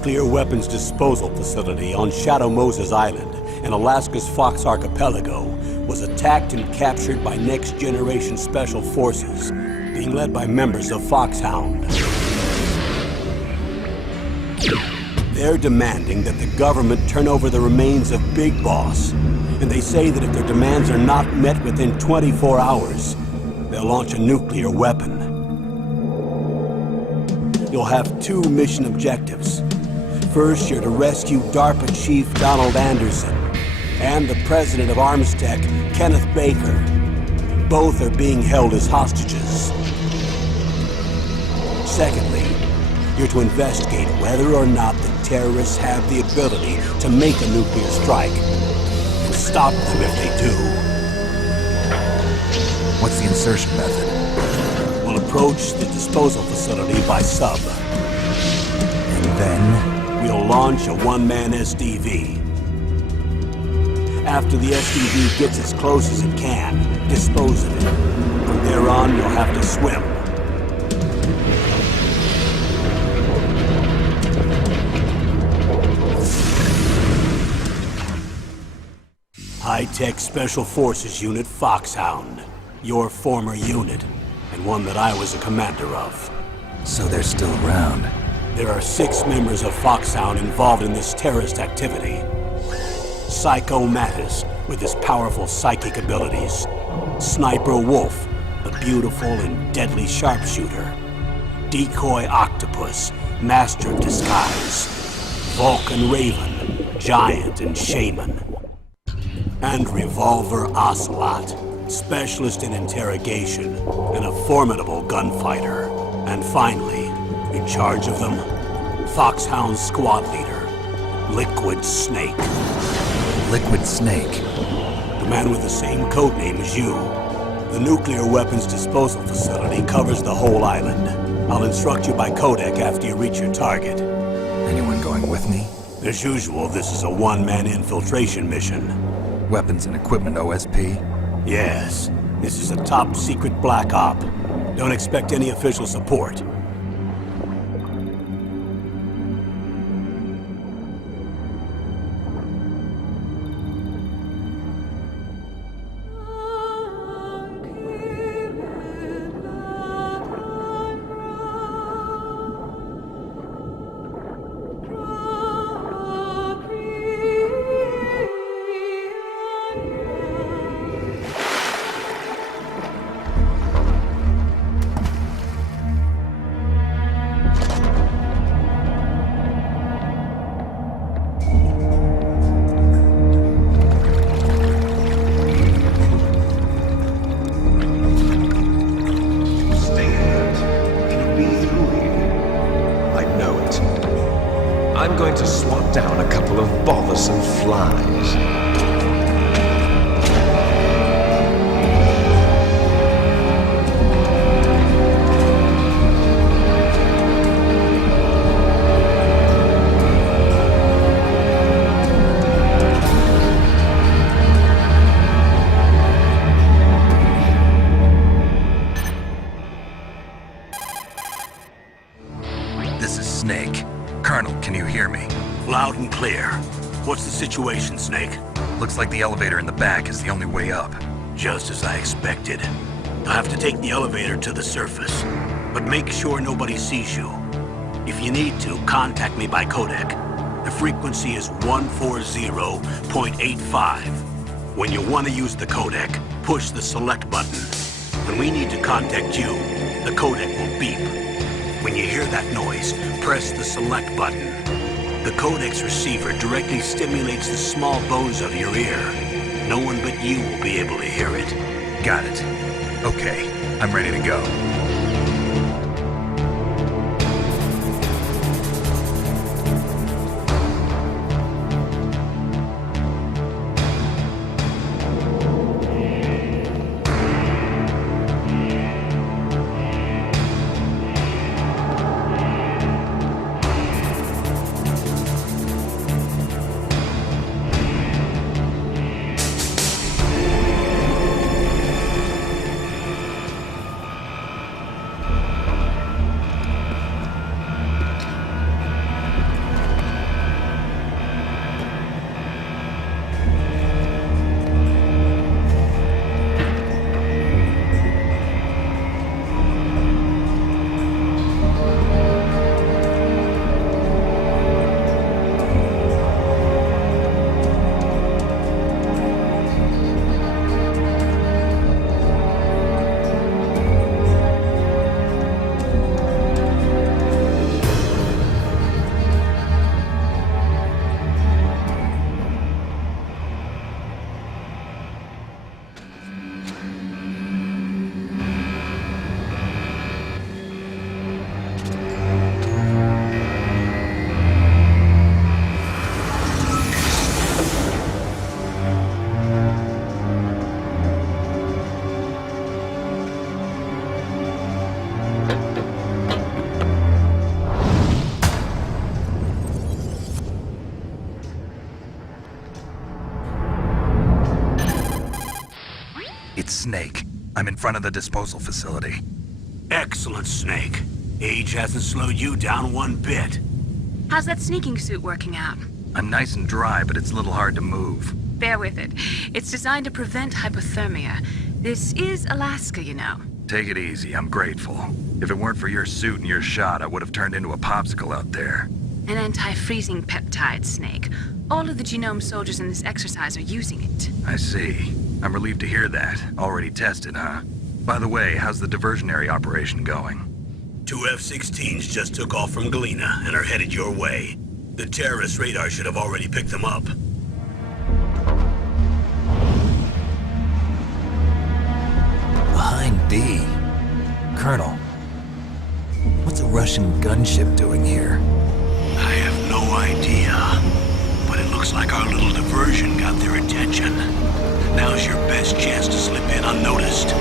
nuclear weapons disposal facility on Shadow Moses Island in Alaska's Fox Archipelago was attacked and captured by next-generation special forces, being led by members of Foxhound. They're demanding that the government turn over the remains of Big Boss, and they say that if their demands are not met within 24 hours, they'll launch a nuclear weapon. You'll have two mission objectives. First, you're to rescue DARPA Chief Donald Anderson and the president of Armstech, Kenneth Baker. Both are being held as hostages. Secondly, you're to investigate whether or not the terrorists have the ability to make a nuclear strike and stop them if they do. What's the insertion method? We'll approach the disposal facility by sub. And then? We'll launch a one-man SDV. After the SDV gets as close as it can, dispose of it. From there on, you'll have to swim. High-Tech Special Forces Unit Foxhound. Your former unit, and one that I was a commander of. So they're still around. There are 6 members of Foxhound involved in this terrorist activity. Psycho Mattis, with his powerful psychic abilities. Sniper Wolf, a beautiful and deadly sharpshooter. Decoy Octopus, master of disguise. Vulcan Raven, giant and shaman. And Revolver Ocelot, specialist in interrogation and a formidable gunfighter. And finally, in charge of them, Foxhound squad leader, Liquid Snake. Liquid Snake? The man with the same codename as you. The nuclear weapons disposal facility covers the whole island. I'll instruct you by codec after you reach your target. Anyone going with me? As usual, this is a one-man infiltration mission. Weapons and equipment OSP? Yes. This is a top-secret black op. Don't expect any official support. I'm going to swat down a couple of bothersome flies. This is Snake. Colonel, can you hear me? Loud and clear. What's the situation, Snake? Looks like the elevator in the back is the only way up. Just as I expected. You'll have to take the elevator to the surface. But make sure nobody sees you. If you need to, contact me by codec. The frequency is 140.85. When you want to use the codec, push the select button. When we need to contact you, the codec will beep. When you hear that noise, press the select button. The codec's receiver directly stimulates the small bones of your ear. No one but you will be able to hear it. Got it. Okay, I'm ready to go. Snake. I'm in front of the disposal facility. Excellent, Snake. Age hasn't slowed you down one bit. How's that sneaking suit working out? I'm nice and dry, but it's a little hard to move. Bear with it. It's designed to prevent hypothermia. This is Alaska, you know. Take it easy, I'm grateful. If it weren't for your suit and your shot, I would have turned into a popsicle out there. An anti-freezing peptide, Snake. All of the genome soldiers in this exercise are using it. I see. I'm relieved to hear that. Already tested, huh? By the way, how's the diversionary operation going? 2 F-16s just took off from Galena and are headed your way. The terrorist radar should have already picked them up. Behind B. Colonel, what's a Russian gunship doing here? I have no idea, but it looks like our little diversion got their attention. Now's your best chance to slip in unnoticed.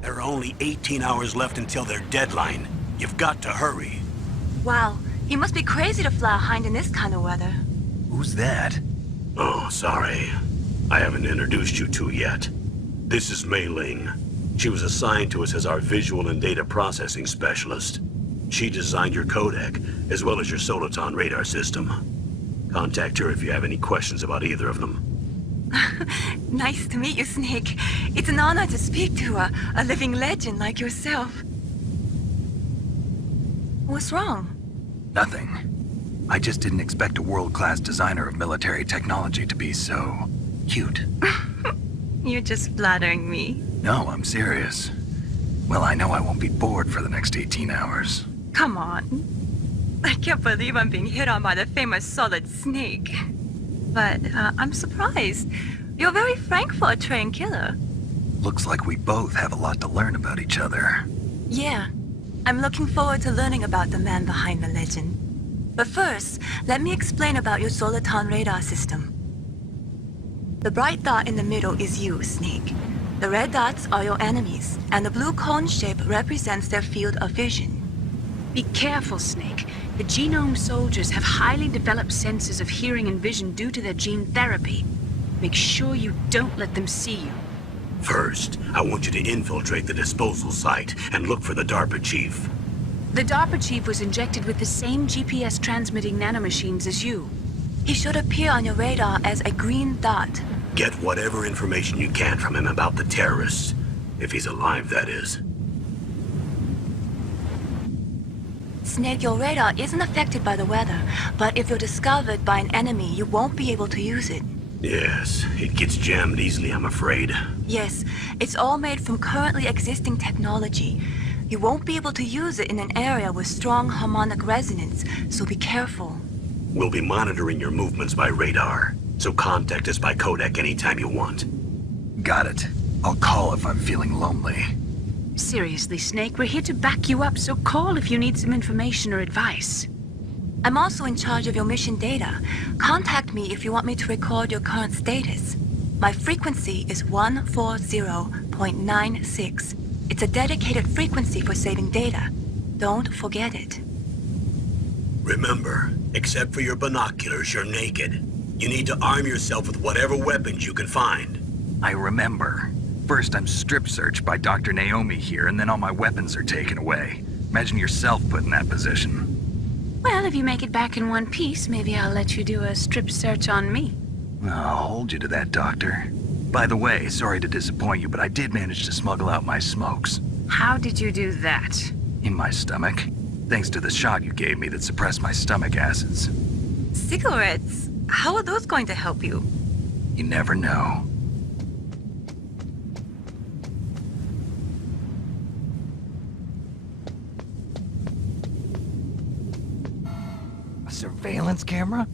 There are only 18 hours left until their deadline. You've got to hurry. Wow, you must be crazy to fly a hind in this kind of weather. Who's that? Oh, sorry. I haven't introduced you two yet. This is Mei Ling. She was assigned to us as our visual and data processing specialist. She designed your codec, as well as your Soliton radar system. Contact her if you have any questions about either of them. Nice to meet you, Snake. It's an honor to speak to a living legend like yourself. What's wrong? Nothing. I just didn't expect a world-class designer of military technology to be so cute. You're just flattering me. No, I'm serious. Well, I know I won't be bored for the next 18 hours. Come on. I can't believe I'm being hit on by the famous Solid Snake. But I'm surprised. You're very frank for a trained killer. Looks like we both have a lot to learn about each other. Yeah. I'm looking forward to learning about the man behind the legend. But first, let me explain about your Soliton radar system. The bright dot in the middle is you, Snake. The red dots are your enemies, and the blue cone shape represents their field of vision. Be careful, Snake. The genome soldiers have highly developed senses of hearing and vision due to their gene therapy. Make sure you don't let them see you. First, I want you to infiltrate the disposal site and look for the DARPA chief. The DARPA chief was injected with the same GPS transmitting nanomachines as you. He should appear on your radar as a green dot. Get whatever information you can from him about the terrorists. If he's alive, that is. Snake, your radar isn't affected by the weather, but if you're discovered by an enemy, you won't be able to use it. Yes, it gets jammed easily, I'm afraid. Yes, it's all made from currently existing technology. You won't be able to use it in an area with strong harmonic resonance, so be careful. We'll be monitoring your movements by radar, so contact us by codec anytime you want. Got it. I'll call if I'm feeling lonely. Seriously, Snake, we're here to back you up, so call if you need some information or advice. I'm also in charge of your mission data. Contact me if you want me to record your current status. My frequency is 140.96. It's a dedicated frequency for saving data. Don't forget it. Remember, except for your binoculars, you're naked. You need to arm yourself with whatever weapons you can find. I remember. First, I'm strip searched by Dr. Naomi here, and then all my weapons are taken away. Imagine yourself put in that position. Well, if you make it back in one piece, maybe I'll let you do a strip search on me. I'll hold you to that, Doctor. By the way, sorry to disappoint you, but I did manage to smuggle out my smokes. How did you do that? In my stomach. Thanks to the shot you gave me that suppressed my stomach acids. Cigarettes? How are those going to help you? You never know. A surveillance camera?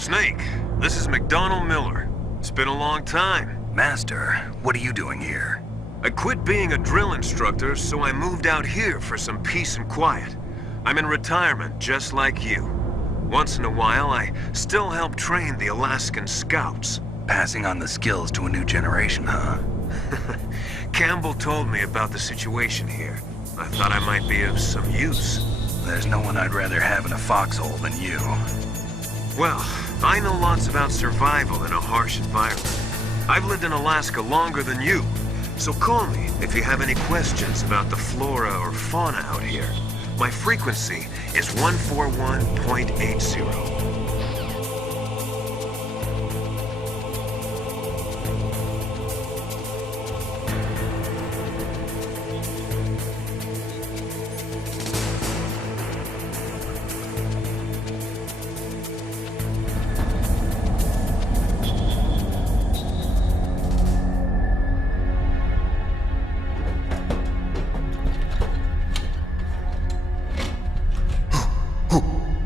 Snake, this is McDonald Miller. It's been a long time. Master, what are you doing here? I quit being a drill instructor, so I moved out here for some peace and quiet. I'm in retirement, just like you. Once in a while, I still help train the Alaskan Scouts. Passing on the skills to a new generation, huh? Campbell told me about the situation here. I thought I might be of some use. There's no one I'd rather have in a foxhole than you. Well, I know lots about survival in a harsh environment. I've lived in Alaska longer than you, so call me if you have any questions about the flora or fauna out here. My frequency is 141.80.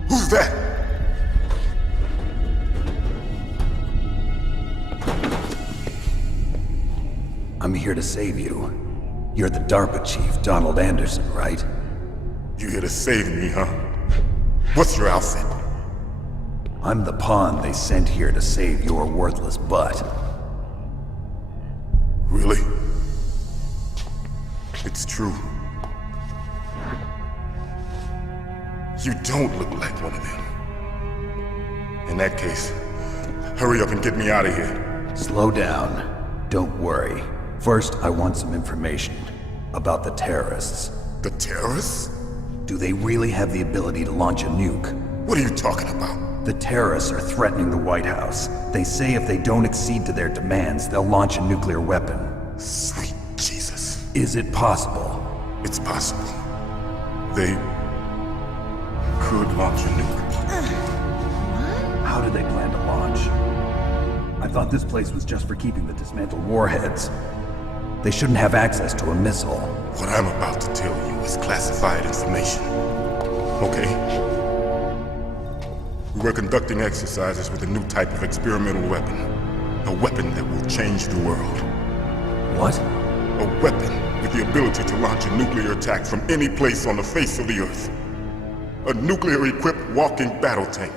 Who's that? I'm here to save you. You're the DARPA chief, Donald Anderson, right? You here to save me, huh? What's your outfit? I'm the pawn they sent here to save your worthless butt. Really? It's true. You don't look like one of them. In that case, hurry up and get me out of here. Slow down. Don't worry. First, I want some information about the terrorists. The terrorists? Do they really have the ability to launch a nuke? What are you talking about? The terrorists are threatening the White House. They say if they don't accede to their demands, they'll launch a nuclear weapon. Sweet Jesus. Is it possible? It's possible. They could launch a nuke. How do they plan to launch? I thought this place was just for keeping the dismantled warheads. They shouldn't have access to a missile. What I'm about to tell you is classified information. Okay? We were conducting exercises with a new type of experimental weapon. A weapon that will change the world. What? A weapon with the ability to launch a nuclear attack from any place on the face of the Earth. A nuclear-equipped walking battle tank.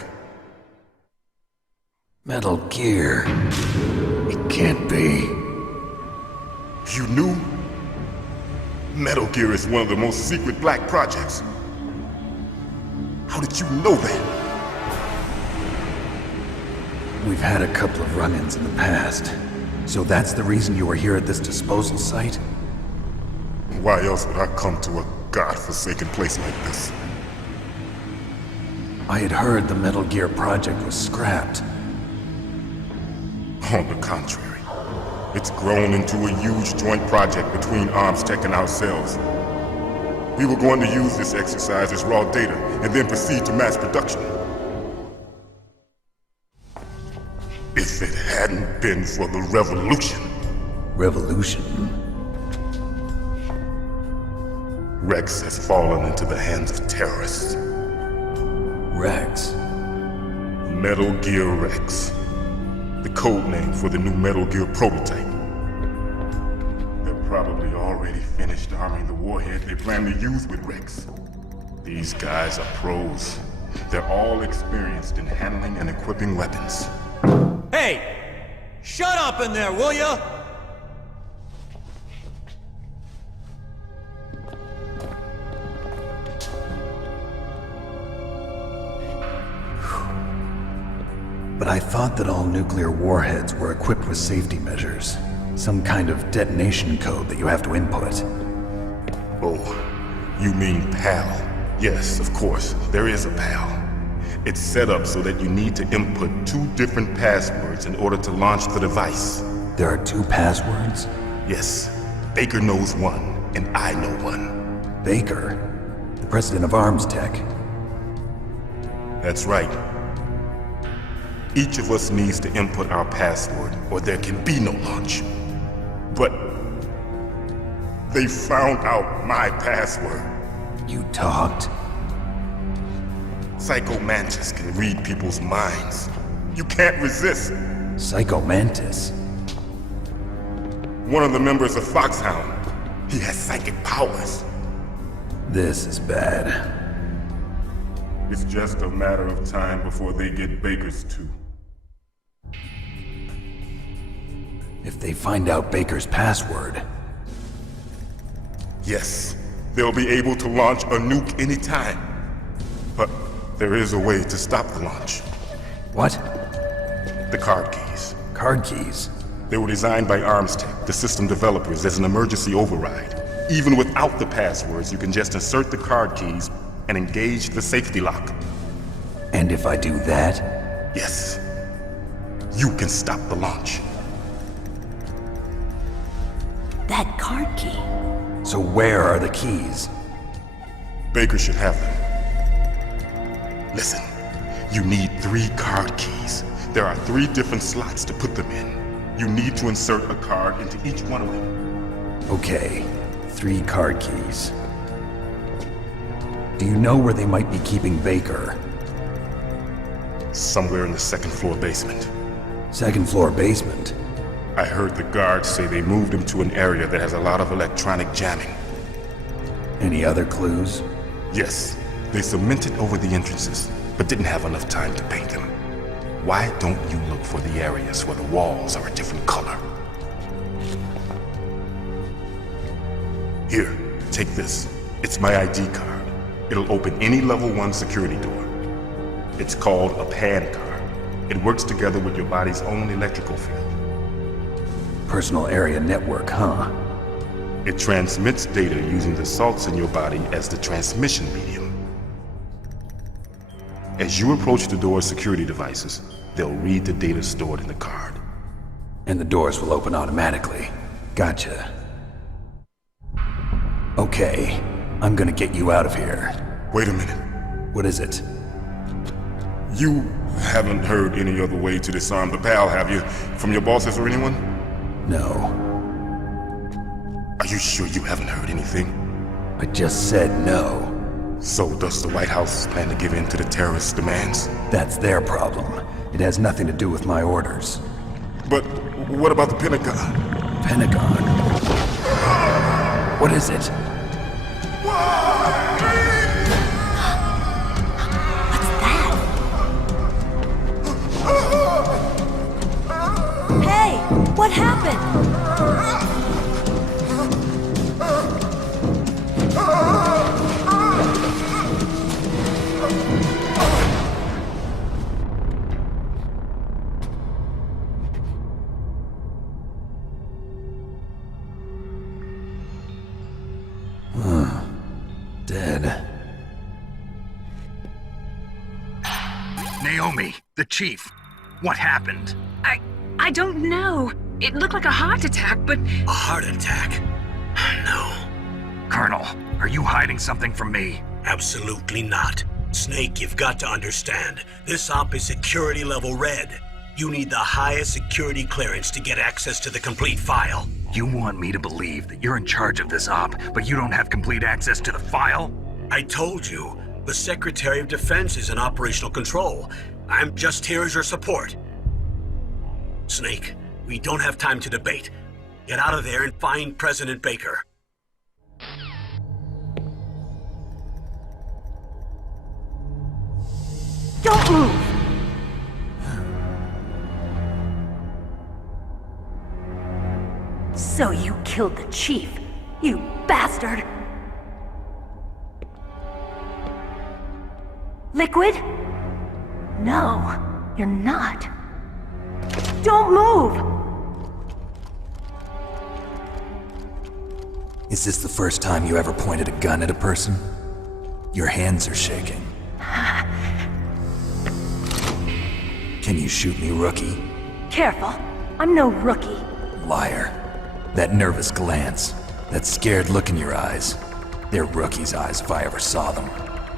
Metal Gear. It can't be. You knew? Metal Gear is one of the most secret black projects. How did you know that? We've had a couple of run-ins in the past. So that's the reason you were here at this disposal site? Why else would I come to a godforsaken place like this? I had heard the Metal Gear project was scrapped. On the contrary, it's grown into a huge joint project between Arms Tech and ourselves. We were going to use this exercise as raw data and then proceed to mass production. If it hadn't been for the revolution. Revolution? Rex has fallen into the hands of terrorists. Rex? Metal Gear Rex. The code name for the new Metal Gear prototype. They're probably already finished arming the warhead they plan to use with Rex. These guys are pros. They're all experienced in handling and equipping weapons. Hey! Shut up in there, will ya? But I thought that all nuclear warheads were equipped with safety measures. Some kind of detonation code that you have to input. Oh, you mean PAL? Yes, of course, there is a PAL. It's set up so that you need to input 2 different passwords in order to launch the device. There are 2 passwords? Yes, Baker knows one, and I know one. Baker? The president of Arms Tech? That's right. Each of us needs to input our password, or there can be no launch. But they found out my password. You talked? Psycho Mantis can read people's minds. You can't resist. Psycho Mantis. One of the members of Foxhound. He has psychic powers. This is bad. It's just a matter of time before they get Baker's too. If they find out Baker's password... Yes, they'll be able to launch a nuke anytime. But there is a way to stop the launch. What? The card keys. Card keys? They were designed by ArmsTech, the system developers, as an emergency override. Even without the passwords, you can just insert the card keys and engage the safety lock. And if I do that? Yes. You can stop the launch. That card key. So where are the keys? Baker should have them. Listen, you need 3 card keys. There are 3 different slots to put them in. You need to insert a card into each one of them. Okay, 3 card keys. Do you know where they might be keeping Baker? Somewhere in the 2nd floor basement. 2nd floor basement? I heard the guards say they moved him to an area that has a lot of electronic jamming. Any other clues? Yes, they cemented over the entrances, but didn't have enough time to paint them. Why don't you look for the areas where the walls are a different color? Here, take this. It's my ID card. It'll open any level 1 security door. It's called a PAN card. It works together with your body's own electrical field. Personal area network, huh? It transmits data using the salts in your body as the transmission medium. As you approach the door's security devices, they'll read the data stored in the card. And the doors will open automatically. Gotcha. Okay, I'm gonna get you out of here. Wait a minute. What is it? You haven't heard any other way to disarm the PAL, have you? From your bosses or anyone? No. Are you sure you haven't heard anything? I just said no. So does the White House plan to give in to the terrorists' demands? That's their problem. It has nothing to do with my orders. But what about the Pentagon? Pentagon? What is it? Hey, what happened? Dead. Naomi, the chief. What happened? I don't know. It looked like a heart attack, but... A heart attack? No. Colonel, are you hiding something from me? Absolutely not. Snake, you've got to understand. This op is security level red. You need the highest security clearance to get access to the complete file. You want me to believe that you're in charge of this op, but you don't have complete access to the file? I told you, the Secretary of Defense is in operational control. I'm just here as your support. Snake, we don't have time to debate. Get out of there and find President Baker. Don't move! So you killed the chief, you bastard! Liquid? No, you're not. Don't move! Is this the first time you ever pointed a gun at a person? Your hands are shaking. Can you shoot me, rookie? Careful, I'm no rookie. Liar. That nervous glance, that scared look in your eyes. They're rookie's eyes if I ever saw them.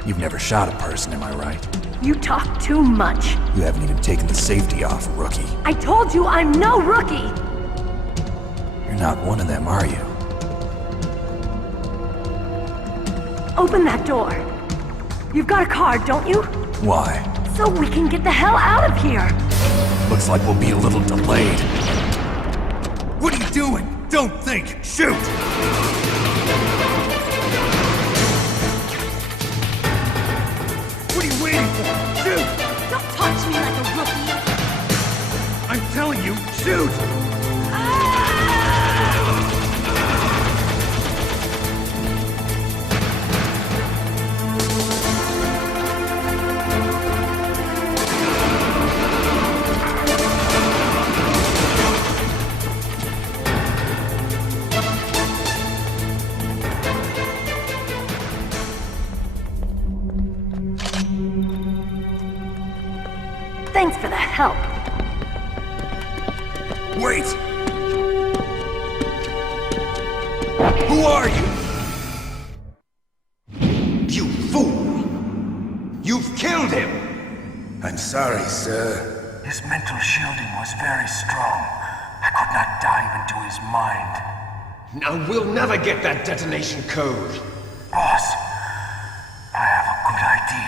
You've never shot a person, am I right? You talk too much. You haven't even taken the safety off, rookie. I told you I'm no rookie! You're not one of them, are you? Open that door. You've got a card, don't you? Why? so we can get the hell out of here. Looks like we'll be a little delayed. What are you doing? Don't think! Shoot! What are you waiting for? Shoot! Don't talk to me like a rookie. I'm telling you, shoot! Thanks for the help. Wait! Who are you? You fool! You've killed him! I'm sorry, sir. His mental shielding was very strong. I could not dive into his mind. Now we'll never get that detonation code. Boss, I have a good idea.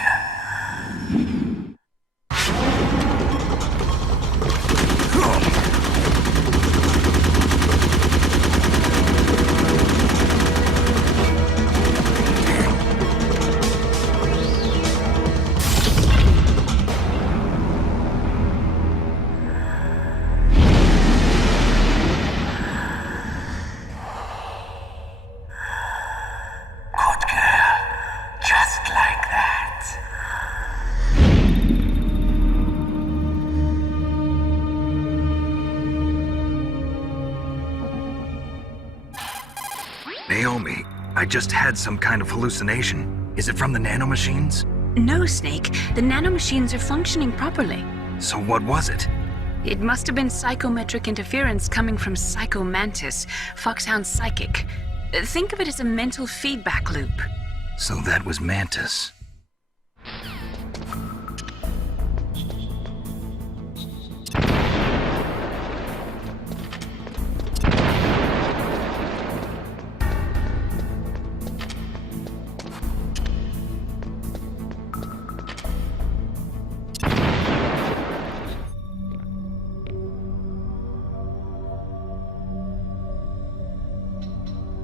Naomi, I just had some kind of hallucination. Is it from the nanomachines? No, Snake. The nanomachines are functioning properly. So what was it? It must have been psychometric interference coming from Psycho Mantis, Foxhound's psychic. Think of it as a mental feedback loop. So that was Mantis.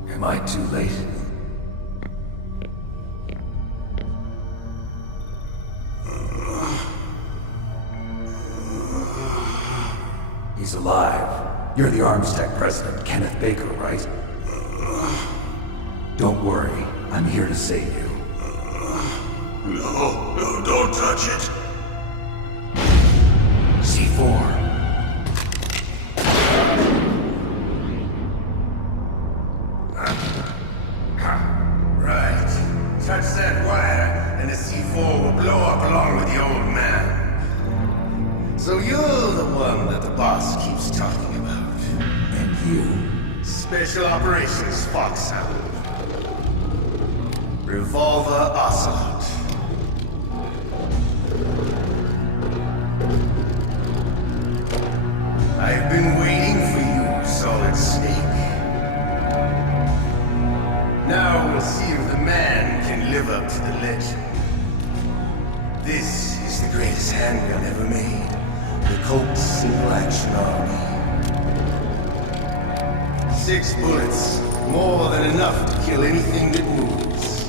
Am I too late? He's alive. You're the Arms Tech president, Kenneth Baker, right? Don't worry. I'm here to save you. No, don't touch it. C4. Right. Touch that wire, and the C4 will blow up along with the old man. So you're the one that the boss keeps talking about. And you? Special Operations Foxhound. Revolver Ocelot. I've been waiting for you, Solid Snake. Now we'll see if the man can live up to the legend. This is the greatest handgun ever made. The Colt Single Action Army. 6 bullets, more than enough to kill anything that moves.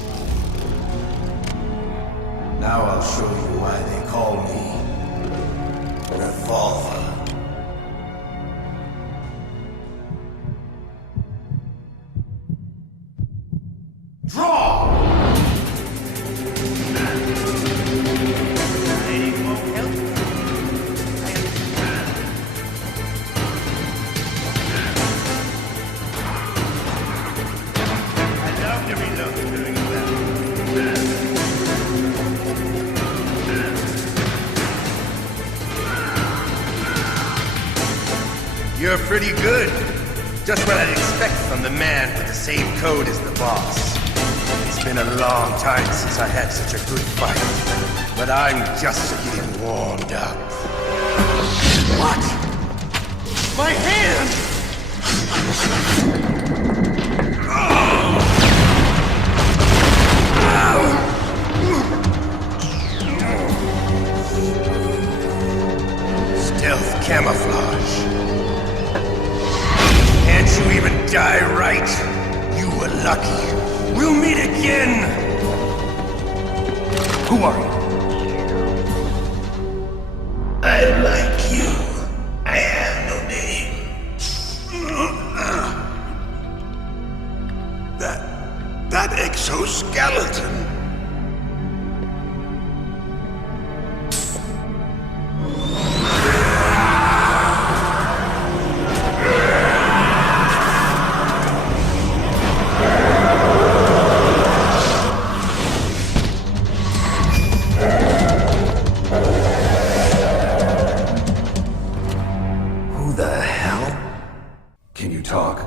Now I'll show you why they call me Revolver. Draw! Any more help? I love to reload during that. You're pretty good. Just what I'd expect from the man with the same code as the boss. It's been a long time since I had such a good fight, but I'm just getting warmed up. What? My hand! camouflage. Can't you even die right? You were lucky. We'll meet again! Who are you? I'm like you. I have no name. That exoskeleton. Who the hell? Can you talk?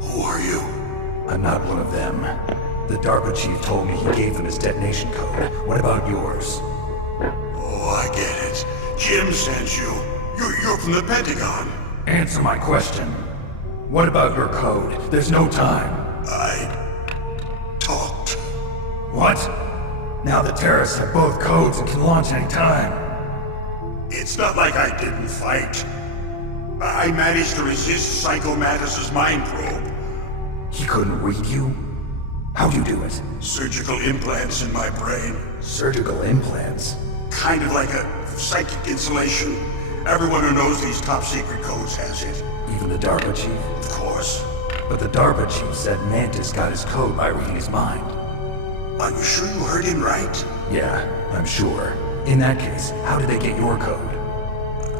Who are you? I'm not one of them. The DARPA chief told me he gave them his detonation code. What about yours? Oh, I get it. Jim sent you. You're from the Pentagon. Answer my question. What about your code? There's no time. I talked. What? Now the terrorists have both codes and can launch any time. It's not like I didn't fight. I managed to resist Psycho Mattis's mind probe. He couldn't read you? How'd you do it? Surgical implants in my brain. Surgical implants? Kind of like a psychic insulation. Everyone who knows these top secret codes has it. Even the DARPA chief? Of course. But the DARPA chief said Mantis got his code by reading his mind. Are you sure you heard him right? Yeah, I'm sure. In that case, how did they get your code?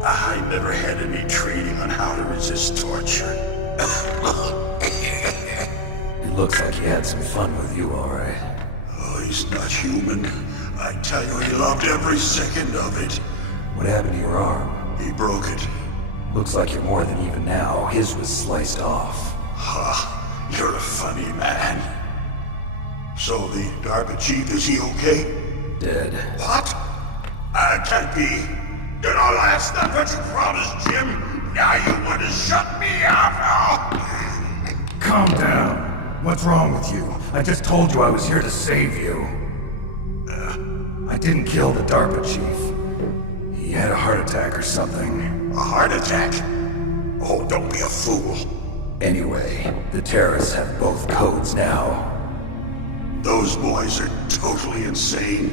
I never had any training on how to resist torture. It looks like he had some fun with you, all right. Oh, he's not human. I tell you, he loved every second of it. What happened to your arm? He broke it. Looks like you're more than even now. His was sliced off. Ha! You're a funny man. So the DARPA chief, is he okay? Dead. What? Can't be. You know, that's not what you promised, Jim. Now you want to shut me up. Calm down. What's wrong with you? I just told you I was here to save you. I didn't kill the DARPA chief. He had a heart attack or something. A heart attack? Oh, don't be a fool. Anyway, the terrorists have both codes now. Those boys are totally insane.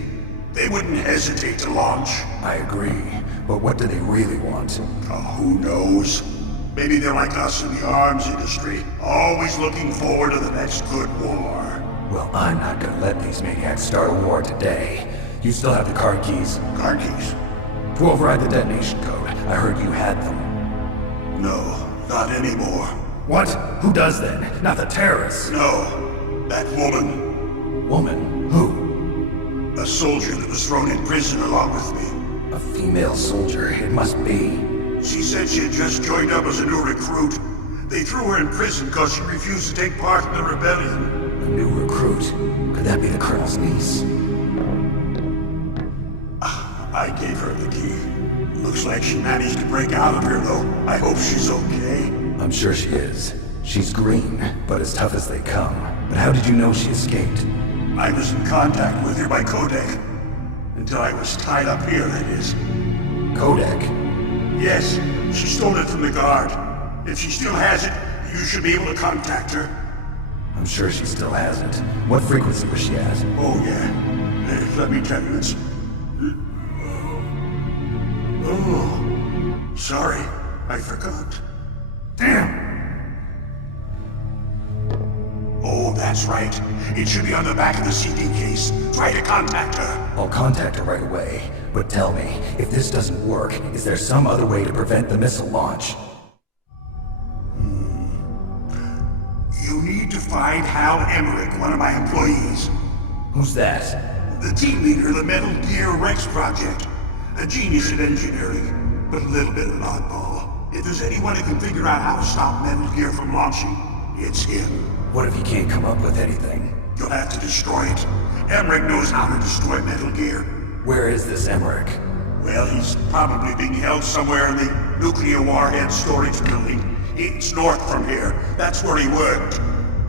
They wouldn't hesitate to launch. I agree, but what do they really want? Who knows? Maybe they're like us in the arms industry, always looking forward to the next good war. Well, I'm not gonna let these maniacs start a war today. You still have the car keys? Car keys? To override the detonation code. I heard you had them. No, not anymore. What? Who does then? Not the terrorists. No, that woman. Woman? Who? A soldier that was thrown in prison along with me. A female soldier, it must be. She said she had just joined up as a new recruit. They threw her in prison because she refused to take part in the rebellion. A new recruit? Could that be the Colonel's niece? I gave her the key. Looks like she managed to break out of here, though. I hope she's okay. I'm sure she is. She's green, but as tough as they come. But how did you know she escaped? I was in contact with her by codec. Until I was tied up here, that is. Codec? Yes, she stole it from the guard. If she still has it, you should be able to contact her. I'm sure she still has it. What frequency was she at? Oh, yeah. Let me tell you, it's... Oh, sorry. I forgot. Damn! Oh, that's right. It should be on the back of the CD case. Try to contact her. I'll contact her right away. But tell me, if this doesn't work, is there some other way to prevent the missile launch? You need to find Hal Emmerich, one of my employees. Who's that? The team leader of the Metal Gear Rex project. A genius in engineering, but a little bit of an oddball. If there's anyone who can figure out how to stop Metal Gear from launching, it's him. What if he can't come up with anything? You'll have to destroy it. Emmerich knows how to destroy Metal Gear. Where is this Emmerich? Well, he's probably being held somewhere in the nuclear warhead storage building. It's north from here. That's where he worked.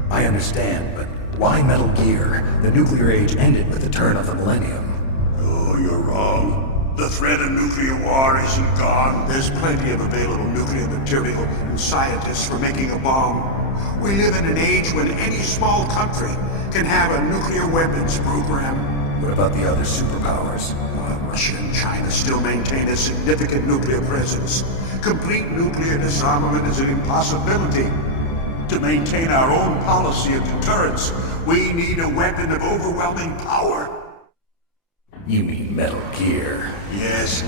I understand, but why Metal Gear? The nuclear age ended with the turn of the millennium. Oh, you're wrong. The threat of nuclear war isn't gone. There's plenty of available nuclear material and scientists for making a bomb. We live in an age when any small country can have a nuclear weapons program. What about the other superpowers? Russia and China still maintain a significant nuclear presence. Complete nuclear disarmament is an impossibility. To maintain our own policy of deterrence, we need a weapon of overwhelming power. You mean Metal Gear? Yes.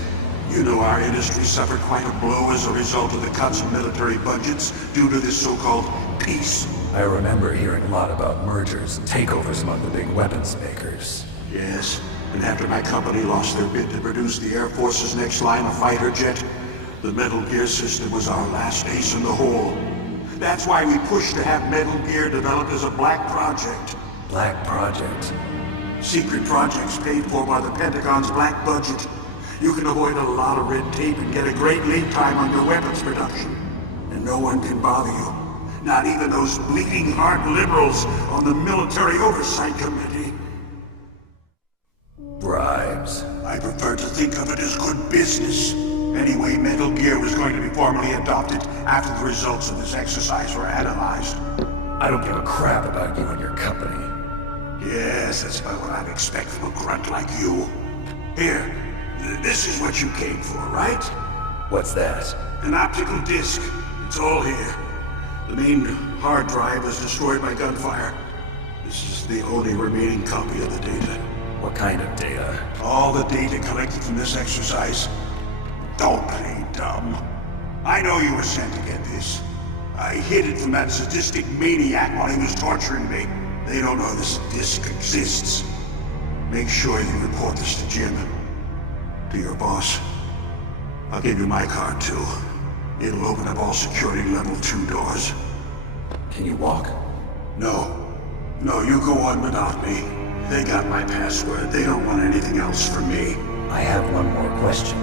You know our industry suffered quite a blow as a result of the cuts in military budgets due to this so-called peace. I remember hearing a lot about mergers and takeovers among the big weapons makers. Yes, and after my company lost their bid to produce the Air Force's next line of fighter jet, the Metal Gear system was our last ace in the hole. That's why we pushed to have Metal Gear developed as a black project. Black project? Secret projects paid for by the Pentagon's black budget. You can avoid a lot of red tape and get a great lead time on your weapons production. And no one can bother you. Not even those bleeding heart liberals on the Military Oversight Committee. Bribes. I prefer to think of it as good business. Anyway, Metal Gear was going to be formally adopted after the results of this exercise were analyzed. I don't give a crap about you and your company. Yes, that's about what I'd expect from a grunt like you. Here, this is what you came for, right? What's that? An optical disc. It's all here. The main hard drive was destroyed by gunfire. This is the only remaining copy of the data. What kind of data? All the data collected from this exercise. Don't play dumb. I know you were sent to get this. I hid it from that sadistic maniac while he was torturing me. They don't know this disc exists. Make sure you report this to Jim. To your boss. I'll give you my card too. It'll open up all security level 2 doors. Can you walk? No. No, you go on without me. They got my password. They don't want anything else from me. I have one more question.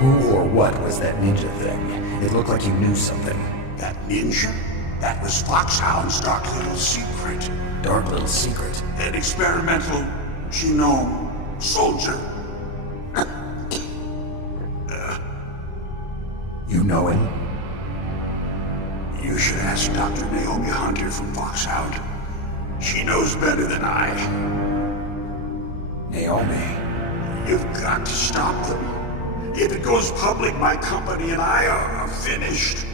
Who or what was that ninja thing? It looked like you knew something. That ninja? That was Foxhound's dark little secret. Dark little secret? An experimental genome soldier. You know him? You should ask Dr. Naomi Hunter from Foxhound. She knows better than I. Naomi? You've got to stop them. If it goes public, my company and I are finished.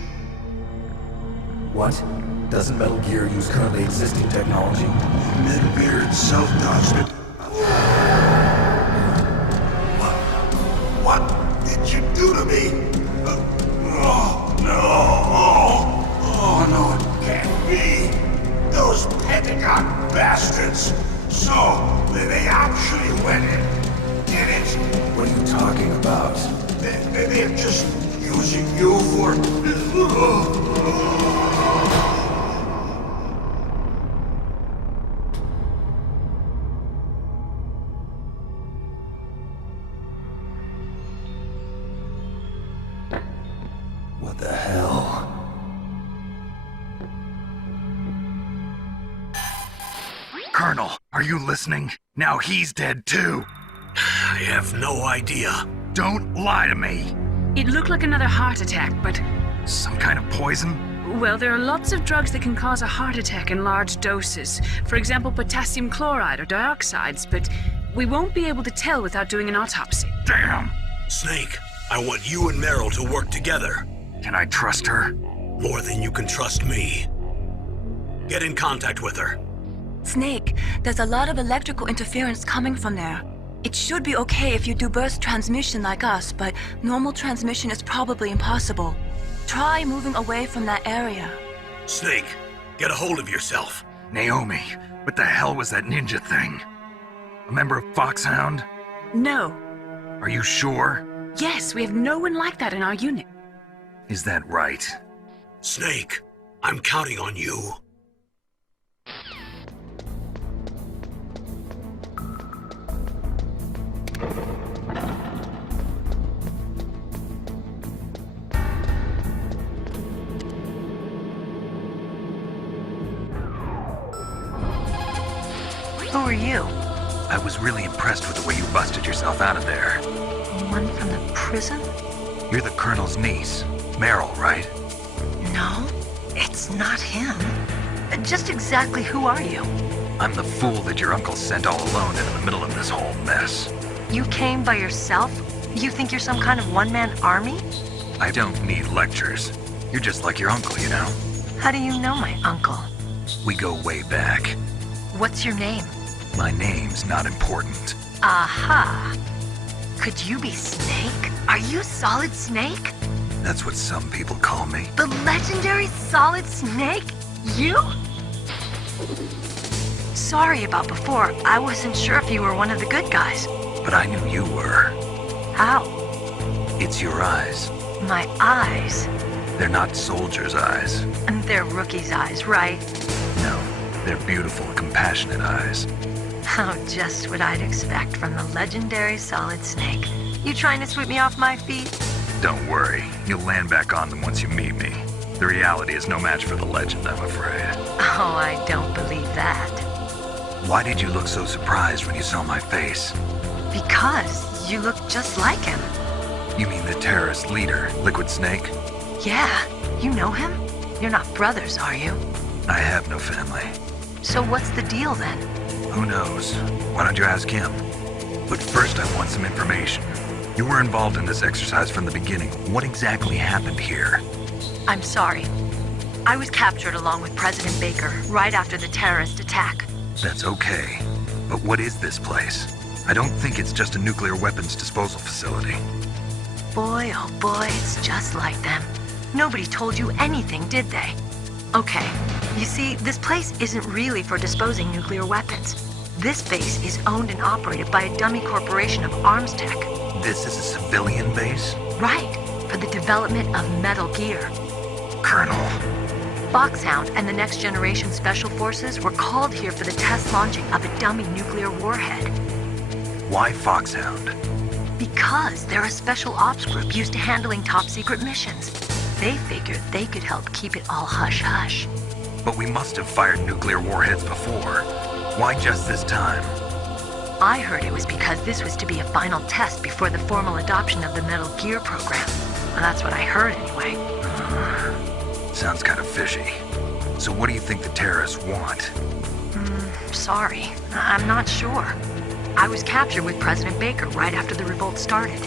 What? Doesn't Metal Gear use currently existing technology? Metal Gear itself does, but... What did you do to me? Oh, no! Oh, no, it can't be! Those Pentagon bastards! So, they actually went in, did it? What are you talking about? They're just using you for... What the hell? Colonel, are you listening? Now he's dead too. I have no idea. Don't lie to me. It looked like another heart attack, but... Some kind of poison? Well, there are lots of drugs that can cause a heart attack in large doses. For example, potassium chloride or dioxides, but we won't be able to tell without doing an autopsy. Damn! Snake, I want you and Meryl to work together. Can I trust her? More than you can trust me. Get in contact with her. Snake, there's a lot of electrical interference coming from there. It should be okay if you do burst transmission like us, but normal transmission is probably impossible. Try moving away from that area. Snake, get a hold of yourself. Naomi, what the hell was that ninja thing? A member of Foxhound? No. Are you sure? Yes, we have no one like that in our unit. Is that right? Snake, I'm counting on you. Who are you? I was really impressed with the way you busted yourself out of there. one from the prison? You're the Colonel's niece, Meryl, right? No, it's not him. Just exactly who are you? I'm the fool that your uncle sent all alone into the middle of this whole mess. You came by yourself? You think you're some kind of one-man army? I don't need lectures. You're just like your uncle, you know? How do you know my uncle? We go way back. What's your name? My name's not important. Aha! Could you be Snake? Are you Solid Snake? That's what some people call me. The legendary Solid Snake? You? Sorry about before. I wasn't sure if you were one of the good guys. But I knew you were. How? It's your eyes. My eyes? They're not soldiers' eyes. And they're rookies' eyes, right? No, they're beautiful, compassionate eyes. Oh, just what I'd expect from the legendary Solid Snake. You trying to sweep me off my feet? Don't worry, you'll land back on them once you meet me. The reality is no match for the legend, I'm afraid. Oh, I don't believe that. Why did you look so surprised when you saw my face? Because you look just like him. You mean the terrorist leader, Liquid Snake? Yeah, you know him? You're not brothers, are you? I have no family. So what's the deal then? Who knows? Why don't you ask him? But first I want some information. You were involved in this exercise from the beginning. What exactly happened here? I'm sorry. I was captured along with President Baker right after the terrorist attack. That's okay. But what is this place? I don't think it's just a nuclear weapons disposal facility. Boy, oh boy, it's just like them. Nobody told you anything, did they? Okay, you see, this place isn't really for disposing nuclear weapons. This base is owned and operated by a dummy corporation of arms tech. This is a civilian base? Right, for the development of Metal Gear. Colonel. Foxhound and the Next Generation Special Forces were called here for the test launching of a dummy nuclear warhead. Why Foxhound? Because they're a special ops group used to handling top-secret missions. They figured they could help keep it all hush-hush. But we must have fired nuclear warheads before. Why just this time? I heard it was because this was to be a final test before the formal adoption of the Metal Gear program. Well, that's what I heard anyway. Sounds kind of fishy. So what do you think the terrorists want? Sorry, I'm not sure. I was captured with President Baker right after the revolt started.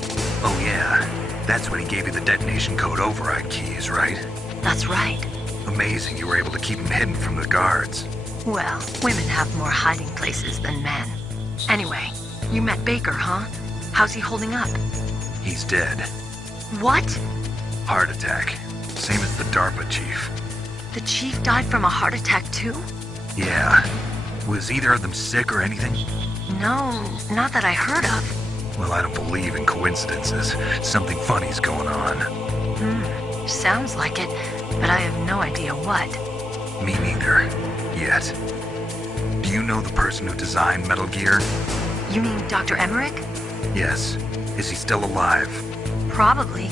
Oh yeah, that's when he gave you the detonation code override keys, right? That's right. Amazing you were able to keep him hidden from the guards. Well, women have more hiding places than men. Anyway, you met Baker, huh? How's he holding up? He's dead. What? Heart attack. Same as the DARPA chief. The chief died from a heart attack too? Yeah. Was either of them sick or anything? No, not that I heard of. Well, I don't believe in coincidences. Something funny's going on. Sounds like it, but I have no idea what. Me neither. Yet. Do you know the person who designed Metal Gear? You mean Dr. Emmerich? Yes. Is he still alive? Probably.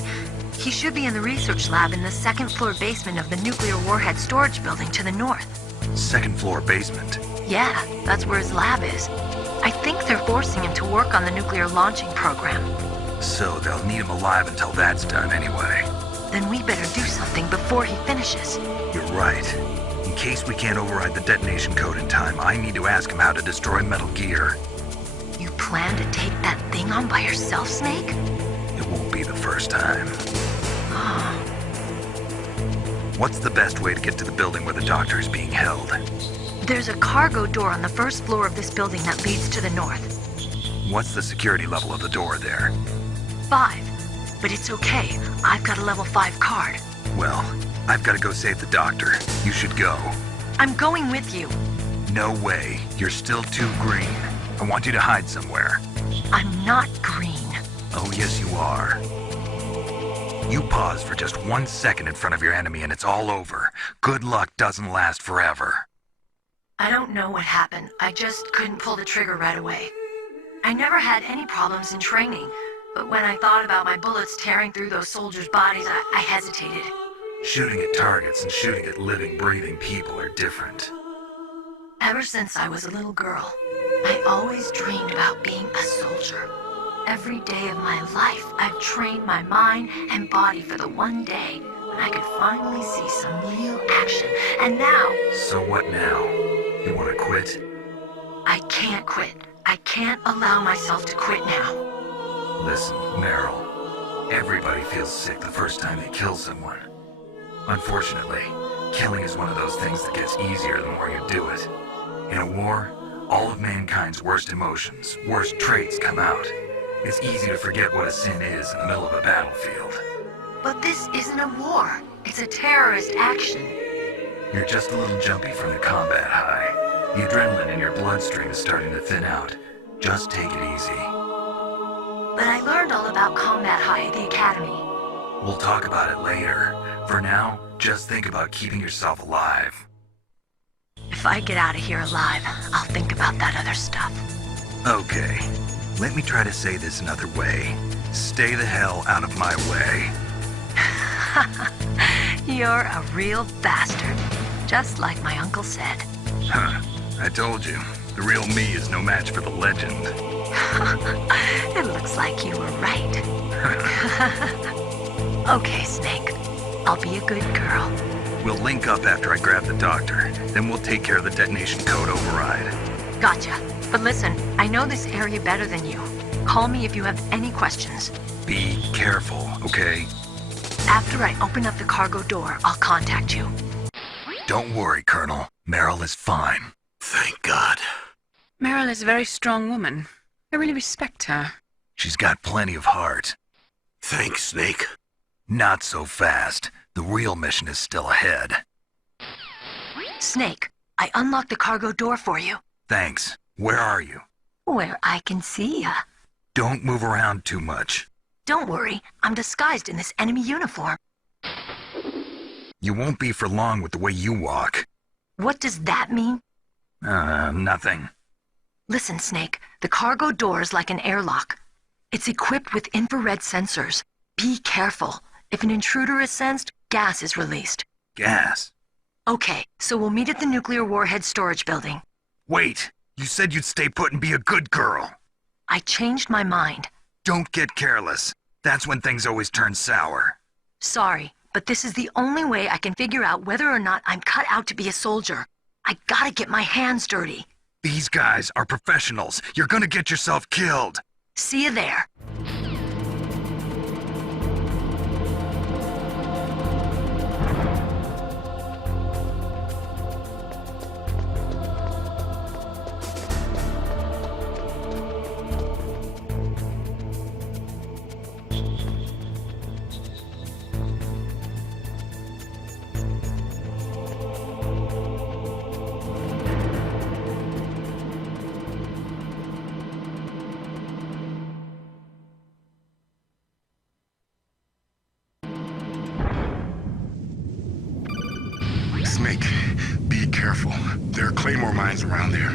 He should be in the research lab in the second-floor basement of the nuclear warhead storage building to the north. Second-floor basement? Yeah, that's where his lab is. I think they're forcing him to work on the nuclear launching program. So they'll need him alive until that's done anyway. Then we better do something before he finishes. You're right. In case we can't override the detonation code in time, I need to ask him how to destroy Metal Gear. You plan to take that thing on by yourself, Snake? It won't be the first time. What's the best way to get to the building where the doctor is being held? There's a cargo door on the first floor of this building that leads to the north. What's the security level of the door there? 5. But it's okay. I've got a level 5 card. Well, I've got to go save the doctor. You should go. I'm going with you. No way. You're still too green. I want you to hide somewhere. I'm not green. Oh, yes, you are. You pause for just 1 second in front of your enemy and it's all over. Good luck doesn't last forever. I don't know what happened. I just couldn't pull the trigger right away. I never had any problems in training, but when I thought about my bullets tearing through those soldiers' bodies, I hesitated. Shooting at targets and shooting at living, breathing people are different. Ever since I was a little girl, I always dreamed about being a soldier. Every day of my life, I've trained my mind and body for the one day when I could finally see some real action. And now... So what now? You want to quit? I can't quit. I can't allow myself to quit now. Listen, Meryl. Everybody feels sick the first time they kill someone. Unfortunately, killing is one of those things that gets easier the more you do it. In a war, all of mankind's worst emotions, worst traits come out. It's easy to forget what a sin is in the middle of a battlefield. But this isn't a war. It's a terrorist action. You're just a little jumpy from the combat high. The adrenaline in your bloodstream is starting to thin out. Just take it easy. But I learned all about combat high at the academy. We'll talk about it later. For now, just think about keeping yourself alive. If I get out of here alive, I'll think about that other stuff. Okay. Let me try to say this another way. Stay the hell out of my way. You're a real bastard. Just like my uncle said. Huh. I told you. The real me is no match for the legend. It looks like you were right. Okay, Snake. I'll be a good girl. We'll link up after I grab the doctor. Then we'll take care of the detonation code override. Gotcha. But listen, I know this area better than you. Call me if you have any questions. Be careful, okay? After I open up the cargo door, I'll contact you. Don't worry, Colonel. Meryl is fine. Thank God. Meryl is a very strong woman. I really respect her. She's got plenty of heart. Thanks, Snake. Not so fast. The real mission is still ahead. Snake, I unlocked the cargo door for you. Thanks. Where are you? Where I can see ya. Don't move around too much. Don't worry, I'm disguised in this enemy uniform. You won't be for long with the way you walk. What does that mean? Nothing. Listen, Snake, the cargo door is like an airlock. It's equipped with infrared sensors. Be careful. If an intruder is sensed, gas is released. Gas? Okay, so we'll meet at the nuclear warhead storage building. Wait! You said you'd stay put and be a good girl. I changed my mind. Don't get careless. That's when things always turn sour. Sorry, but this is the only way I can figure out whether or not I'm cut out to be a soldier. I gotta get my hands dirty. These guys are professionals. You're gonna get yourself killed. See you there. Snake, be careful. There are claymore mines around there.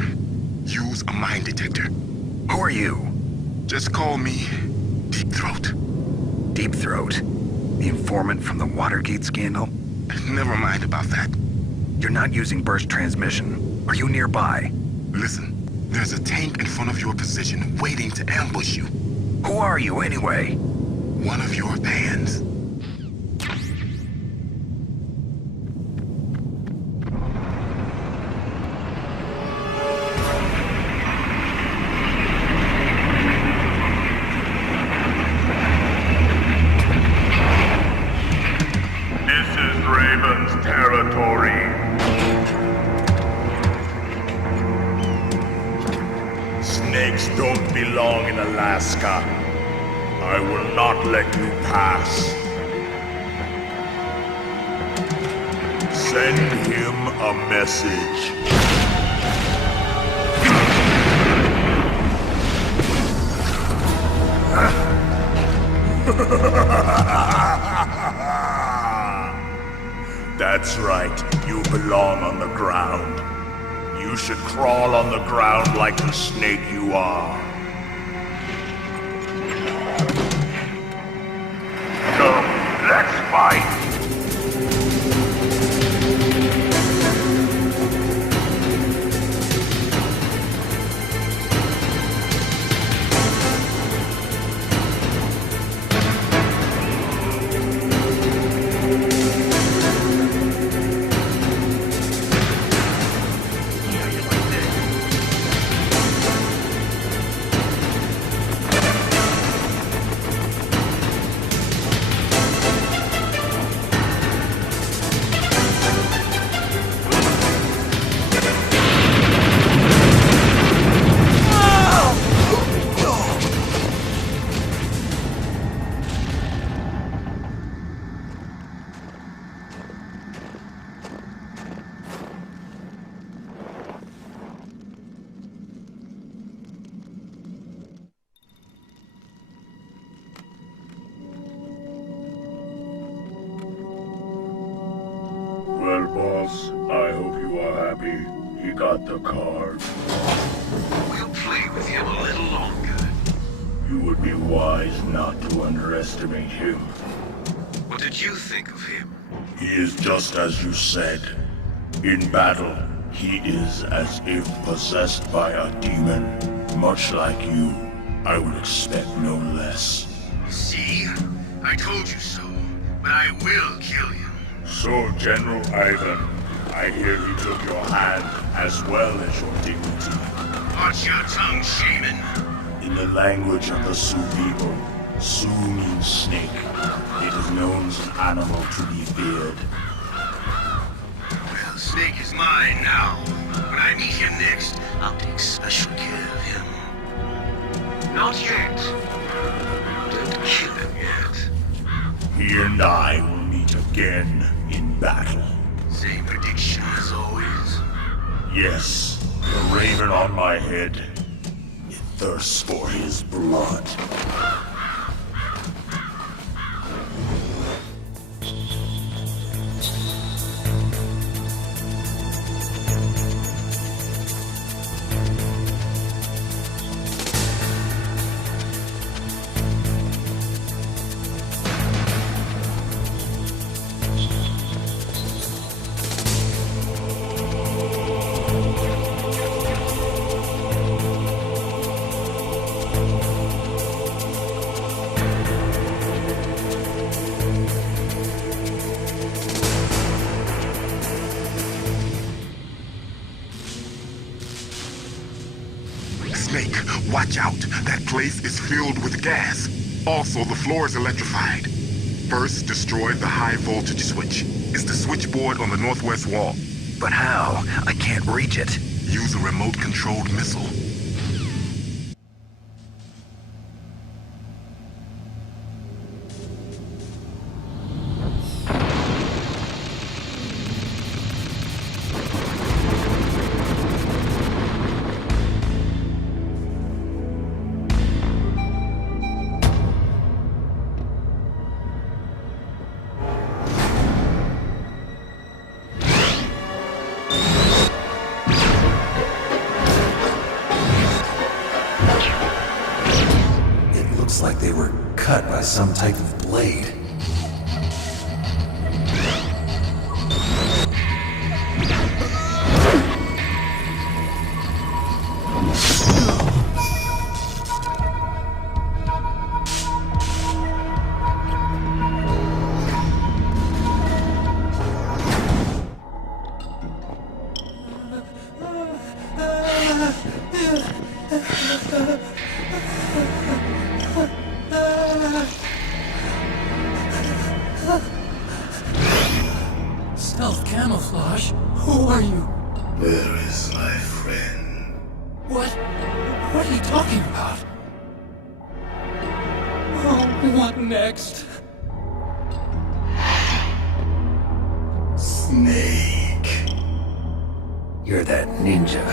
Use a mine detector. Who are you? Just call me Deep Throat. Deep Throat? The informant from the Watergate scandal? Never mind about that. You're not using burst transmission. Are you nearby? Listen, there's a tank in front of your position waiting to ambush you. Who are you anyway? One of your fans. Snakes don't belong in Alaska. I will not let you pass. Send him a message. That's right, you belong on the ground. You should crawl on the ground like the snake you are. Come, let's fight! boss. I hope you are happy. He got the card. We'll play with him a little longer. You would be wise not to underestimate him. What did you think of him? He is just as you said. In battle, he is as if possessed by a demon. Much like you, I would expect no less. See? I told you so. But I will kill him. So, General Ivan, I hear he took your hand as well as your dignity. Watch your tongue, shaman. In the language of the Sioux people, Sioux means snake. It is known as an animal to be feared. Well, the snake is mine now. When I meet him next, I'll take special care of him. Not yet. Don't kill him yet. He and I will meet again in battle. Same prediction as always. Yes, the raven on my head. It thirsts for his blood. Snake, watch out. That place is filled with gas. Also, the floor is electrified. First, destroy the high voltage switch. It's the switchboard on the northwest wall. But how? I can't reach it. Use a remote-controlled missile. Like they were cut by some type of blade. Stealth camouflage? Who are you? Where is my friend? What are you talking about? Oh, what next? Snake. You're that ninja.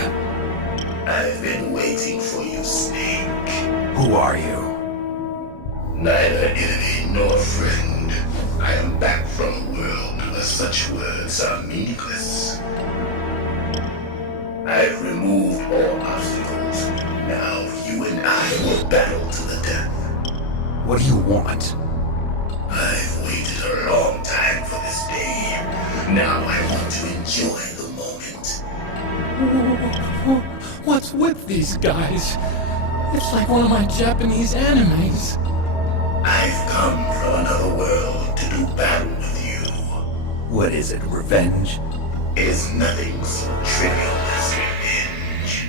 I've been waiting for you, Snake. Who are you? Neither enemy nor friend. I am back from a world where such words are meaningless. I've removed all obstacles. Now you and I will battle to the death. What do you want? I've waited a long time for this day. Now I want to enjoy the moment. What's with these guys? It's like one of my Japanese animes. I've come from another world to do battle with you. What is it, revenge? Is nothing so trivial as revenge.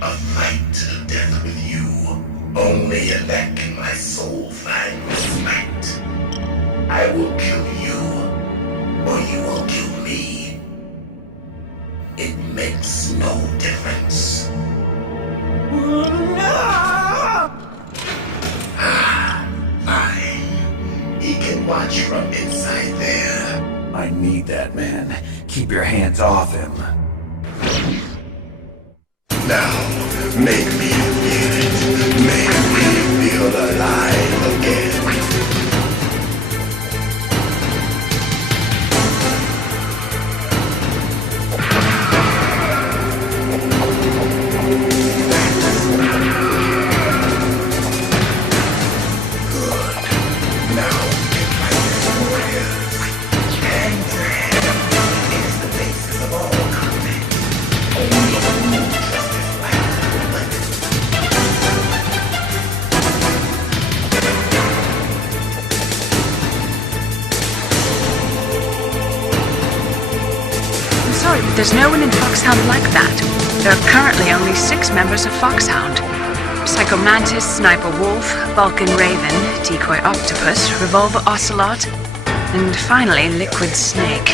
A fight to the death with you. Only in that can my soul find respite. I will kill you, or you will kill me. It makes no difference. Fine. He can watch from inside there. I need that man. Keep your hands off him. Now, make me feel it. Make me feel alive again. there's no one in Foxhound like that. There are currently only 6 members of Foxhound. Psycho Mantis, Sniper Wolf, Vulcan Raven, Decoy Octopus, Revolver Ocelot, and finally Liquid Snake.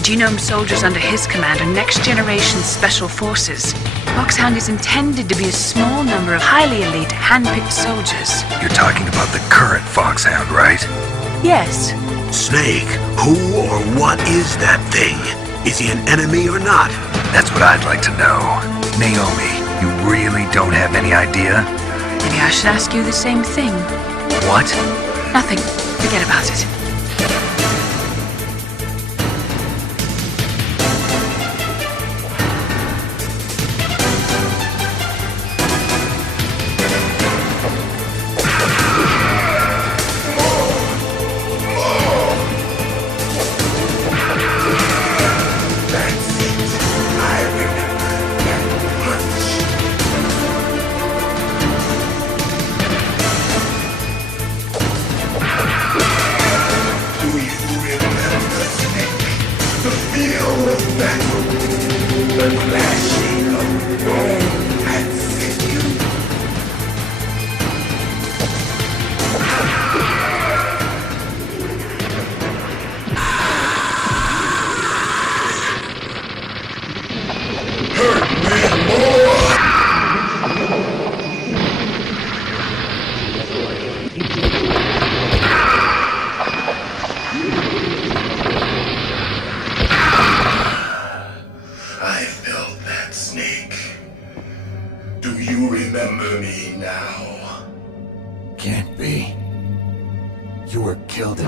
The Genome soldiers under his command are next-generation special forces. Foxhound is intended to be a small number of highly elite, hand-picked soldiers. You're talking about the current Foxhound, right? Yes. Snake, who or what is that thing? Is he an enemy or not? That's what I'd like to know. Naomi, you really don't have any idea? Maybe I should ask you the same thing. What? Nothing. Forget about it.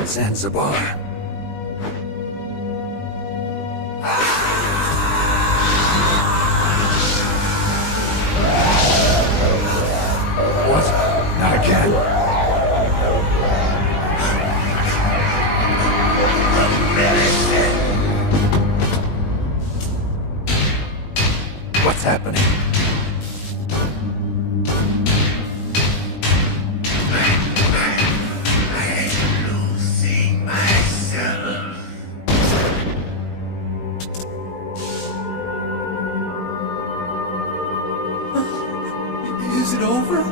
Zanzibar. What? Not again. What's happening? Is it over?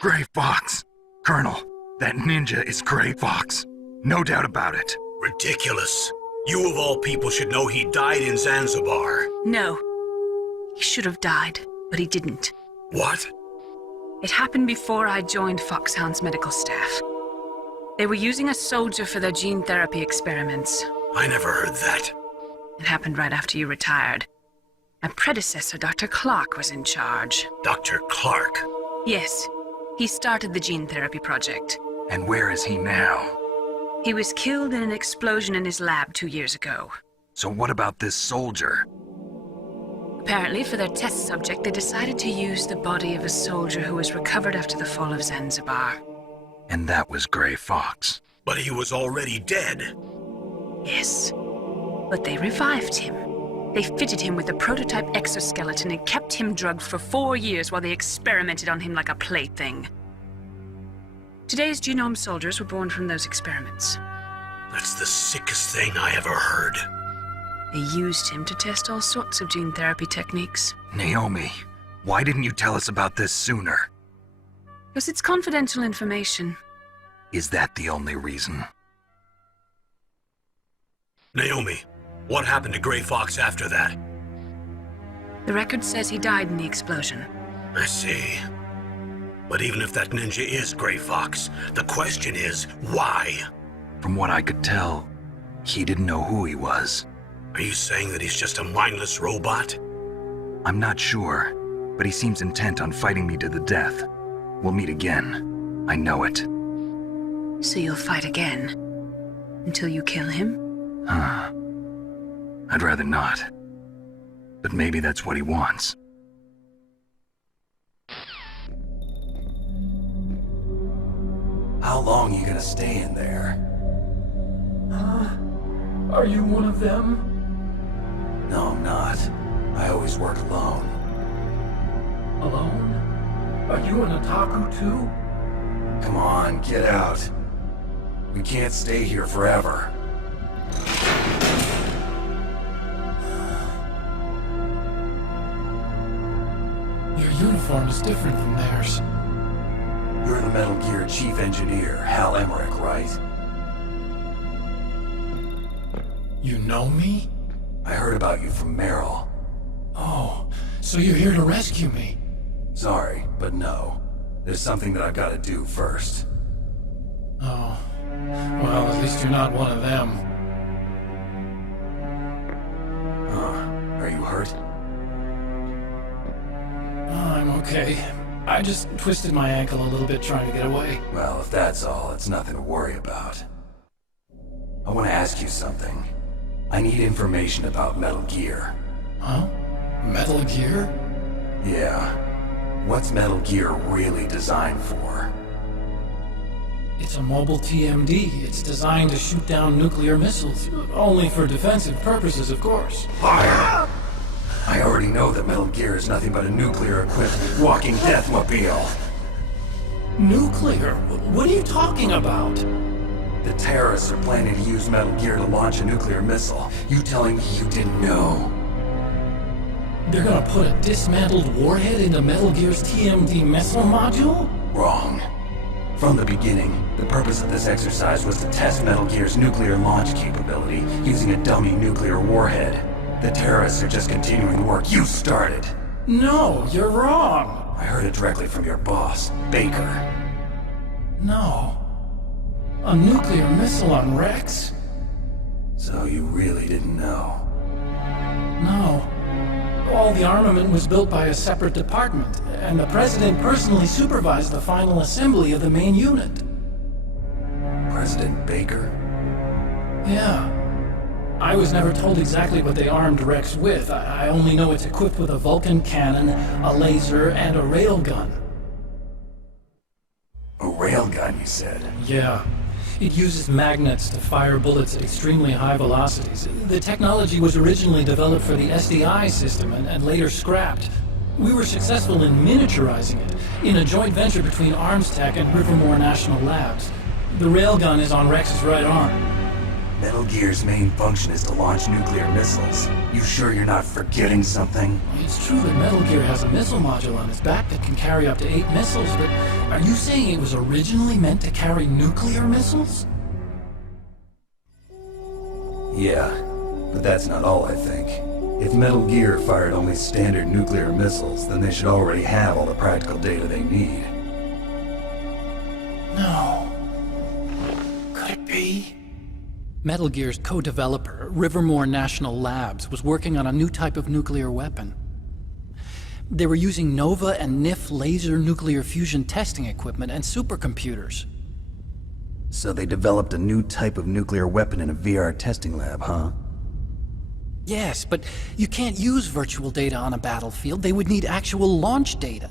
Gray Fox! Colonel, that ninja is Gray Fox. No doubt about it. Ridiculous. You of all people should know he died in Zanzibar. No. He should have died, but he didn't. What? It happened before I joined Foxhound's medical staff. They were using a soldier for their gene therapy experiments. I never heard that. It happened right after you retired. My predecessor, Dr. Clark, was in charge. Dr. Clark? Yes. He started the gene therapy project. And where is he now? He was killed in an explosion in his lab 2 years ago. So what about this soldier? Apparently, for their test subject, they decided to use the body of a soldier who was recovered after the fall of Zanzibar. And that was Gray Fox. But he was already dead. Yes. But they revived him. They fitted him with a prototype exoskeleton and kept him drugged for 4 years while they experimented on him like a plaything. Today's genome soldiers were born from those experiments. That's the sickest thing I ever heard. They used him to test all sorts of gene therapy techniques. Naomi, why didn't you tell us about this sooner? Because it's confidential information. Is that the only reason? Naomi, what happened to Gray Fox after that? The record says he died in the explosion. I see. But even if that ninja is Gray Fox, the question is, why? From what I could tell, he didn't know who he was. Are you saying that he's just a mindless robot? I'm not sure, but he seems intent on fighting me to the death. We'll meet again. I know it. So you'll fight again? Until you kill him? I'd rather not. But maybe that's what he wants. How long you gonna stay in there? Are you one of them? No, I'm not. I always work alone. Alone? Are you an otaku too? Come on, get out. We can't stay here forever. Your uniform is different from theirs. You're the Metal Gear Chief Engineer, Hal Emmerich, right? You know me? I heard about you from Meryl. Oh, so you're here to rescue me? Sorry, but no. There's something that I've got to do first. Oh. Well, at least you're not one of them. Are you hurt? Oh, I'm okay. I just twisted my ankle a little bit trying to get away. Well, if that's all, it's nothing to worry about. I want to ask you something. I need information about Metal Gear. Huh? Metal Gear? Yeah. What's Metal Gear really designed for? It's a mobile TMD. It's designed to shoot down nuclear missiles. Only for defensive purposes, of course. Fire! I already know that Metal Gear is nothing but a nuclear-equipped walking deathmobile. Nuclear? What are you talking about? The terrorists are planning to use Metal Gear to launch a nuclear missile. You telling me you didn't know? They're gonna put a dismantled warhead into Metal Gear's TMD missile module? Wrong. From the beginning, the purpose of this exercise was to test Metal Gear's nuclear launch capability using a dummy nuclear warhead. The terrorists are just continuing the work you started. No, you're wrong. I heard it directly from your boss, Baker. No. A nuclear missile on Rex? So you really didn't know? No. All the armament was built by a separate department, and the President personally supervised the final assembly of the main unit. President Baker? Yeah. I was never told exactly what they armed Rex with. I only know it's equipped with a Vulcan cannon, a laser, and a railgun. A railgun, you said? Yeah. It uses magnets to fire bullets at extremely high velocities. The technology was originally developed for the SDI system and later scrapped. We were successful in miniaturizing it in a joint venture between ArmsTech and Rivermore National Labs. The railgun is on Rex's right arm. Metal Gear's main function is to launch nuclear missiles. You sure you're not forgetting something? It's true that Metal Gear has a missile module on its back that can carry up to 8 missiles, but are you saying it was originally meant to carry nuclear missiles? Yeah, but that's not all, I think. If Metal Gear fired only standard nuclear missiles, then they should already have all the practical data they need. No. Could it be? Metal Gear's co-developer, Rivermore National Labs, was working on a new type of nuclear weapon. They were using NOVA and NIF laser nuclear fusion testing equipment and supercomputers. So they developed a new type of nuclear weapon in a VR testing lab, huh? Yes, but you can't use virtual data on a battlefield. They would need actual launch data.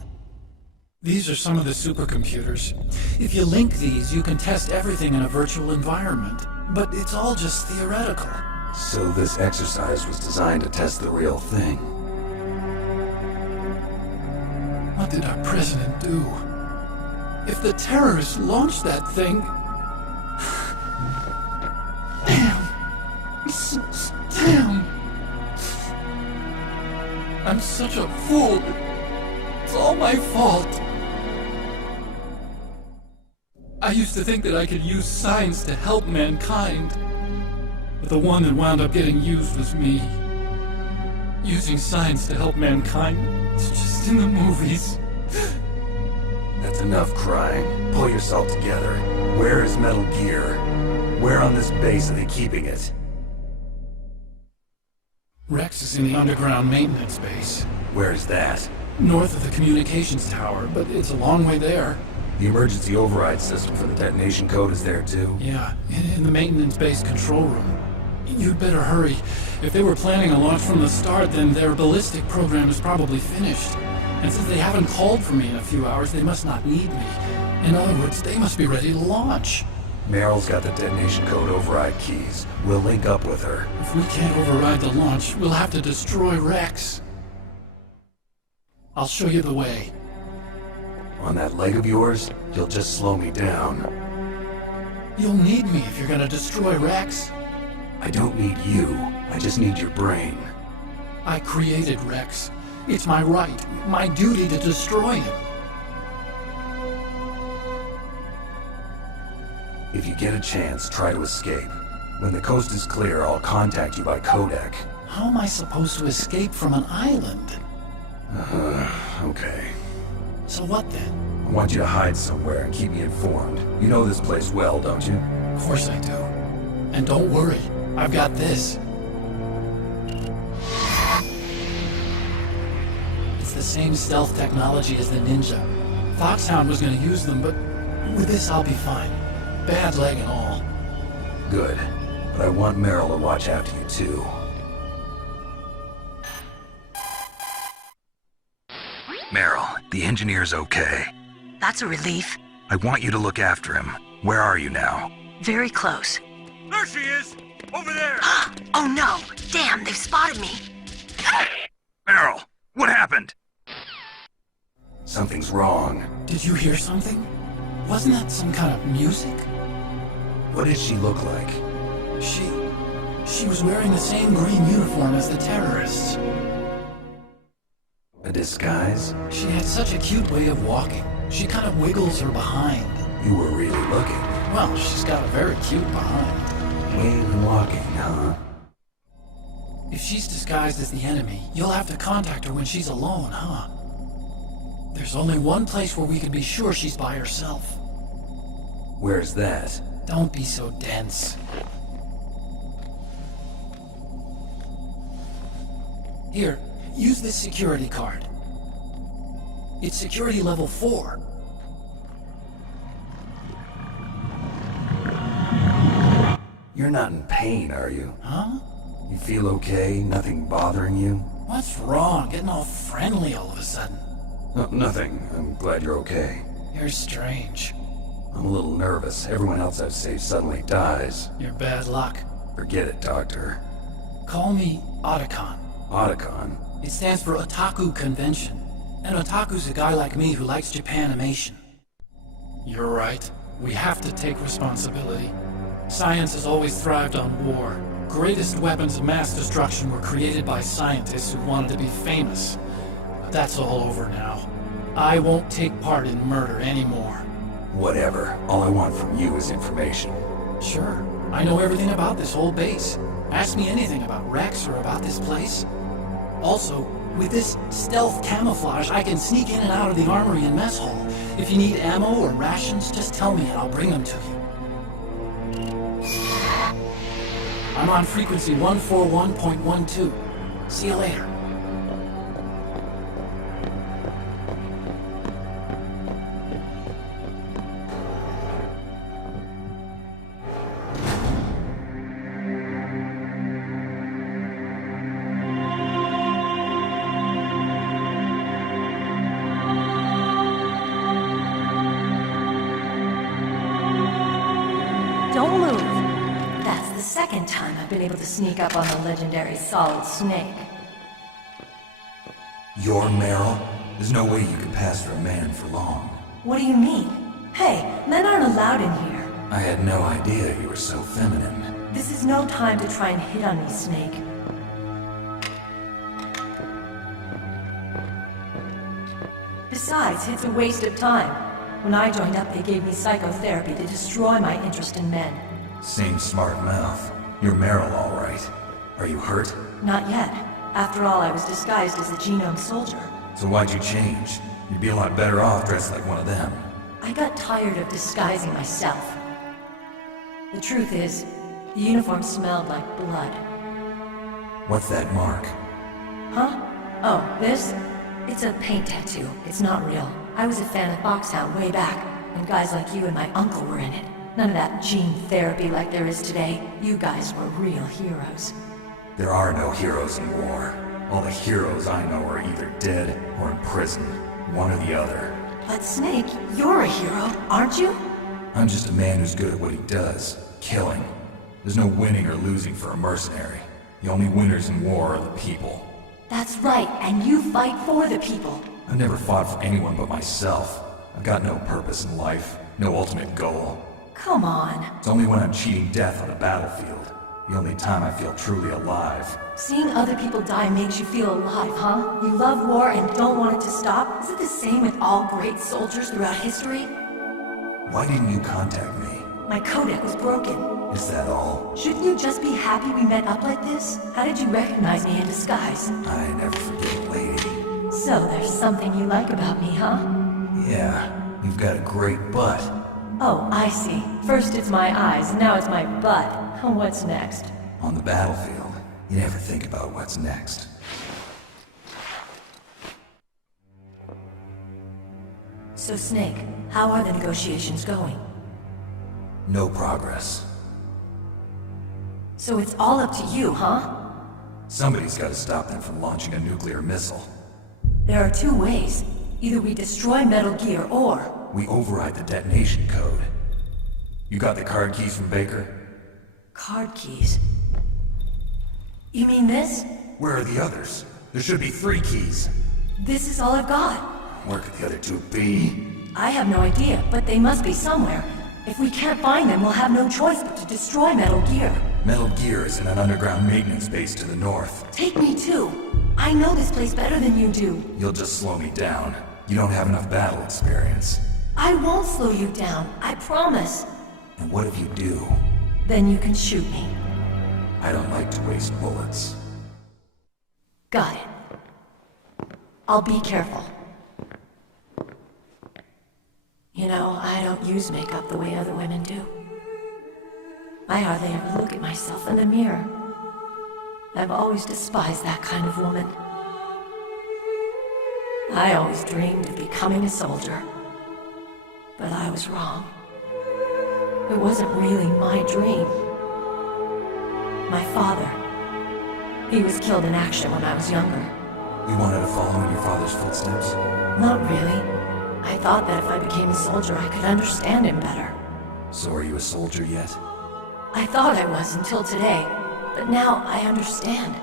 These are some of the supercomputers. If you link these, you can test everything in a virtual environment. But it's all just theoretical. So this exercise was designed to test the real thing. What did our president do? If the terrorists launched that thing... Damn! Damn! I'm such a fool. It's all my fault. I used to think that I could use science to help mankind. But the one that wound up getting used was me. Using science to help mankind, it's just in the movies. That's enough crying. Pull yourself together. Where is Metal Gear? Where on this base are they keeping it? Rex is in the underground maintenance base. Where is that? North of the communications tower, but it's a long way there. The emergency override system for the detonation code is there too? Yeah, in the maintenance base control room. You'd better hurry. If they were planning a launch from the start, then their ballistic program is probably finished. And since they haven't called for me in a few hours, they must not need me. In other words, they must be ready to launch. Meryl's got the detonation code override keys. We'll link up with her. If we can't override the launch, we'll have to destroy Rex. I'll show you the way. On that leg of yours, you'll just slow me down. You'll need me if you're gonna destroy Rex. I don't need you. I just need your brain. I created Rex. It's my right, my duty to destroy him. If you get a chance, try to escape. When the coast is clear, I'll contact you by codec. How am I supposed to escape from an island? Okay. So what then? I want you to hide somewhere and keep me informed. You know this place well, don't you? Of course I do. And don't worry, I've got this. It's the same stealth technology as the Ninja. Foxhound was gonna use them, but with this I'll be fine. Bad leg and all. Good. But I want Meryl to watch after you too. Meryl, the engineer's okay. That's a relief. I want you to look after him. Where are you now? Very close. There she is! Over there! Oh no! Damn, they've spotted me! Meryl, what happened? Something's wrong. Did you hear something? Wasn't that some kind of music? What did she look like? She was wearing the same green uniform as the terrorists. A disguise? She had such a cute way of walking. She kind of wiggles her behind. You were really looking. Well, she's got a very cute behind. Wave and walking, huh? If she's disguised as the enemy, you'll have to contact her when she's alone, huh? There's only one place where we can be sure she's by herself. Where's that? Don't be so dense. Here, use this security card. It's security level 4. You're not in pain, are you? Huh? You feel okay? Nothing bothering you? What's wrong? Getting all friendly all of a sudden. Oh, nothing. I'm glad you're okay. You're strange. I'm a little nervous. Everyone else I've saved suddenly dies. You're bad luck. Forget it, Doctor. Call me Otacon. Otacon? It stands for Otaku Convention. And Otaku's a guy like me who likes Japanimation. You're right. We have to take responsibility. Science has always thrived on war. Greatest weapons of mass destruction were created by scientists who wanted to be famous. But that's all over now. I won't take part in murder anymore. Whatever. All I want from you is information. Sure. I know everything about this whole base. Ask me anything about Rex or about this place. Also, with this stealth camouflage, I can sneak in and out of the armory and mess hall. If you need ammo or rations, just tell me and I'll bring them to you. I'm on frequency 141.12. See you later. Don't move. That's the second time I've been able to sneak up on the legendary Solid Snake. You're Meryl? There's no way you can pass for a man for long. What do you mean? Hey, men aren't allowed in here. I had no idea you were so feminine. This is no time to try and hit on me, Snake. Besides, it's a waste of time. When I joined up, they gave me psychotherapy to destroy my interest in men. Same smart mouth. You're Meryl, all right. Are you hurt? Not yet. After all, I was disguised as a genome soldier. So why'd you change? You'd be a lot better off dressed like one of them. I got tired of disguising myself. The truth is, the uniform smelled like blood. What's that mark? Huh? Oh, this? It's a paint tattoo. It's not real. I was a fan of Foxhound way back, when guys like you and my uncle were in it. None of that gene therapy like there is today. You guys were real heroes. There are no heroes in war. All the heroes I know are either dead or in prison. One or the other. But Snake, you're a hero, aren't you? I'm just a man who's good at what he does, killing. There's no winning or losing for a mercenary. The only winners in war are the people. That's right, and you fight for the people. I've never fought for anyone but myself. I've got no purpose in life, no ultimate goal. Come on. It's only when I'm cheating death on a battlefield. The only time I feel truly alive. Seeing other people die makes you feel alive, huh? You love war and don't want it to stop? Is it the same with all great soldiers throughout history? Why didn't you contact me? My codec was broken. Is that all? Shouldn't you just be happy we met up like this? How did you recognize me in disguise? I never forget a lady. So there's something you like about me, huh? Yeah, you've got a great butt. Oh, I see. First it's my eyes, now it's my butt. What's next? On the battlefield, you never think about what's next. So Snake, how are the negotiations going? No progress. So it's all up to you, huh? Somebody's got to stop them from launching a nuclear missile. There are two ways. Either we destroy Metal Gear or... we override the detonation code. You got the card keys from Baker? Card keys? You mean this? Where are the others? There should be 3 keys. This is all I've got. Where could the other 2 be? I have no idea, but they must be somewhere. If we can't find them, we'll have no choice but to destroy Metal Gear. Metal Gear is in an underground maintenance base to the north. Take me too. I know this place better than you do. You'll just slow me down. You don't have enough battle experience. I won't slow you down, I promise. And what if you do? Then you can shoot me. I don't like to waste bullets. Got it. I'll be careful. You know, I don't use makeup the way other women do. I hardly ever look at myself in the mirror. I've always despised that kind of woman. I always dreamed of becoming a soldier. But I was wrong. It wasn't really my dream. My father. He was killed in action when I was younger. You wanted to follow in your father's footsteps? Not really. I thought that if I became a soldier, I could understand him better. So are you a soldier yet? I thought I was until today, but now I understand.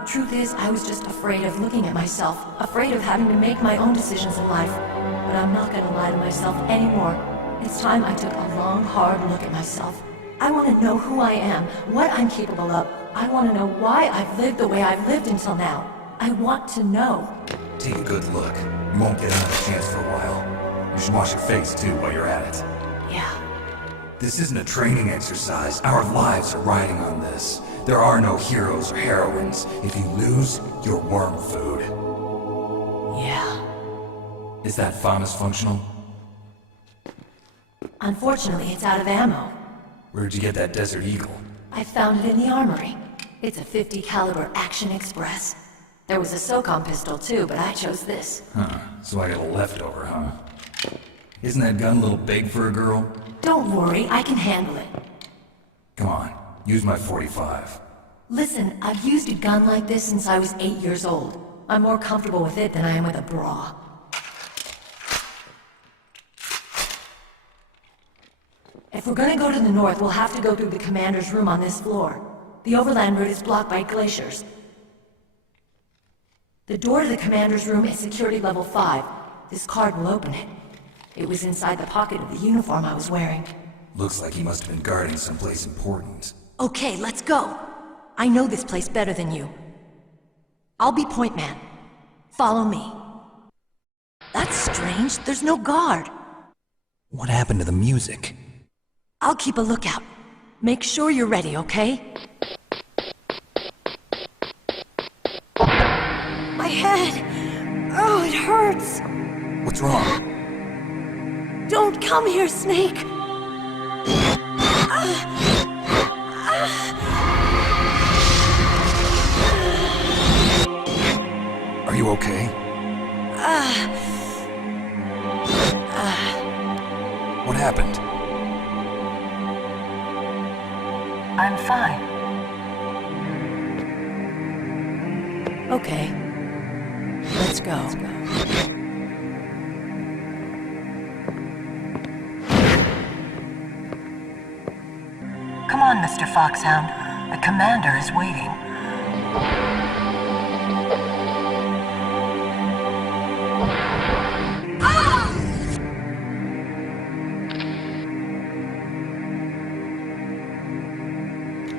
The truth is, I was just afraid of looking at myself, afraid of having to make my own decisions in life. But I'm not gonna lie to myself anymore. It's time I took a long, hard look at myself. I want to know who I am, what I'm capable of. I want to know why I've lived the way I've lived until now. I want to know. Take a good look. You won't get another chance for a while. You should wash your face too while you're at it. Yeah. This isn't a training exercise. Our lives are riding on this. There are no heroes or heroines. If you lose, you're worm food. Yeah. Is that FAMAS functional? Unfortunately, it's out of ammo. Where'd you get that Desert Eagle? I found it in the armory. It's a .50 caliber Action Express. There was a SOCOM pistol too, but I chose this. Huh. So I got a leftover, huh? Isn't that gun a little big for a girl? Don't worry, I can handle it. Come on, use my .45. Listen, I've used a gun like this since I was 8 years old. I'm more comfortable with it than I am with a bra. If we're gonna go to the north, we'll have to go through the commander's room on this floor. The overland route is blocked by glaciers. The door to the commander's room is security level 5. This card will open it. It was inside the pocket of the uniform I was wearing. Looks like he must have been guarding someplace important. Okay, let's go. I know this place better than you. I'll be point man. Follow me. That's strange. There's no guard. What happened to the music? I'll keep a lookout. Make sure you're ready, okay? My head! Oh, it hurts! What's wrong? Don't come here, Snake! Are you okay? What happened? I'm fine. Okay. Let's go. Come on, Mr. Foxhound. The commander is waiting.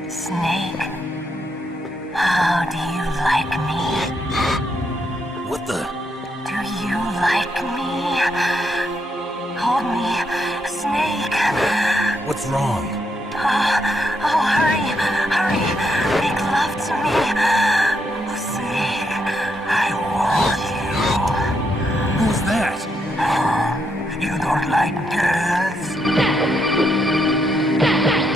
Snake, how do you like me? What the? Do you like me? Hold me, Snake. What's wrong? Oh, hurry, hurry. Make love to me. Oh, Snake, I want you. Who's that? You don't like girls?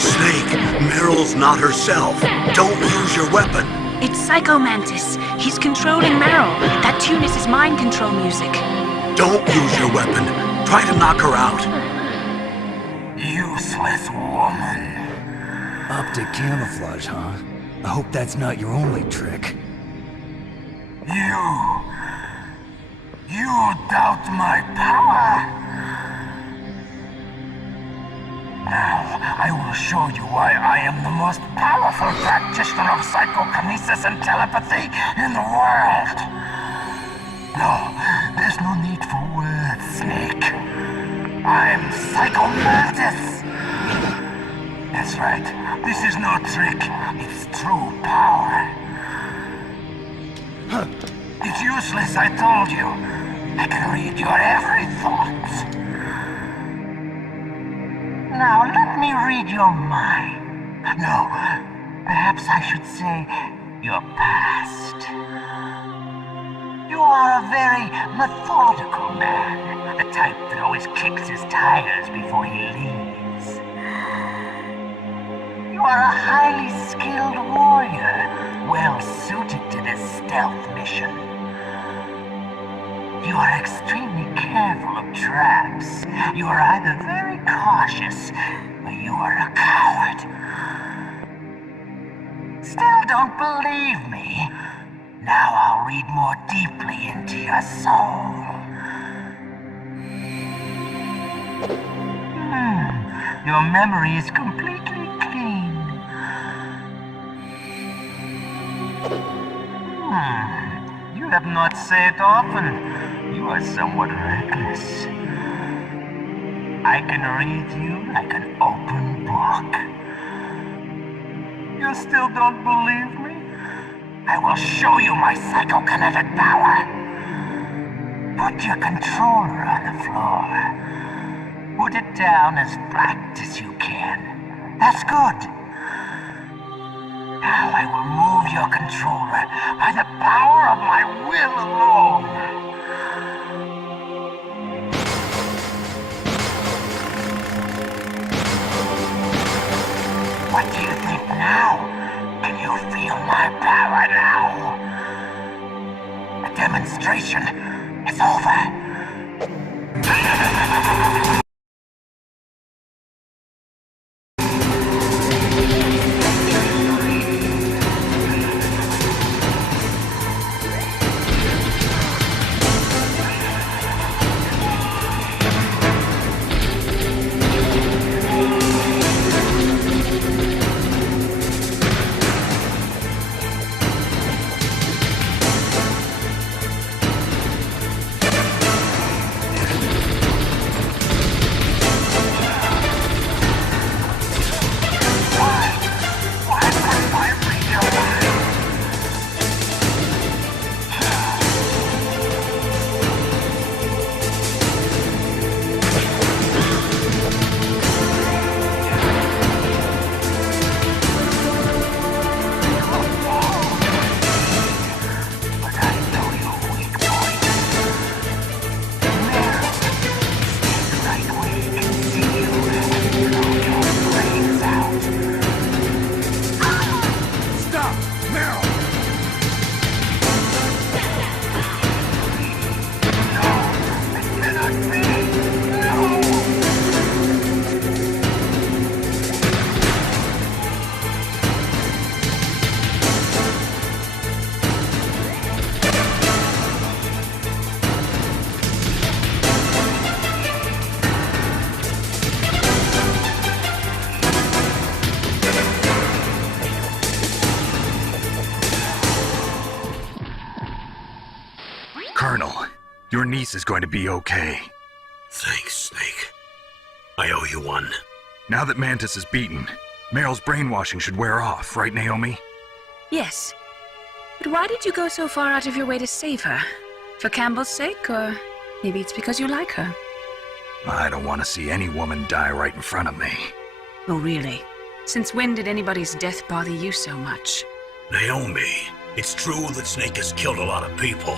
Snake, Meryl's not herself. Don't use your weapon. It's Psycho Mantis. He's controlling Meryl. That tune is his mind control music. Don't use your weapon. Try to knock her out. Useless woman. Optic camouflage, huh? I hope that's not your only trick. You doubt my power? Now, I will show you why I am the most powerful practitioner of psychokinesis and telepathy in the world. No, there's no need for words, Snake. I'm Psycho Mantis. That's right. This is no trick. It's true power. It's useless, I told you. I can read your every thought. Now, let me read your mind. No, perhaps I should say your past. You are a very methodical man. The type that always kicks his tires before he leaves. You are a highly skilled warrior, well suited to this stealth mission. You are extremely careful of traps. You are either very cautious, or you are a coward. Still don't believe me? Now I'll read more deeply into your soul. Your memory is completely clean. You have not said it often. You are somewhat reckless. I can read you like an open book. You still don't believe me? I will show you my psychokinetic power. Put your controller on the floor. Put it down as flat as you can. That's good. Now I will move your controller by the power of my will alone. What do you think now? Can you feel my power now? The demonstration is over. Your niece is going to be okay. Thanks, Snake. I owe you one. Now that Mantis is beaten, Meryl's brainwashing should wear off, right, Naomi? Yes. But why did you go so far out of your way to save her? For Campbell's sake, or maybe it's because you like her? I don't want to see any woman die right in front of me. Oh, really? Since when did anybody's death bother you so much? Naomi, it's true that Snake has killed a lot of people,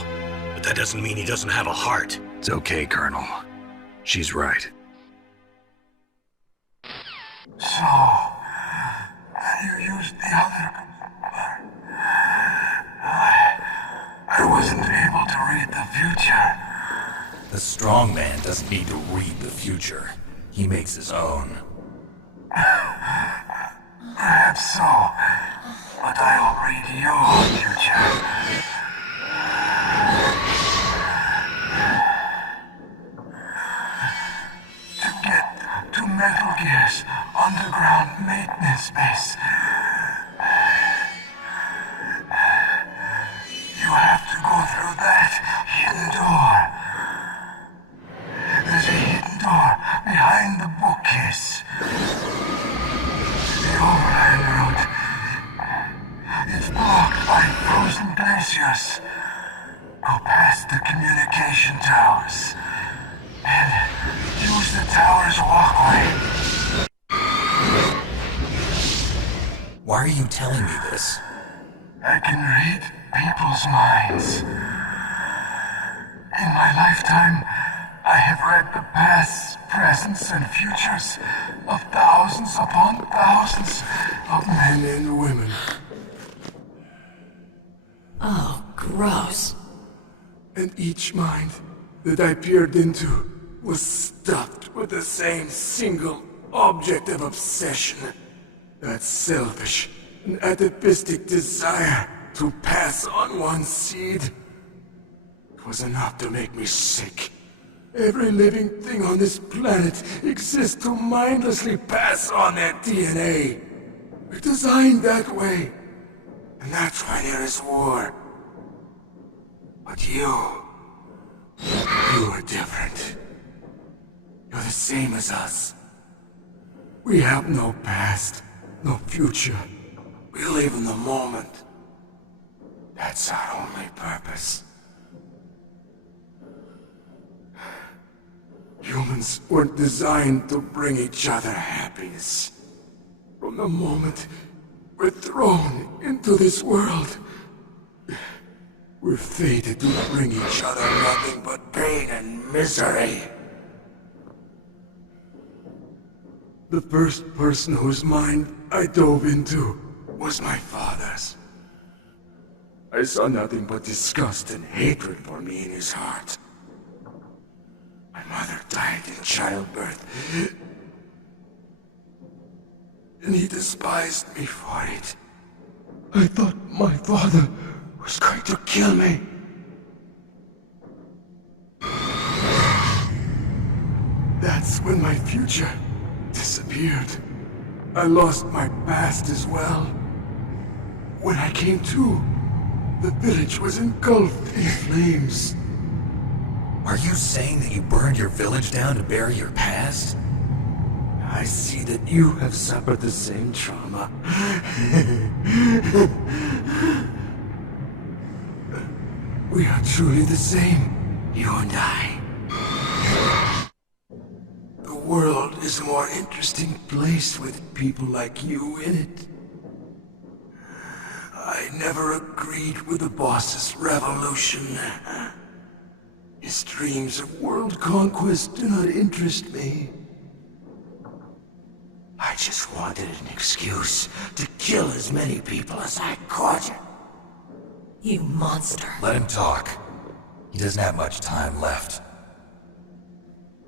but that doesn't mean he doesn't have a heart. It's okay, Colonel. She's right. So, you used the other... I wasn't able to read the future. The strong man doesn't need to read the future. He makes his own. Perhaps so, but I'll read your future. To get to Metal Gear's underground maintenance base, you have to go through that hidden door. There's a hidden door behind the bookcase. The overland route. It's blocked by frozen glaciers. Go past the communication towers. And use the tower's walkway. Why are you telling me this? I can read people's minds. In my lifetime, I have read the pasts, presents, and futures of thousands upon thousands of men and women. Oh, gross. And each mind that I peered into was stuffed with the same single object of obsession. That selfish and atavistic desire to pass on one's seed. It was enough to make me sick. Every living thing on this planet exists to mindlessly pass on their DNA. We're designed that way. And that's why there is war. But you are different. You're the same as us. We have no past, no future. We live in the moment. That's our only purpose. Humans weren't designed to bring each other happiness. From the moment we're thrown into this world, we're fated to bring each other nothing but pain and misery. The first person whose mind I dove into was my father's. I saw nothing but disgust and hatred for me in his heart. My mother died in childbirth, and he despised me for it. I thought my father was going to kill me. That's when my future disappeared. I lost my past as well. When I came to, the village was engulfed in flames. Are you saying that you burned your village down to bury your past? I see that you have suffered the same trauma. We are truly the same, you and I. The world is a more interesting place with people like you in it. I never agreed with the boss's revolution. His dreams of world conquest do not interest me. I just wanted an excuse to kill as many people as I could. You monster. Let him talk. He doesn't have much time left.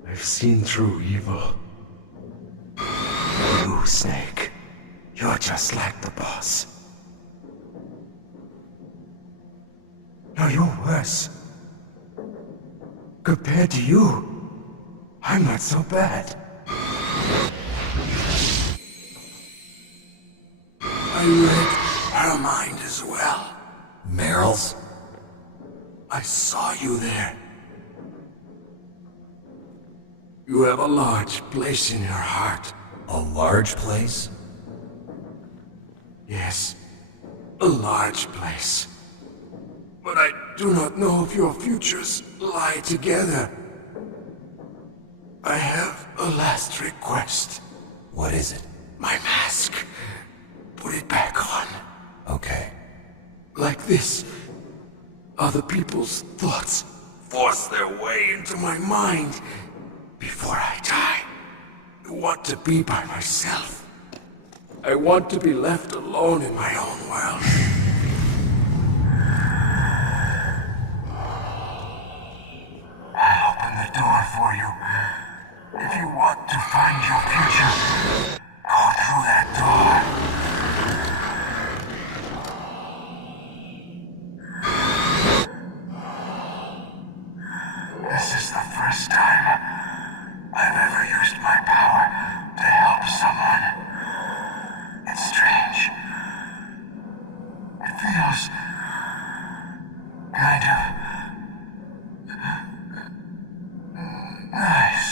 I've seen through evil. You, Snake. You're just like the boss. No, you're worse. Compared to you, I'm not so bad. I read her mind as well. Meryl's? I saw you there. You have a large place in your heart. A large place? Yes, a large place. But I do not know if your futures lie together. I have a last request. What is it? My mask. Put it back on. Okay. Like this, other people's thoughts force their way into my mind. Before I die, I want to be by myself. I want to be left alone in my own world. I'll open the door for you. If you want to find your future, go through that door. This is the first time I've ever used my power to help someone. It's strange. It feels kind of nice.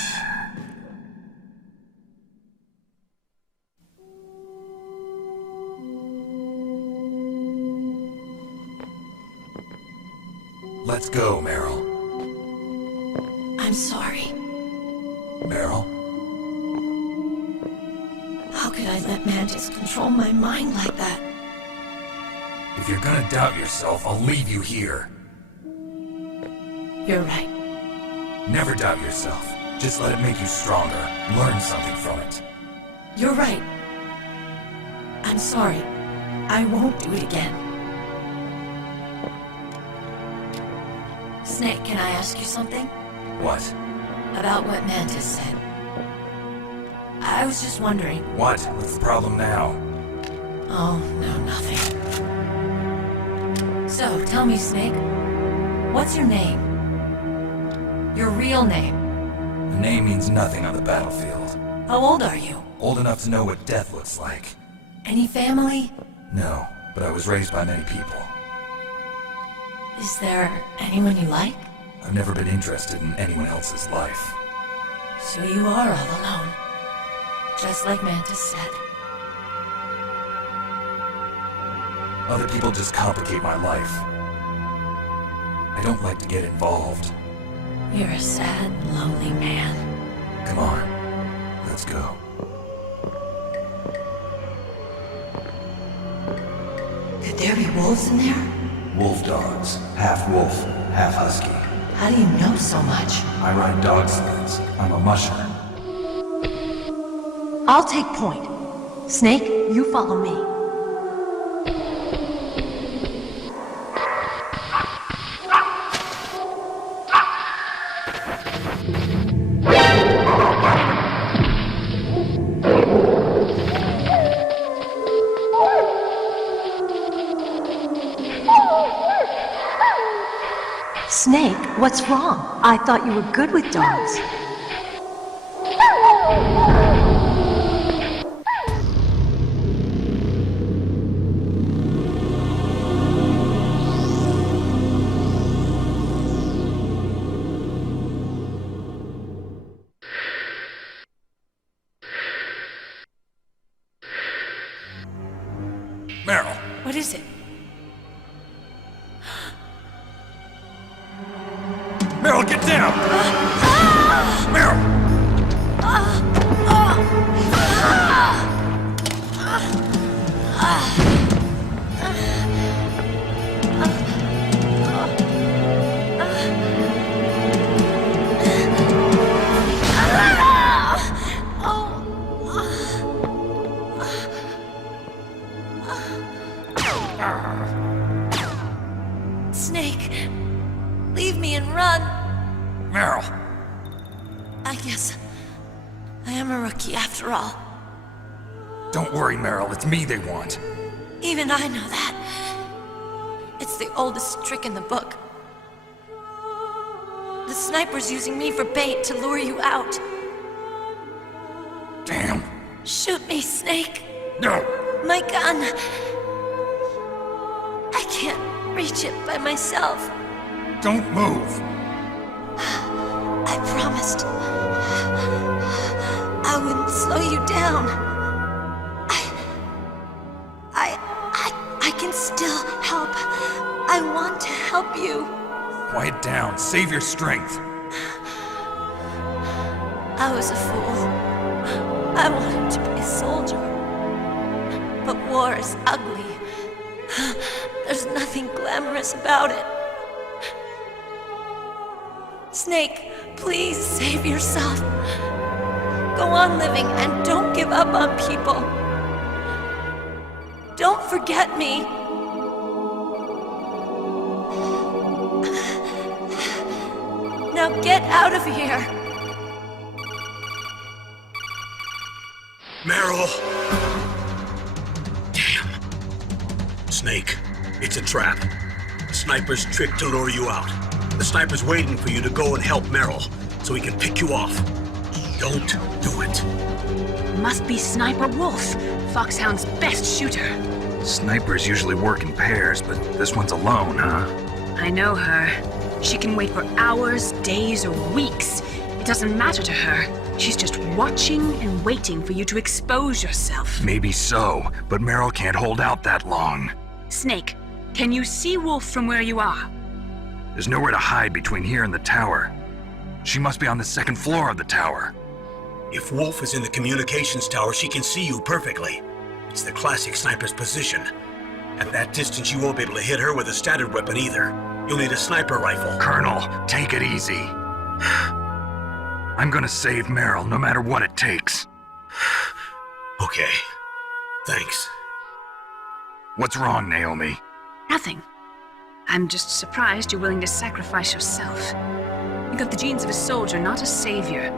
Let's go, Meryl. I'm sorry. Meryl? How could I let Mantis control my mind like that? If you're gonna doubt yourself, I'll leave you here. You're right. Never doubt yourself. Just let it make you stronger. Learn something from it. You're right. I'm sorry. I won't do it again. Snake, can I ask you something? What? About what Mantis said. I was just wondering. What? What's the problem now? Oh, no, nothing. So, tell me, Snake. What's your name? Your real name? The name means nothing on the battlefield. How old are you? Old enough to know what death looks like. Any family? No, but I was raised by many people. Is there anyone you like? I've never been interested in anyone else's life. So you are all alone. Just like Mantis said. Other people just complicate my life. I don't like to get involved. You're a sad, lonely man. Come on, let's go. Could there be wolves in there? Wolf dogs. Half wolf, half husky. How do you know so much? I ride dog sleds. I'm a musher. I'll take point. Snake, you follow me. Snake, what's wrong? I thought you were good with dogs. Meryl! What is it? Meryl, get down! Meryl! Snake, leave me and run. Meryl! I guess I am a rookie after all. Don't worry, Meryl. It's me they want. Even I know that. It's the oldest trick in the book. The sniper's using me for bait to lure you out. Damn. Shoot me, Snake. No! My gun. I can't reach it by myself. Don't move! I promised. slow you down. I can still help. I want to help you. Quiet down. Save your strength. I was a fool. I wanted to be a soldier. But war is ugly. There's nothing glamorous about it. Snake, please save yourself. Go on living and don't give up on people. Don't forget me. Now get out of here. Meryl! Damn. Snake, it's a trap. The sniper's trick to lure you out. The sniper's waiting for you to go and help Meryl, so he can pick you off. Don't do it. Must be Sniper Wolf, Foxhound's best shooter. Snipers usually work in pairs, but this one's alone, huh? I know her. She can wait for hours, days, or weeks. It doesn't matter to her. She's just watching and waiting for you to expose yourself. Maybe so, but Meryl can't hold out that long. Snake, can you see Wolf from where you are? There's nowhere to hide between here and the tower. She must be on the second floor of the tower. If Wolf is in the communications tower, she can see you perfectly. It's the classic sniper's position. At that distance, you won't be able to hit her with a standard weapon either. You'll need a sniper rifle. Colonel, take it easy. I'm gonna save Meryl no matter what it takes. Okay. Thanks. What's wrong, Naomi? Nothing. I'm just surprised you're willing to sacrifice yourself. You got the genes of a soldier, not a savior.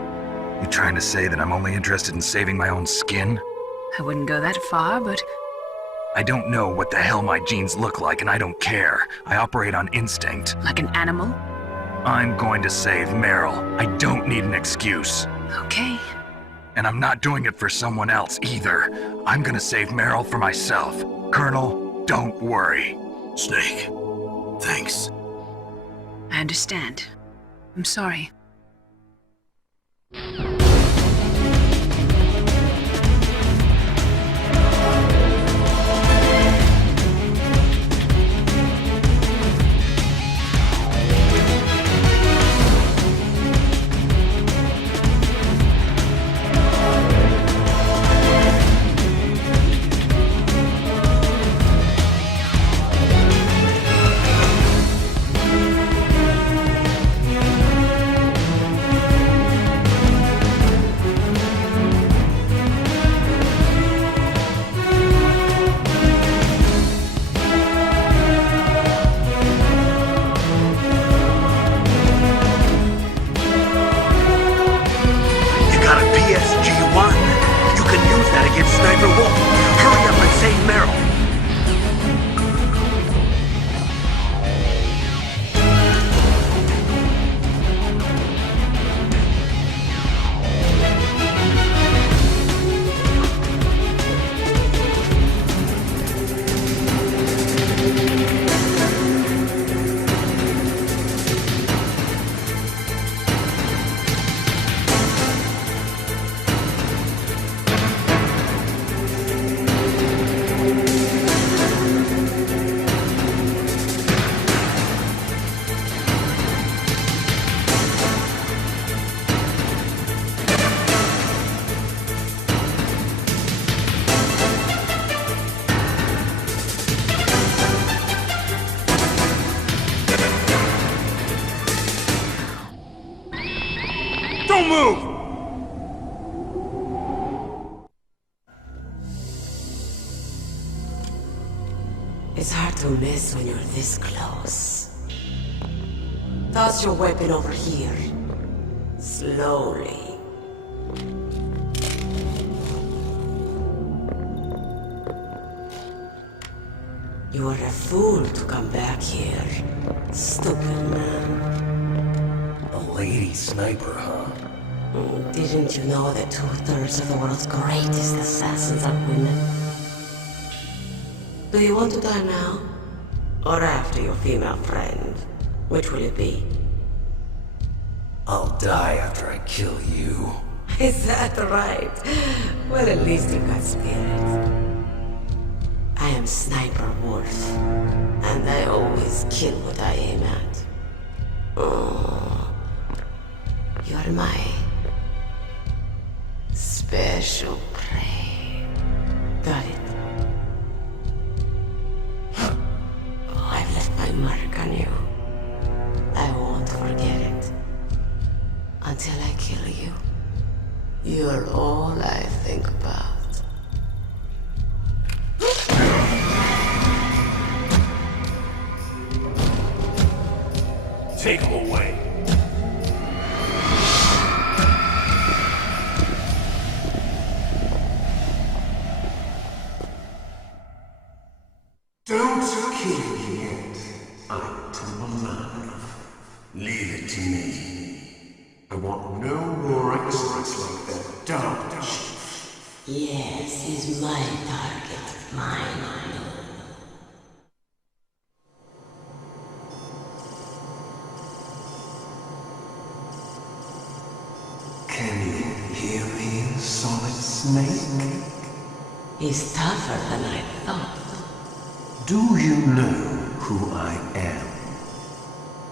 You trying to say that I'm only interested in saving my own skin? I wouldn't go that far, but... I don't know what the hell my genes look like, and I don't care. I operate on instinct. Like an animal? I'm going to save Meryl. I don't need an excuse. Okay. And I'm not doing it for someone else either. I'm gonna save Meryl for myself. Colonel, don't worry. Snake, thanks. I understand. I'm sorry. Sniper Wolf, hurry up and save Meryl. Don't move! It's hard to miss when you're this close. Toss your weapon over here. Slowly. You are a fool to come back here. Stupid man. A lady sniper, huh? Didn't you know that 2/3 of the world's greatest assassins are women? Do you want to die now? Or after your female friend? Which will it be? I'll die after I kill you. Is that right? Well, at least you got spirit. I am Sniper Wolf, and I always kill what I aim at. Oh, you're my special prey. Got it. I've left my mark on you. I won't forget it. Until I kill you. You're all I think about. Take him away. Don't kill me yet. I'm too alive. Leave it to me. I want no more extras like that dark chief. Yes, he's my target. Mine. Can you hear me, Solid Snake? He's tougher than I thought. Do you know who I am?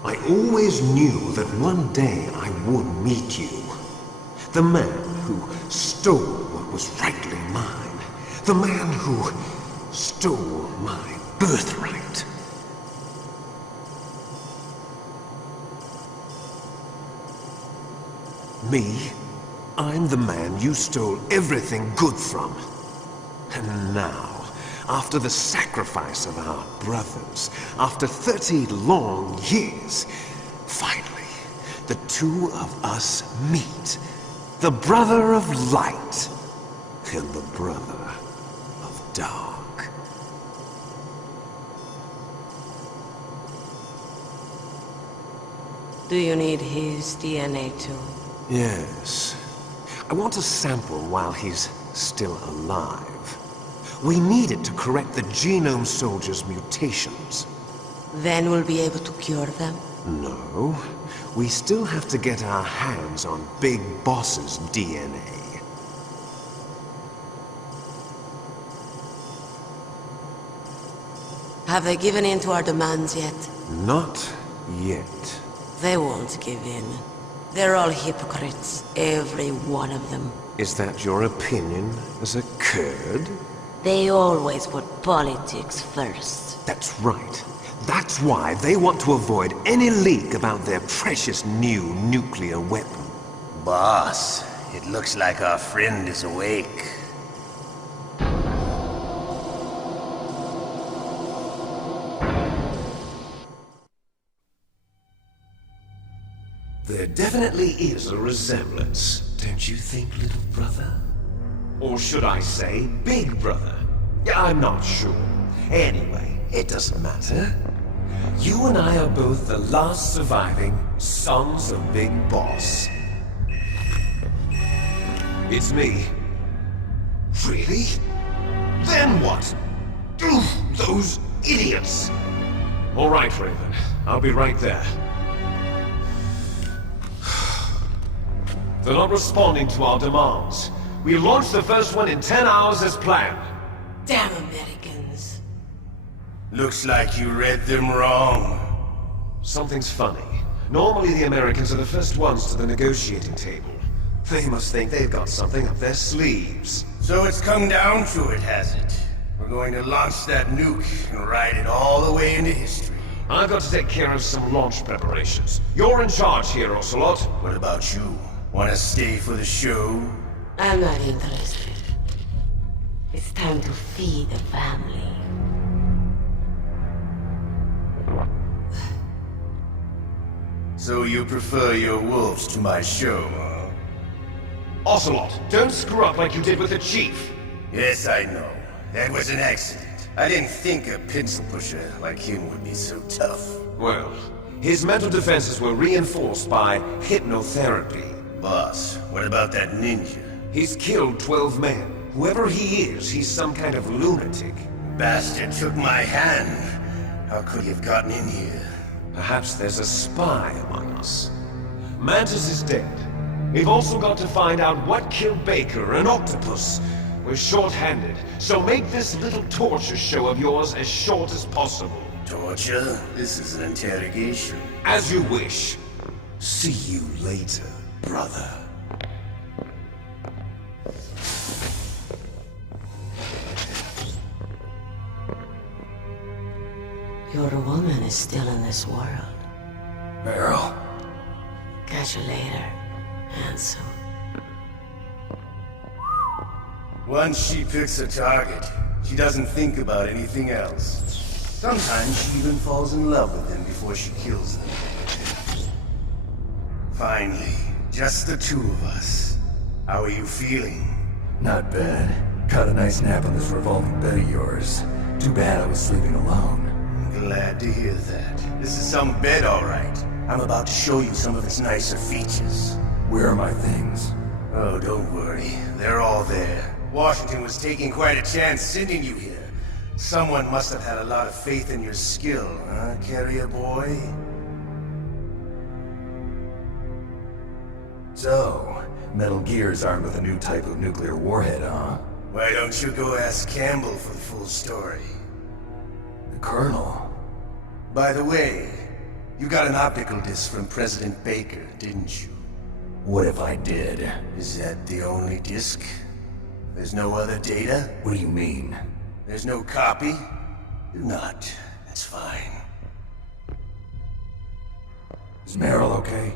I always knew that one day I would meet you. The man who stole what was rightly mine. The man who stole my birthright. Me? I'm the man you stole everything good from. And now, after the sacrifice of our brothers, after 30 long years, finally, the two of us meet. The brother of light and the brother of dark. Do you need his DNA too? Yes. I want a sample while he's still alive. We need it to correct the Genome Soldier's mutations. Then we'll be able to cure them? No. We still have to get our hands on Big Boss's DNA. Have they given in to our demands yet? Not yet. They won't give in. They're all hypocrites, every one of them. Is that your opinion as a Kurd? They always put politics first. That's right. That's why they want to avoid any leak about their precious new nuclear weapon. Boss, it looks like our friend is awake. There definitely is a resemblance, don't you think, little brother? Or should I say, big brother? I'm not sure. Anyway, it doesn't matter. You and I are both the last surviving sons of Big Boss. It's me. Really? Then what? Those idiots! All right, Raven. I'll be right there. They're not responding to our demands. We launched the first one in 10 hours as planned. Damn Americans. Looks like you read them wrong. Something's funny. Normally the Americans are the first ones to the negotiating table. They must think they've got something up their sleeves. So it's come down to it, has it? We're going to launch that nuke and ride it all the way into history. I've got to take care of some launch preparations. You're in charge here, Ocelot. What about you? Want to stay for the show? I'm not interested. It's time to feed the family. So you prefer your wolves to my show, huh? Ocelot, don't screw up like you did with the Chief. Yes, I know. That was an accident. I didn't think a pencil pusher like him would be so tough. Well, his mental defenses were reinforced by hypnotherapy. Boss, what about that ninja? He's killed 12 men. Whoever he is, he's some kind of lunatic. Bastard took my hand. How could he have gotten in here? Perhaps there's a spy among us. Mantis is dead. We've also got to find out what killed Baker, an octopus. We're short-handed, so make this little torture show of yours as short as possible. Torture? This is an interrogation. As you wish. See you later, brother. Your woman is still in this world. Meryl. Catch you later, handsome. Once she picks a target, she doesn't think about anything else. Sometimes she even falls in love with them before she kills them. Finally, just the two of us. How are you feeling? Not bad. Caught a nice nap on this revolving bed of yours. Too bad I was sleeping alone. Glad to hear that. This is some bed, all right. I'm about to show you some of its nicer features. Where are my things? Oh, don't worry. They're all there. Washington was taking quite a chance sending you here. Someone must have had a lot of faith in your skill, huh, carrier boy? So, Metal Gear's armed with a new type of nuclear warhead, huh? Why don't you go ask Campbell for the full story? The Colonel? By the way, you got an optical disc from President Baker, didn't you? What if I did? Is that the only disc? There's no other data? What do you mean? There's no copy? Do not. That's fine. Is Meryl okay?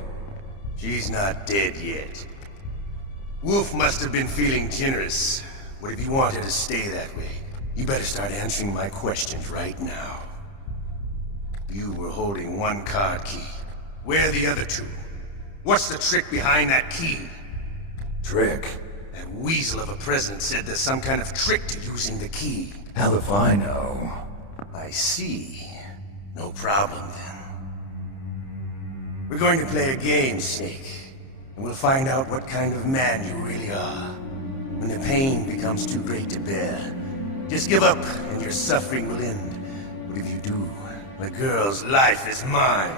She's not dead yet. Wolf must have been feeling generous. But if you want her to stay that way, you better start answering my questions right now. You were holding one card key. Where are the other two? What's the trick behind that key? Trick? That weasel of a president said there's some kind of trick to using the key. Hell if I know. I see. No problem then. We're going to play a game, Snake. And we'll find out what kind of man you really are. When the pain becomes too great to bear, just give up and your suffering will end. But if you do, the girl's life is mine.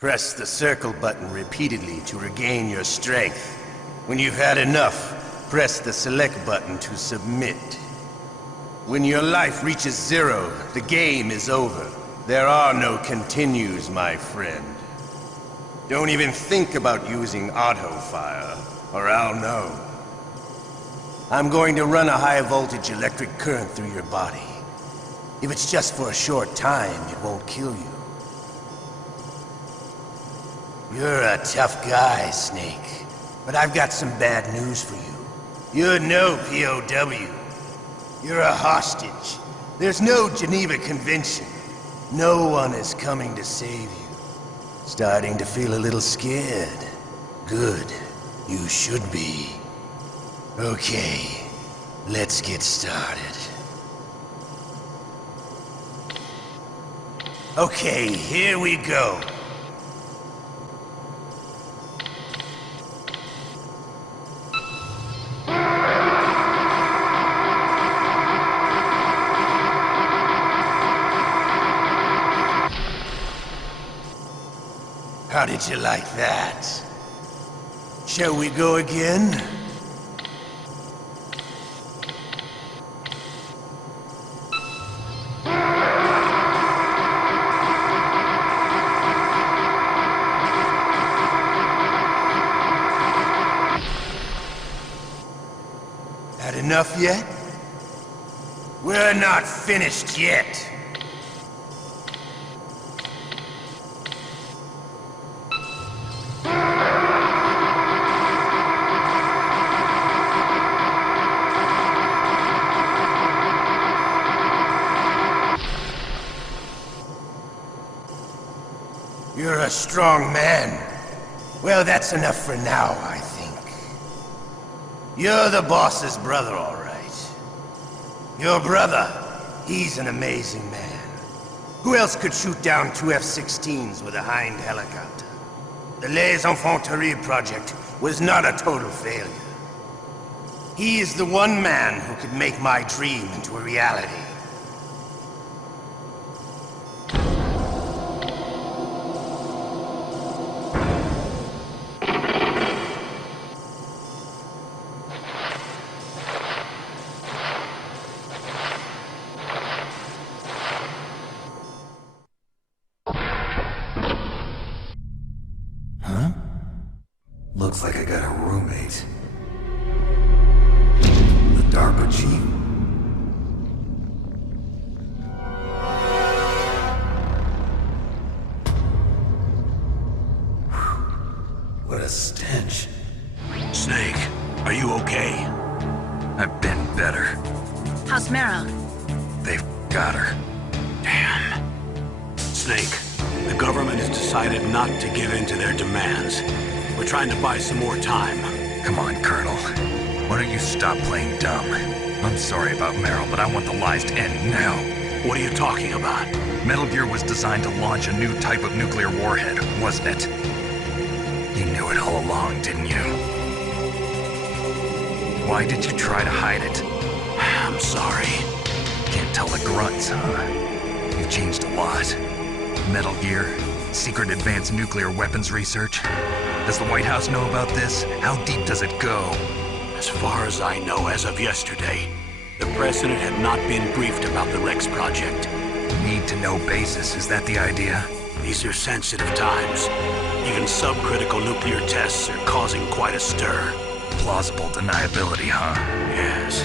Press the circle button repeatedly to regain your strength. When you've had enough, press the select button to submit. When your life reaches 0, the game is over. There are no continues, my friend. Don't even think about using auto-fire, or I'll know. I'm going to run a high-voltage electric current through your body. If it's just for a short time, it won't kill you. You're a tough guy, Snake. But I've got some bad news for you. You're no POW. You're a hostage. There's no Geneva Convention. No one is coming to save you. Starting to feel a little scared. Good. You should be. Okay, let's get started. Okay, here we go. How did you like that? Shall we go again? Had enough yet? We're not finished yet. You're a strong man. Well, that's enough for now, I think. You're the boss's brother, all right. Your brother, he's an amazing man. Who else could shoot down 2 F-16s with a Hind helicopter? The Les Infanteries project was not a total failure. He is the one man who could make my dream into a reality. Looks like I got a roommate. The DARPA chief? What a stench. Snake, are you okay? I've been better. How's Meryl? They've got her. Damn. Snake, the government has decided not to give in to their demands. We're trying to buy some more time. Come on, Colonel. Why don't you stop playing dumb? I'm sorry about Meryl, but I want the lies to end now. What are you talking about? Metal Gear was designed to launch a new type of nuclear warhead, wasn't it? You knew it all along, didn't you? Why did you try to hide it? I'm sorry. Can't tell the grunts, huh? You've changed a lot. Metal Gear, secret advanced nuclear weapons research. Does the White House know about this? How deep does it go? As far as I know, as of yesterday, the president had not been briefed about the Rex project. Need-to-know basis, is that the idea? These are sensitive times. Even subcritical nuclear tests are causing quite a stir. Plausible deniability, huh? Yes.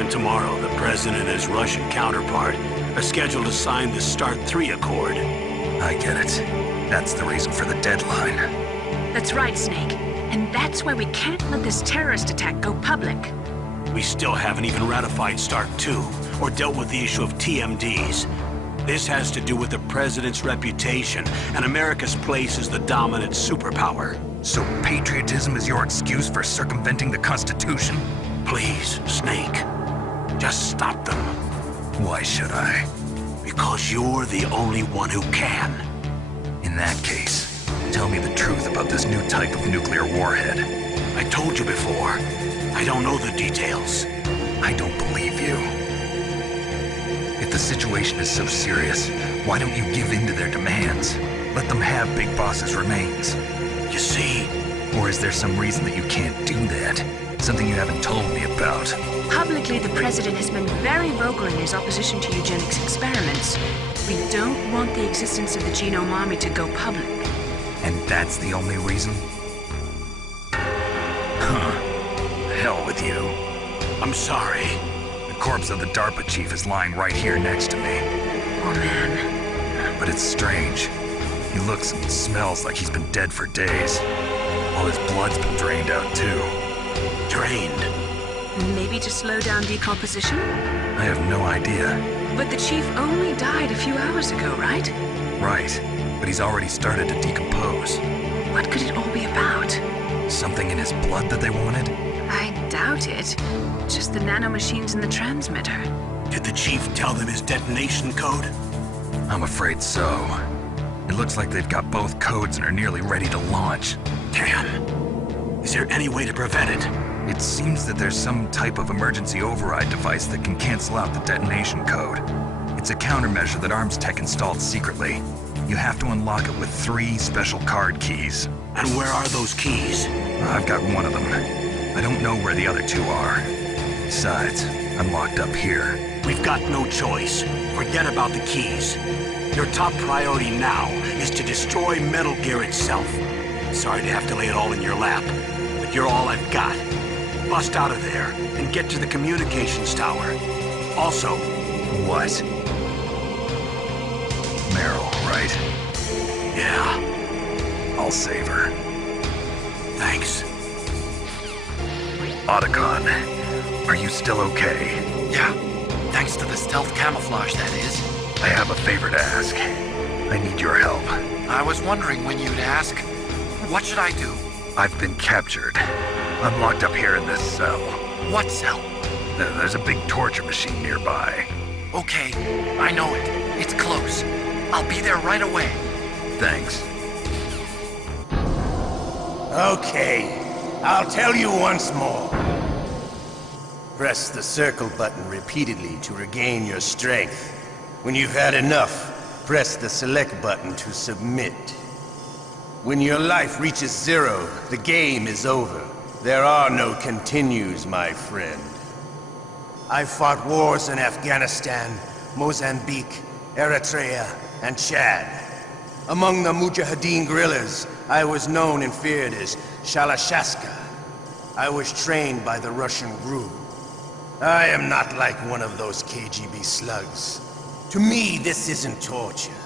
And tomorrow, the president and his Russian counterpart are scheduled to sign the START 3 Accord. I get it. That's the reason for the deadline. That's right, Snake. And that's why we can't let this terrorist attack go public. We still haven't even ratified START 2 or dealt with the issue of TMDs. This has to do with the president's reputation and America's place as the dominant superpower. So patriotism is your excuse for circumventing the Constitution? Please, Snake. Just stop them. Why should I? Because you're the only one who can. In that case, tell me the truth about this new type of nuclear warhead. I told you before. I don't know the details. I don't believe you. If the situation is so serious, why don't you give in to their demands? Let them have Big Boss's remains. You see? Or is there some reason that you can't do that? Something you haven't told me about? Publicly, the president has been very vocal in his opposition to eugenics experiments. We don't want the existence of the Genome Army to go public. And that's the only reason? Huh. Hell with you. I'm sorry. The corpse of the DARPA chief is lying right here next to me. Oh, man. But it's strange. He looks and smells like he's been dead for days. All his blood's been drained out, too. Drained? Maybe to slow down decomposition? I have no idea. But the chief only died a few hours ago, right? Right. But he's already started to decompose. What could it all be about? Something in his blood that they wanted? I doubt it. Just the nanomachines in the transmitter. Did the chief tell them his detonation code? I'm afraid so. It looks like they've got both codes and are nearly ready to launch. Damn. Is there any way to prevent it? It seems that there's some type of emergency override device that can cancel out the detonation code. It's a countermeasure that Arms Tech installed secretly. You have to unlock it with 3 special card keys. And where are those keys? I've got one of them. I don't know where the other 2 are. Besides, I'm locked up here. We've got no choice. Forget about the keys. Your top priority now is to destroy Metal Gear itself. Sorry to have to lay it all in your lap, but you're all I've got. Bust out of there and get to the communications tower. Also... What? Meryl, right? Yeah. I'll save her. Thanks. Otacon, are you still okay? Yeah. Thanks to the stealth camouflage, that is. I have a favor to ask. I need your help. I was wondering when you'd ask. What should I do? I've been captured. I'm locked up here in this cell. What cell? There's a big torture machine nearby. Okay, I know it. It's close. I'll be there right away. Thanks. Okay, I'll tell you once more. Press the circle button repeatedly to regain your strength. When you've had enough, press the select button to submit. When your life reaches 0, the game is over. There are no continues, my friend. I fought wars in Afghanistan, Mozambique, Eritrea, and Chad. Among the Mujahideen guerrillas, I was known and feared as Shalashaska. I was trained by the Russian GRU. I am not like one of those KGB slugs. To me, this isn't torture.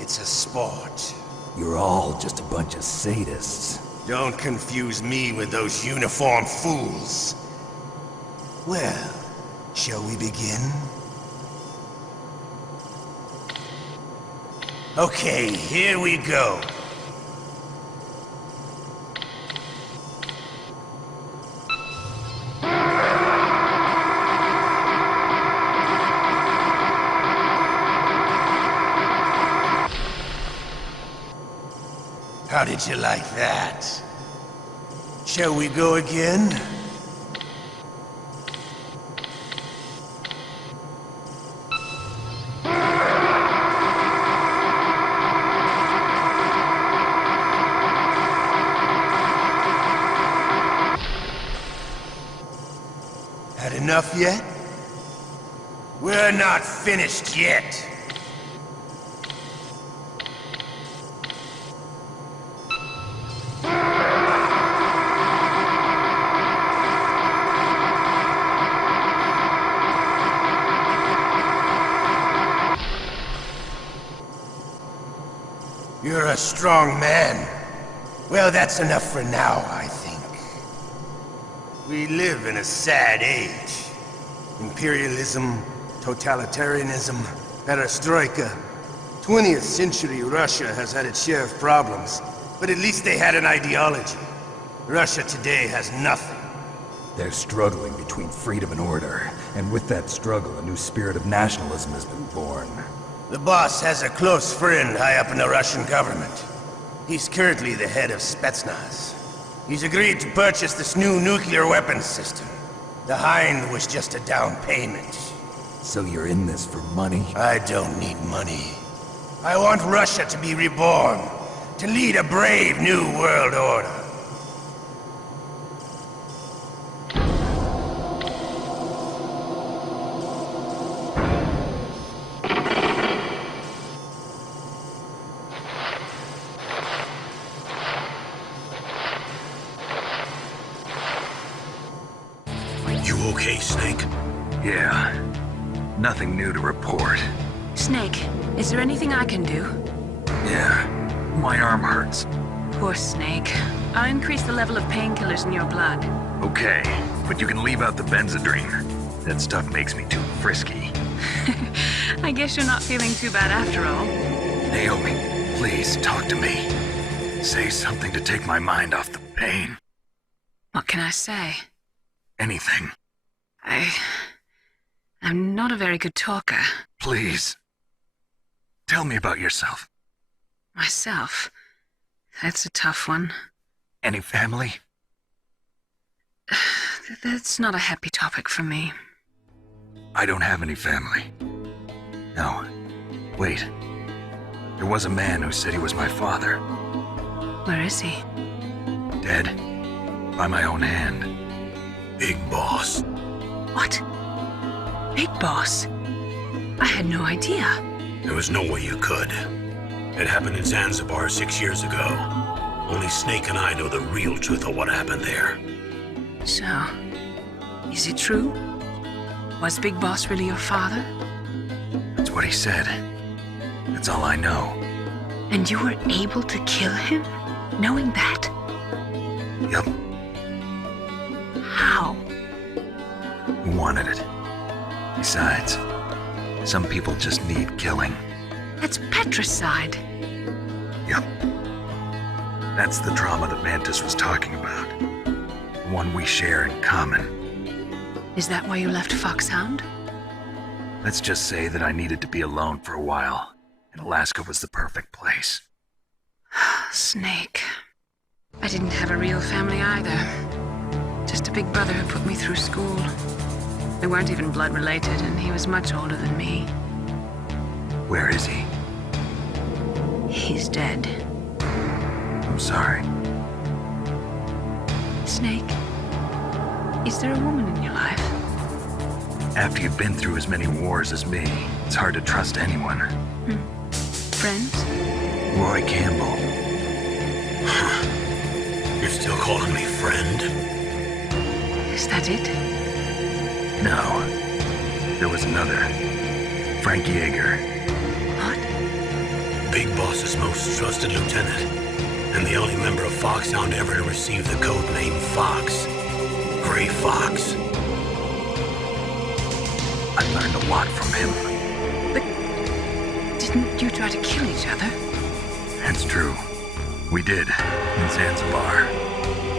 It's a sport. You're all just a bunch of sadists. Don't confuse me with those uniformed fools. Well, shall we begin? Okay, here we go. How did you like that? Shall we go again? Had enough yet? We're not finished yet. You're a strong man. Well, that's enough for now, I think. We live in a sad age. Imperialism, totalitarianism, perestroika. 20th century Russia has had its share of problems, but at least they had an ideology. Russia today has nothing. They're struggling between freedom and order, and with that struggle, a new spirit of nationalism has been born. The boss has a close friend high up in the Russian government. He's currently the head of Spetsnaz. He's agreed to purchase this new nuclear weapons system. The Hind was just a down payment. So you're in this for money? I don't need money. I want Russia to be reborn, to lead a brave new world order. You okay, Snake? Yeah. Nothing new to report. Snake, is there anything I can do? Yeah. My arm hurts. Poor Snake. I'll increase the level of painkillers in your blood. Okay, but you can leave out the Benzedrine. That stuff makes me too frisky. I guess you're not feeling too bad after all. Naomi, please talk to me. Say something to take my mind off the pain. What can I say? Anything. I'm not a very good talker. Please. Tell me about yourself. Myself? That's a tough one. Any family? That's not a happy topic for me. I don't have any family. No. Wait. There was a man who said he was my father. Where is he? Dead. By my own hand. Big Boss. What? Big Boss? I had no idea. There was no way you could. It happened in Zanzibar 6 years ago. Only Snake and I know the real truth of what happened there. So, is it true? Was Big Boss really your father? That's what he said. That's all I know. And you were able to kill him, knowing that? Yup. How? He wanted it. Besides, some people just need killing. That's patricide. Yup. That's the trauma that Mantis was talking about. The one we share in common. Is that why you left Foxhound? Let's just say that I needed to be alone for a while, and Alaska was the perfect place. Snake. I didn't have a real family either. Just a big brother who put me through school. We weren't even blood related, and he was much older than me. Where is he? He's dead. I'm sorry. Snake, is there a woman in your life? After you've been through as many wars as me, it's hard to trust anyone. Friends? Roy Campbell. Still calling me friend? Is that it? No. There was another. Frank Yeager. Big Boss's most trusted lieutenant, and the only member of Foxhound ever to receive the code name Fox. Gray Fox. I learned a lot from him. But didn't you try to kill each other? It's true. We did, in Zanzibar.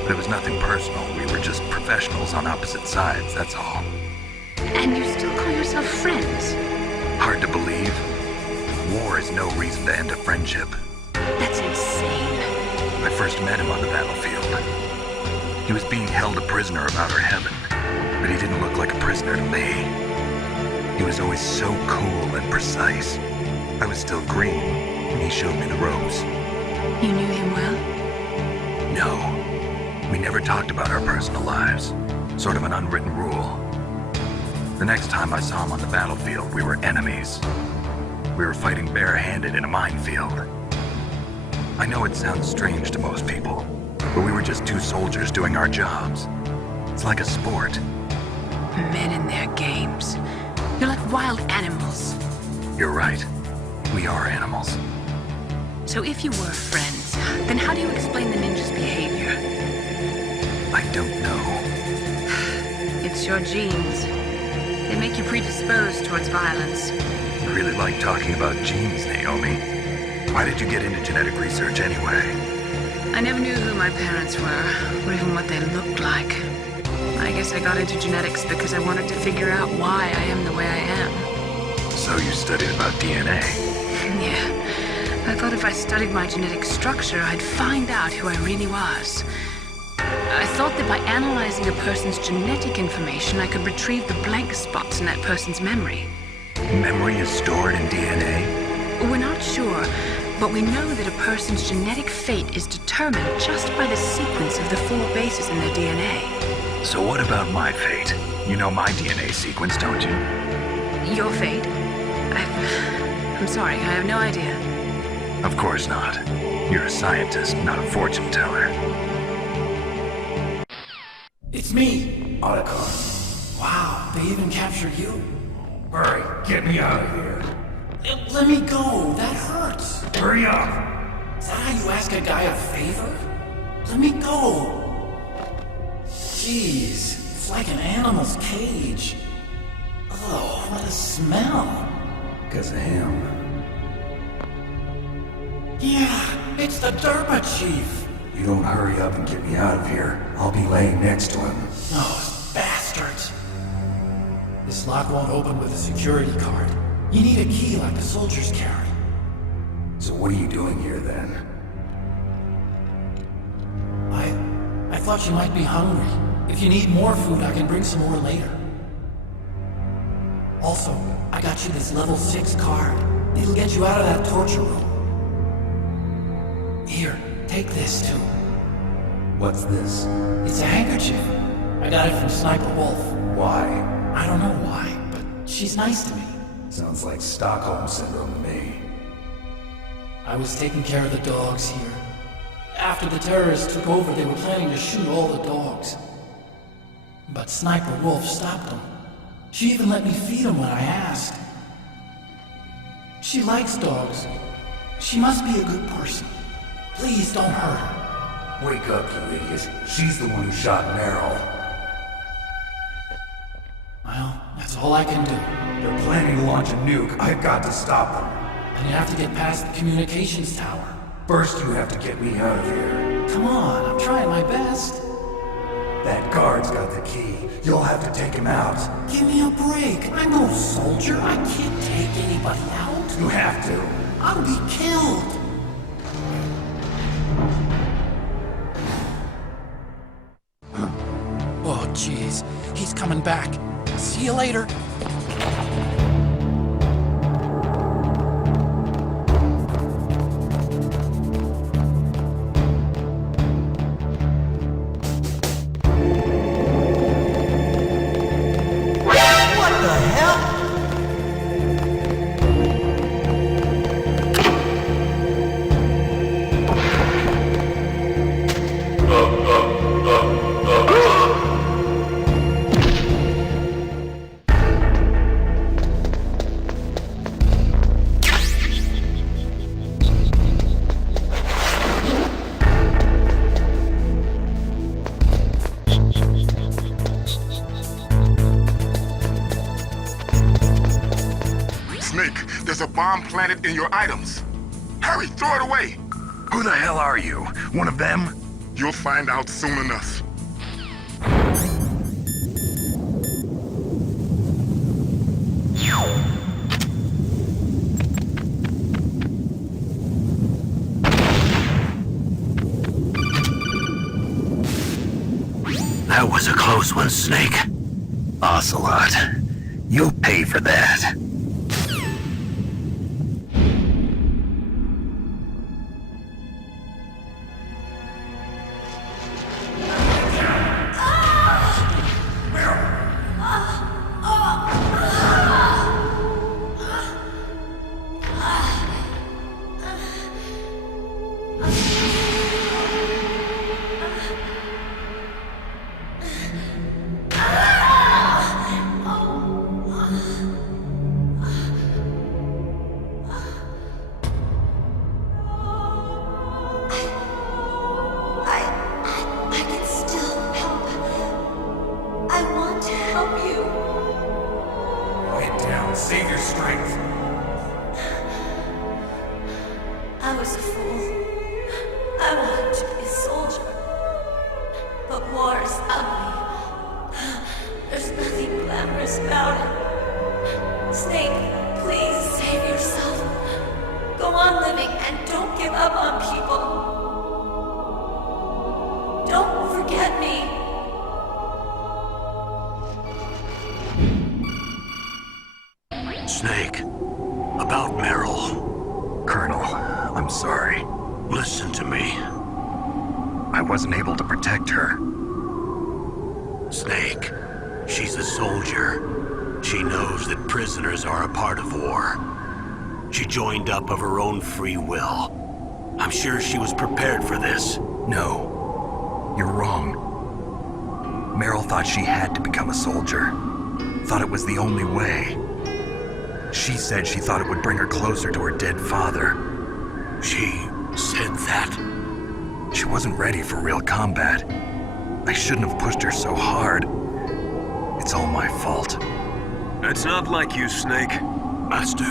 But it was nothing personal. We were just professionals on opposite sides, that's all. And you still call yourself friends? Hard to believe. War is no reason to end a friendship. That's insane. I first met him on the battlefield. He was being held a prisoner about our heaven, but he didn't look like a prisoner to me. He was always so cool and precise. I was still green, and he showed me the ropes. You knew him well? No. We never talked about our personal lives. Sort of an unwritten rule. The next time I saw him on the battlefield, we were enemies. We were fighting barehanded in a minefield. I know it sounds strange to most people, but we were just two soldiers doing our jobs. It's like a sport. Men and their games. You're like wild animals. You're right. We are animals. So if you were friends, then how do you explain the ninja's behavior? I don't know. It's your genes. They make you predisposed towards violence. You really like talking about genes, Naomi. Why did you get into genetic research anyway? I never knew who my parents were, or even what they looked like. I guess I got into genetics because I wanted to figure out why I am the way I am. So you studied about DNA? Yeah. I thought if I studied my genetic structure, I'd find out who I really was. I thought that by analyzing a person's genetic information, I could retrieve the blank spots in that person's memory. Memory is stored in DNA? We're not sure, but we know that a person's genetic fate is determined just by the sequence of the 4 bases in their DNA. So what about my fate? You know my DNA sequence, don't you? Your fate? I'm sorry, I have no idea. Of course not. You're a scientist, not a fortune teller. It's me, Otacon. Wow, they even captured you. Hurry, get me out of here. Let me go, that hurts. Hurry up. Is that how you ask a guy a favor? Let me go. Jeez, it's like an animal's cage. Oh, what a smell. Because of him. Yeah, it's the Derpa Chief. You don't hurry up and get me out of here, I'll be laying next to him. Those bastards. This lock won't open with a security card. You need a key like the soldiers carry. So what are you doing here then? I thought you might be hungry. If you need more food, I can bring some more later. Also, I got you this level 6 card. It'll get you out of that torture room. Here, take this too. What's this? It's a handkerchief. I got it from Sniper Wolf. Why? I don't know why, but she's nice to me. Sounds like Stockholm Syndrome to me. I was taking care of the dogs here. After the terrorists took over, they were planning to shoot all the dogs. But Sniper Wolf stopped them. She even let me feed them when I asked. She likes dogs. She must be a good person. Please don't hurt her. Wake up, you idiot. She's the one who shot Meryl. Well, that's all I can do. They're planning to launch a nuke. I've got to stop them. And you have to get past the communications tower. First, you have to get me out of here. Come on, I'm trying my best. That guard's got the key. You'll have to take him out. Give me a break. I'm no soldier. I can't take anybody out. You have to. I'll be killed. Oh, jeez. He's coming back. See you later. There's a bomb planted in your items. Hurry, throw it away! Who the hell are you? One of them? You'll find out soon enough. That was a close one, Snake. Ocelot, you'll pay for that. Save your strength. I was a fool. I wanted to be a soldier. But war is ugly. There's nothing glamorous about it. Snake, please save yourself. Go on living and don't give up on people. Don't forget me. Snake, about Meryl. Colonel, I'm sorry. Listen to me. I wasn't able to protect her. Snake, she's a soldier. She knows that prisoners are a part of war. She joined up of her own free will. I'm sure she was prepared for this. No, you're wrong. Meryl thought she had to become a soldier. Thought it was the only way. She said she thought it would bring her closer to her dead father. She said that? She wasn't ready for real combat. I shouldn't have pushed her so hard. It's all my fault. It's not like you, Snake. Master,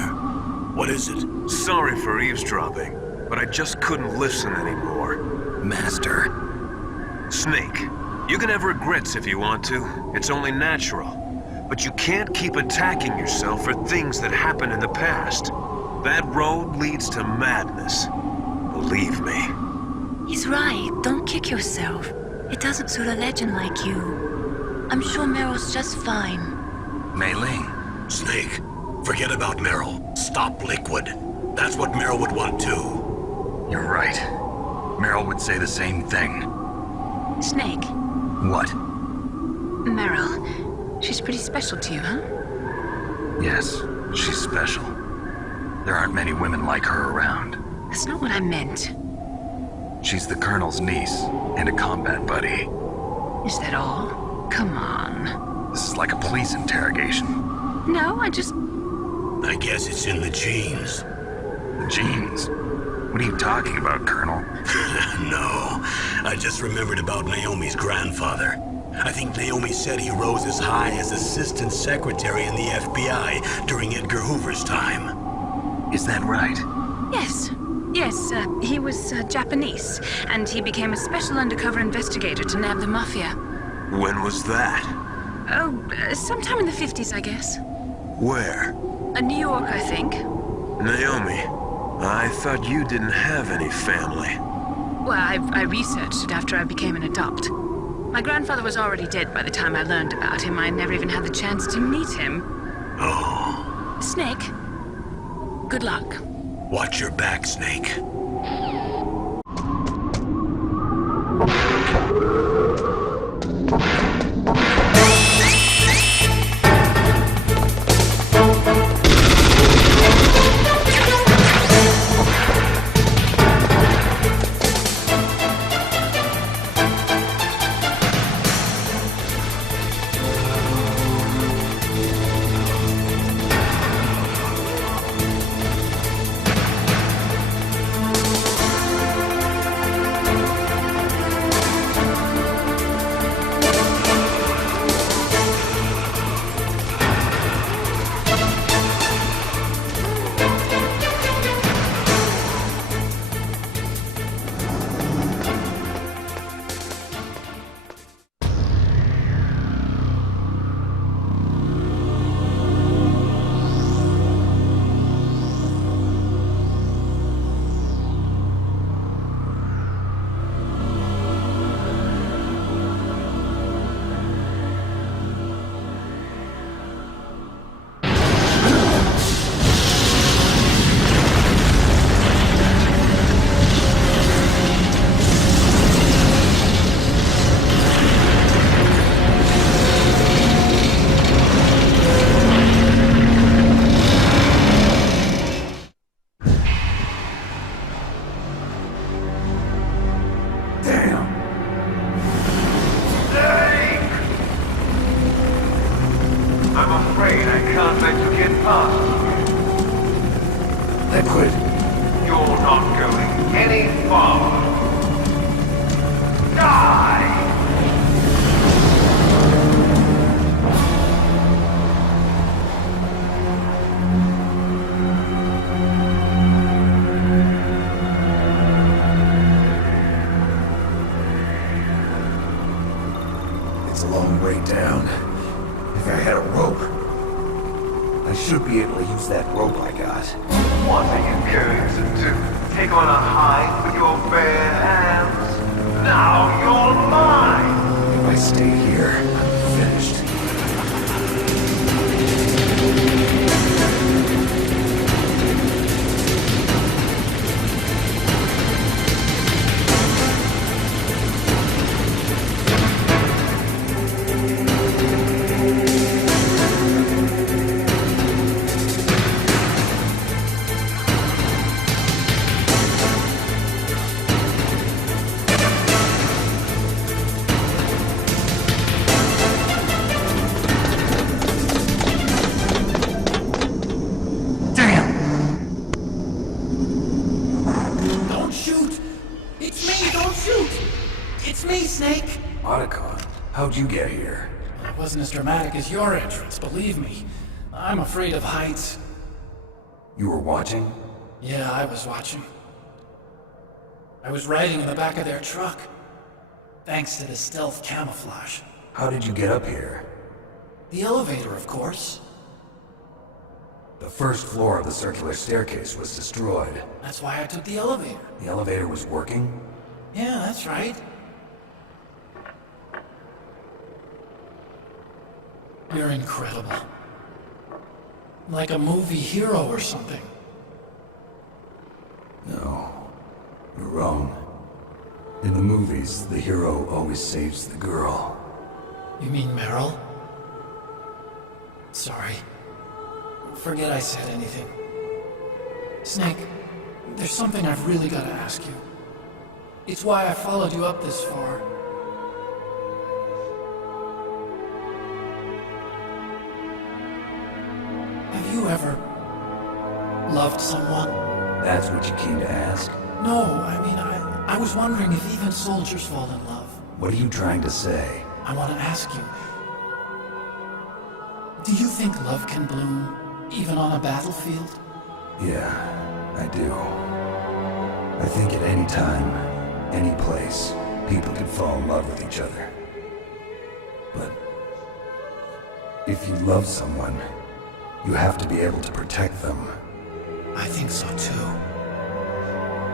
what is it? Sorry for eavesdropping, but I just couldn't listen anymore. Master. Snake, you can have regrets if you want to. It's only natural. But you can't keep attacking yourself for things that happened in the past. That road leads to madness. Believe me. He's right. Don't kick yourself. It doesn't suit a legend like you. I'm sure Meryl's just fine. Mei Ling. Snake, forget about Meryl. Stop Liquid. That's what Meryl would want too. You're right. Meryl would say the same thing. Snake. What? Meryl. She's pretty special to you, huh? Yes, she's special. There aren't many women like her around. That's not what I meant. She's the Colonel's niece and a combat buddy. Is that all? Come on. This is like a police interrogation. No, I guess it's in the genes. The genes? What are you talking about, Colonel? No, I just remembered about Naomi's grandfather. I think Naomi said he rose as high as assistant secretary in the FBI during Edgar Hoover's time. Is that right? Yes. Yes, he was Japanese, and he became a special undercover investigator to nab the mafia. When was that? Oh, sometime in the 50s, I guess. Where? New York, I think. Naomi, I thought you didn't have any family. Well, I researched it after I became an adopt. My grandfather was already dead by the time I learned about him. I never even had the chance to meet him. Oh. Snake, good luck. Watch your back, Snake. past you. Liquid. You're not going any farther. Die! It's a long way down. If I had a rope, I should be able to use that rope I got. What are you going to do? Take on a hide with your bare hands? Now you're mine! If I stay here, I'm finished. Don't shoot! It's me, don't shoot! It's me, Snake! Otacon, how'd you get here? It wasn't as dramatic as your entrance, believe me. I'm afraid of heights. You were watching? Yeah, I was watching. I was riding in the back of their truck. Thanks to the stealth camouflage. How did you get up here? The elevator, of course. The first floor of the circular staircase was destroyed. That's why I took the elevator. The elevator was working? Yeah, that's right. You're incredible. Like a movie hero or something. No, you're wrong. In the movies, the hero always saves the girl. You mean Meryl? Sorry. Forget I said anything. Snake, there's something I've really got to ask you. It's why I followed you up this far. Have you ever loved someone? That's what you came to ask? No, I mean, I was wondering if even soldiers fall in love. What are you trying to say? I want to ask you. Do you think love can bloom, even on a battlefield? Yeah, I do. I think at any time, any place, people can fall in love with each other. But if you love someone, you have to be able to protect them. I think so too.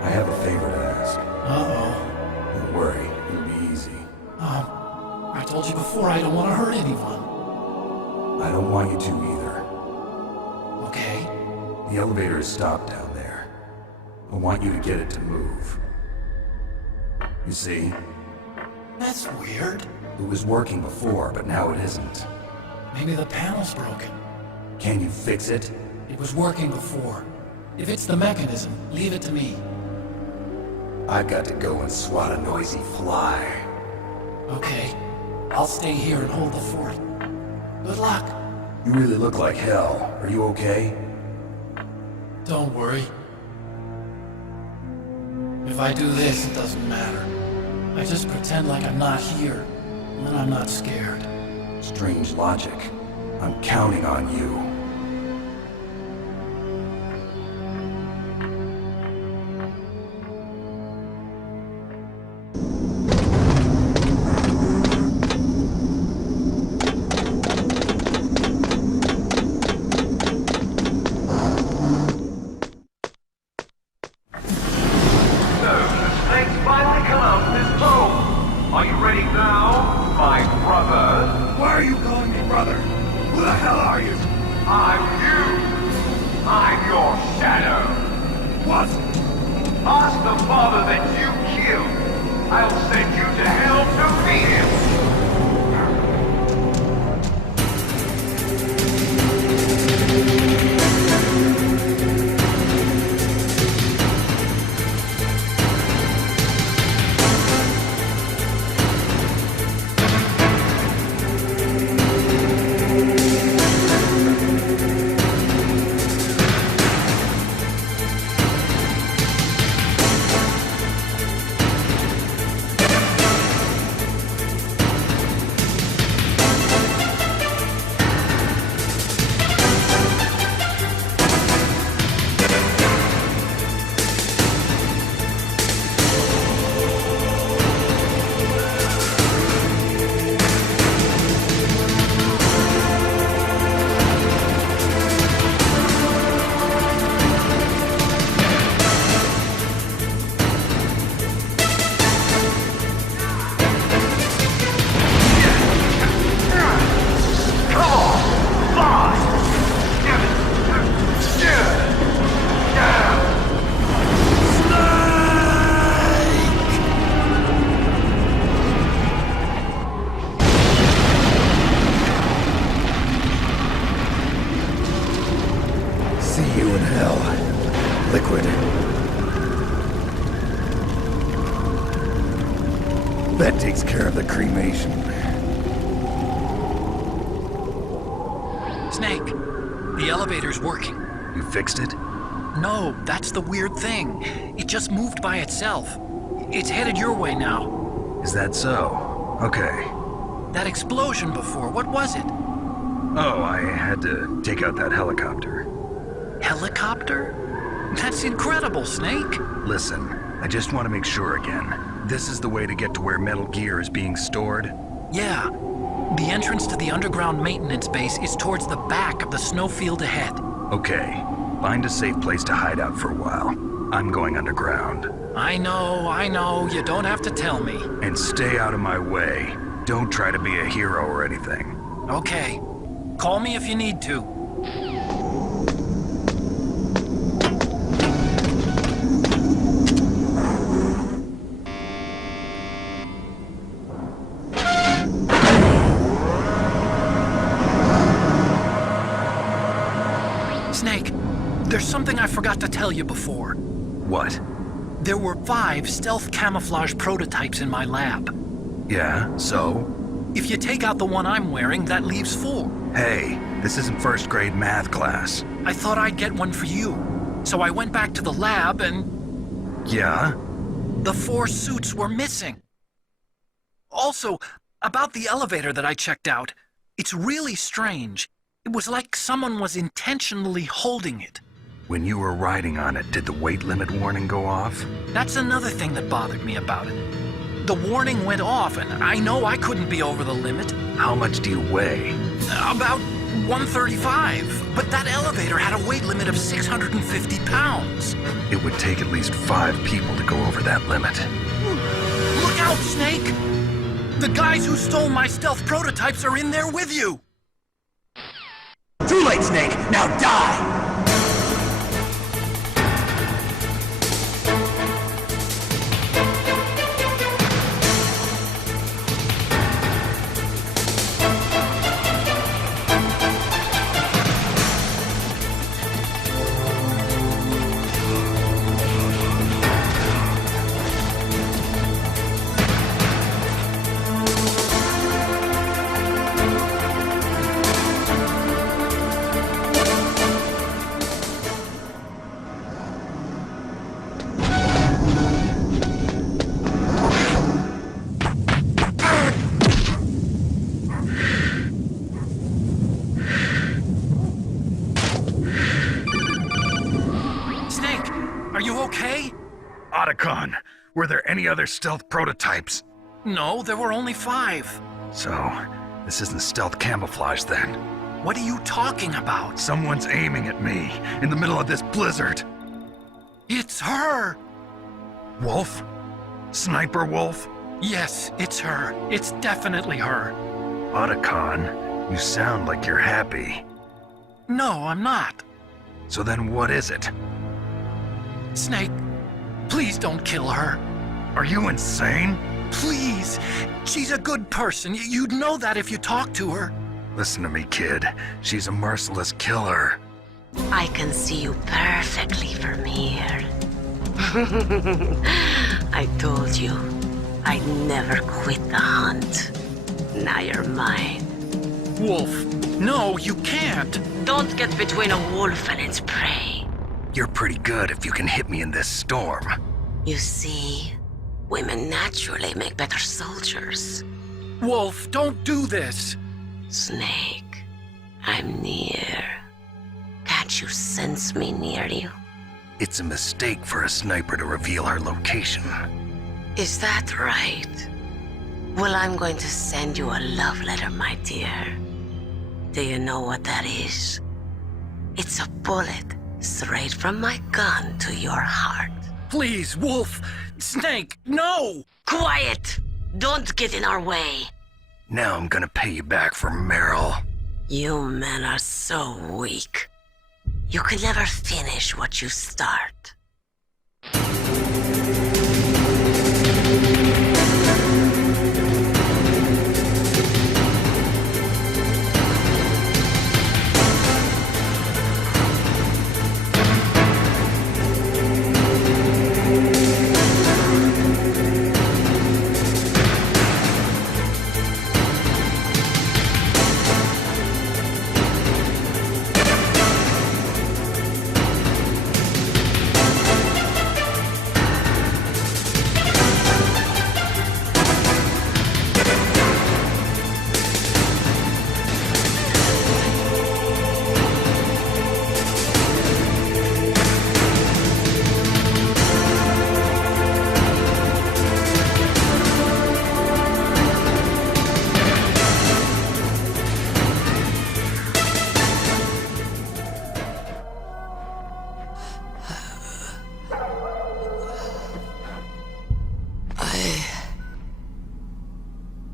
I have a favor to ask. Uh-oh. Don't worry, it'll be easy. I told you before I don't want to hurt anyone. I don't want you to either. Okay. The elevator is stopped down there. I want you to get it to move. You see? That's weird. It was working before, but now it isn't. Maybe the panel's broken. Can you fix it? It was working before. If it's the mechanism, leave it to me. I've got to go and swat a noisy fly. Okay. I'll stay here and hold the fort. Good luck. You really look like hell. Are you okay? Don't worry. If I do this, it doesn't matter. I just pretend like I'm not here, and then I'm not scared. Strange logic. I'm counting on you. cremation. Snake, the elevator's working. You fixed it? No, that's the weird thing. It just moved by itself. It's headed your way now. Is that so? Okay. That explosion before, what was it? Oh, I had to take out that helicopter. Helicopter? That's incredible, Snake. Listen, I just want to make sure again. This is the way to get to where Metal Gear is being stored? Yeah. The entrance to the underground maintenance base is towards the back of the snowfield ahead. Okay. Find a safe place to hide out for a while. I'm going underground. I know. You don't have to tell me. And stay out of my way. Don't try to be a hero or anything. Okay. Call me if you need to. Snake, there's something I forgot to tell you before. What? There were 5 stealth camouflage prototypes in my lab. Yeah, so? If you take out the one I'm wearing, that leaves 4. Hey, this isn't first grade math class. I thought I'd get one for you. So I went back to the lab and... Yeah? The 4 suits were missing. Also, about the elevator that I checked out, it's really strange. It was like someone was intentionally holding it. When you were riding on it, did the weight limit warning go off? That's another thing that bothered me about it. The warning went off, and I know I couldn't be over the limit. How much do you weigh? About 135, but that elevator had a weight limit of 650 pounds. It would take at least 5 people to go over that limit. Look out, Snake! The guys who stole my stealth prototypes are in there with you! Too late, Snake! Now die! Otacon, were there any other stealth prototypes? No, there were only 5. So, this isn't stealth camouflage then? What are you talking about? Someone's aiming at me, in the middle of this blizzard. It's her! Wolf? Sniper Wolf? Yes, it's her. It's definitely her. Otacon, you sound like you're happy. No, I'm not. So then what is it? Snake, please don't kill her. Are you insane? Please. She's a good person. You'd know that if you talked to her. Listen to me, kid. She's a merciless killer. I can see you perfectly from here. I told you, I'd never quit the hunt. Now you're mine. Wolf, no, you can't. Don't get between a wolf and its prey. You're pretty good if you can hit me in this storm. You see, women naturally make better soldiers. Wolf, don't do this. Snake, I'm near. Can't you sense me near you? It's a mistake for a sniper to reveal her location. Is that right? Well, I'm going to send you a love letter, my dear. Do you know what that is? It's a bullet straight from my gun to your heart. Please, Wolf! Snake, no! Quiet! Don't get in our way. Now I'm gonna pay you back for Meryl. You men are so weak. You can never finish what you start.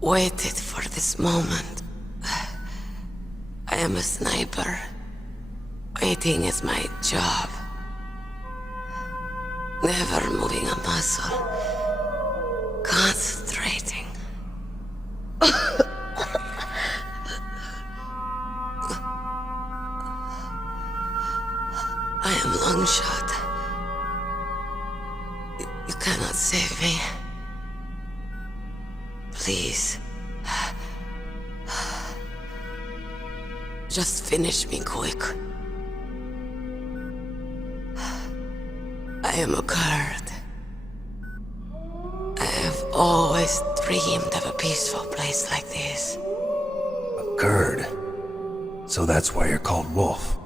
waited for this moment. I am a sniper. Waiting is my job. Never moving a muscle. Concentrating. I am Longshot. You cannot save me. Please. Just finish me quick. I am a Kurd. I have always dreamed of a peaceful place like this. A Kurd? So that's why you're called Wolf.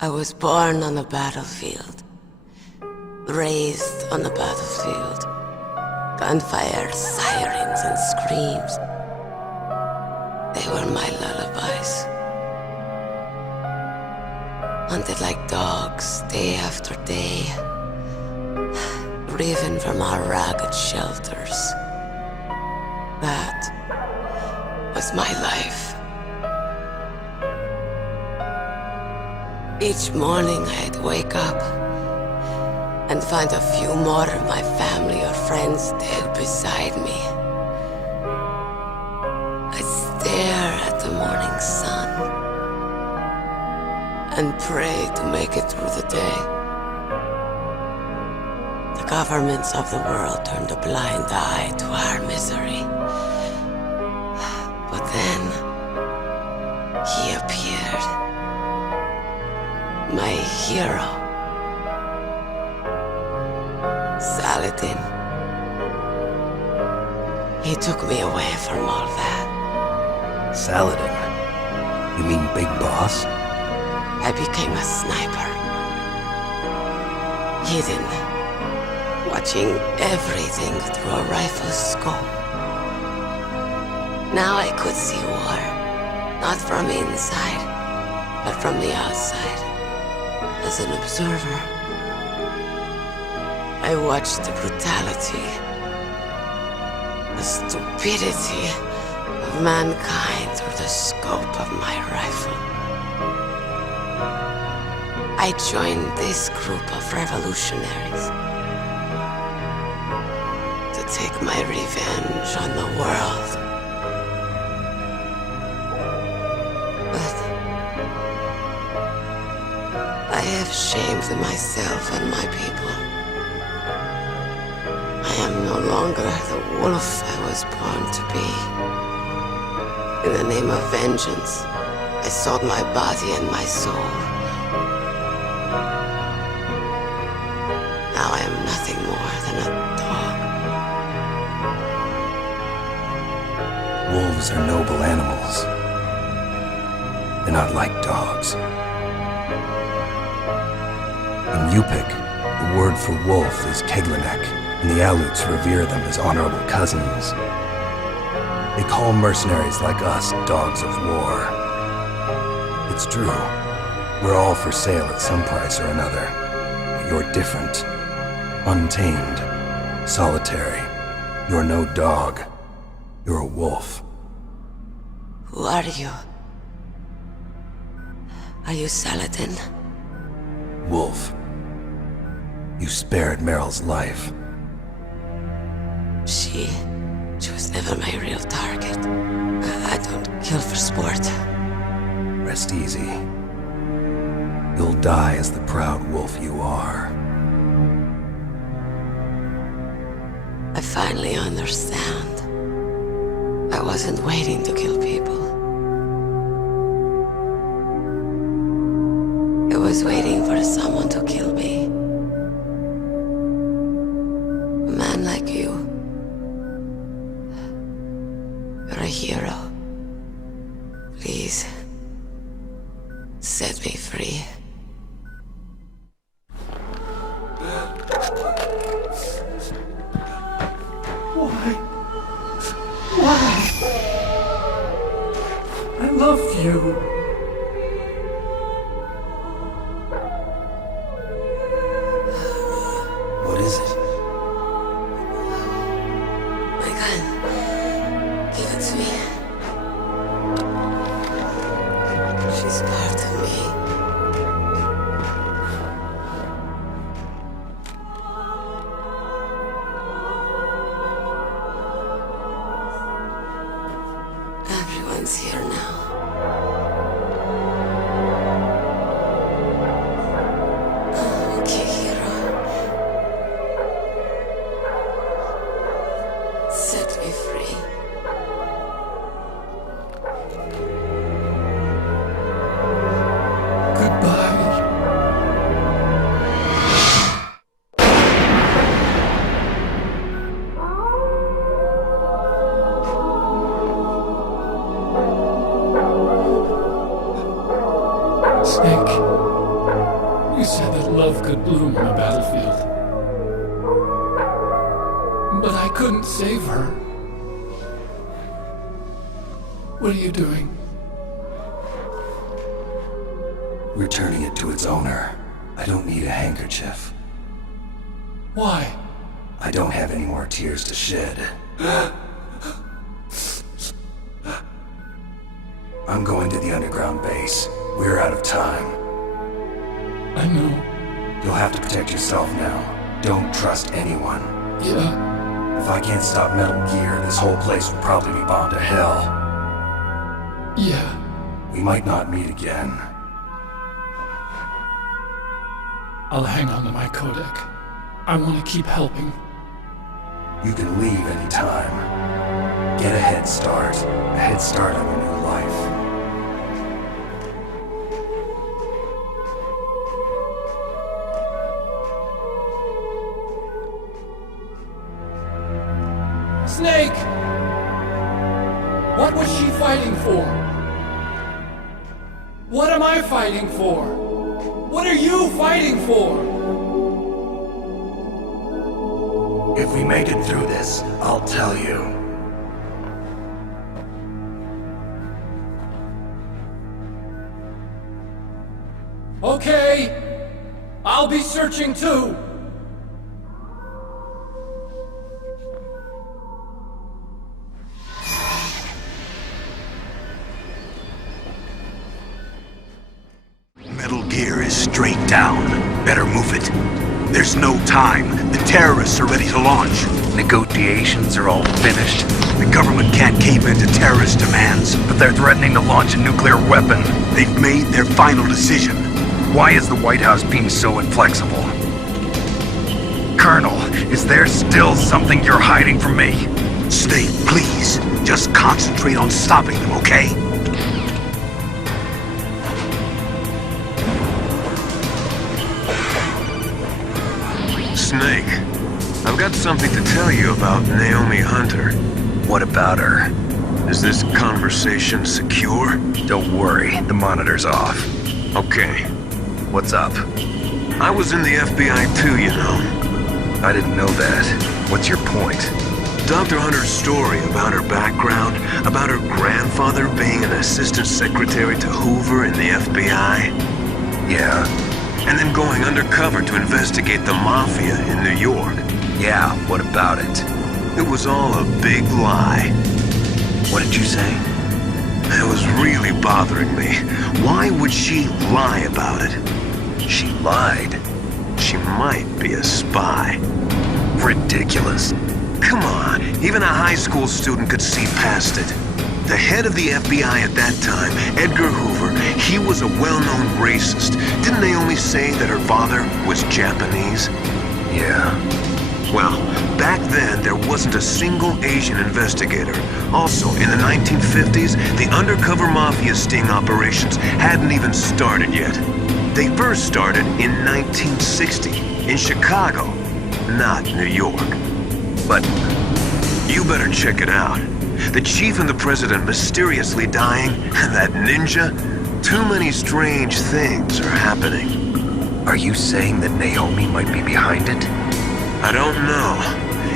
I was born on the battlefield. Raised on the battlefield. Gunfire, sirens, and screams. They were my lullabies. Hunted like dogs, day after day. Driven from our ragged shelters. That was my life. Each morning I'd wake up and find a few more of my family or friends dead beside me. I'd stare at the morning sun and pray to make it through the day. The governments of the world turned a blind eye to our misery. But then, he appeared. My hero. Saladin. He took me away from all that. Saladin? You mean Big Boss? I became a sniper. Hidden. Watching everything through a rifle's scope. Now I could see war. Not from inside, but from the outside. As an observer. I watched the brutality, the stupidity of mankind through the scope of my rifle. I joined this group of revolutionaries to take my revenge on the world. But I have shamed myself and my people. I am no longer the wolf I was born to be. In the name of vengeance, I sold my body and my soul. Now I am nothing more than a dog. Wolves are noble animals. They're not like dogs. In Yupik, the word for wolf is Keglanek, and the Aleuts revere them as honorable cousins. They call mercenaries like us dogs of war. It's true, we're all for sale at some price or another. But you're different. Untamed. Solitary. You're no dog. You're a wolf. Who are you? Are you Saladin? Wolf. You spared Meryl's life. She was never my real target. I don't kill for sport. Rest easy. You'll die as the proud wolf you are. I finally understand. I wasn't waiting to kill people. I was waiting for someone to kill me. A man like you. You're a hero. Please, set me free. Why? I love you. What is it? My gun. Everyone's here now. Okay, hero. Set me free. Snake, you said that love could bloom on a battlefield. But I couldn't save her. What are you doing? Returning it to its owner. I don't need a handkerchief. Why? I don't have any more tears to shed. I'm going to the underground base. We're out of time. I know. You'll have to protect yourself now. Don't trust anyone. Yeah. If I can't stop Metal Gear, this whole place will probably be bound to hell. Yeah. We might not meet again. I'll hang on to my codec. I want to keep helping. You can leave anytime. Get a head start. A head start on your new life. Snake! What was she fighting for? What am I fighting for? What are you fighting for? If we make it through this, I'll tell you. Okay. I'll be searching too. Metal Gear is straight down. Better move it. There's no time. The terrorists are ready to launch. Negotiations are all finished. The government can't cave into terrorist demands. But they're threatening to launch a nuclear weapon. They've made their final decision. Why is the White House being so inflexible? Colonel, is there still something you're hiding from me? Snake, please. Just concentrate on stopping them, okay? Snake, I've got something to tell you about Naomi Hunter. What about her? Is this conversation secure? Don't worry, the monitor's off. Okay. What's up? I was in the FBI too, you know. I didn't know that. What's your point? Dr. Hunter's story about her background, about her grandfather being an assistant secretary to Hoover in the FBI. Yeah. And then going undercover to investigate the Mafia in New York. Yeah, what about it? It was all a big lie. What did you say? It was really bothering me. Why would she lie about it? She lied. She might be a spy. Ridiculous. Come on, even a high school student could see past it. The head of the FBI at that time, Edgar Hoover, he was a well-known racist. Didn't Naomi say that her father was Japanese? Yeah. Well, back then, there wasn't a single Asian investigator. Also, in the 1950s, the undercover mafia sting operations hadn't even started yet. They first started in 1960, in Chicago, not New York. But you better check it out. The chief and the president mysteriously dying, and that ninja? Too many strange things are happening. Are you saying that Naomi might be behind it? I don't know.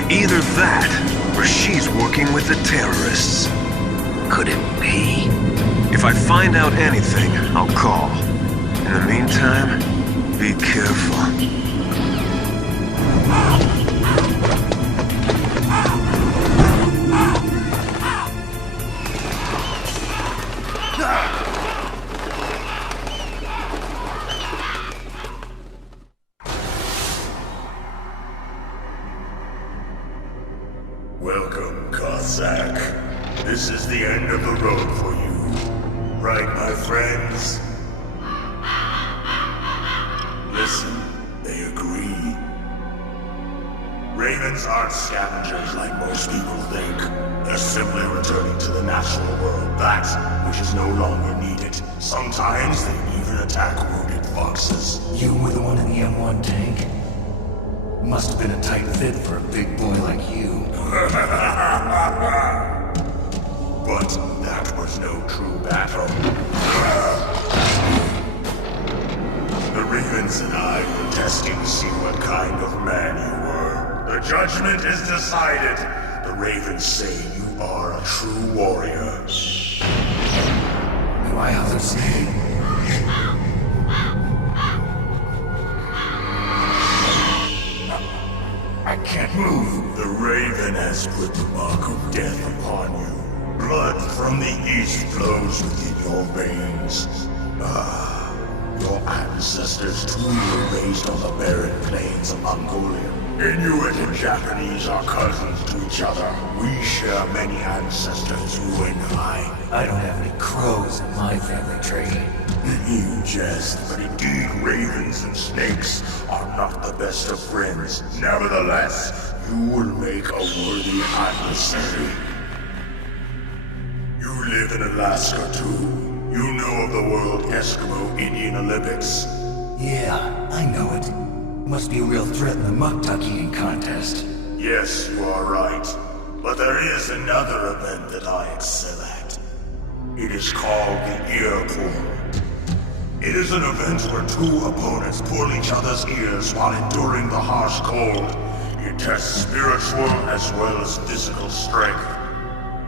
Either that, or she's working with the terrorists. Could it be? If I find out anything, I'll call. In the meantime, be careful. Welcome, Cossack. This is is the end of the road for you. Right, my friends? Listen, they agree. Ravens aren't scavengers like most people think. They're simply returning to the natural world, that which is no longer needed. Sometimes they even attack wounded foxes. You were the one in the M1 tank? Must have been a tight fit for a big boy like you. But that was no true battle. The Ravens and I were testing to see what kind of man you were. The judgment is decided. The Ravens say you are a true warrior. Do I hallucinate? I can't move. The Raven has put the mark of death upon you. Blood from the east flows within your veins. Your ancestors too were raised on the barren plains of Mongolia. Inuit and Japanese are cousins to each other. We share many ancestors, you and I. I don't have any crows in my family tree. You jest, but indeed ravens and snakes are not the best of friends. Nevertheless, you would make a worthy adversary. You live in Alaska too. You know of the World Eskimo Indian Olympics. Yeah, I know it. Must be a real threat in the muck-duck eating contest. Yes, you are right. But there is another event that I excel at. It is called the ear pull. It is an event where two opponents pull each other's ears while enduring the harsh cold. It tests spiritual as well as physical strength.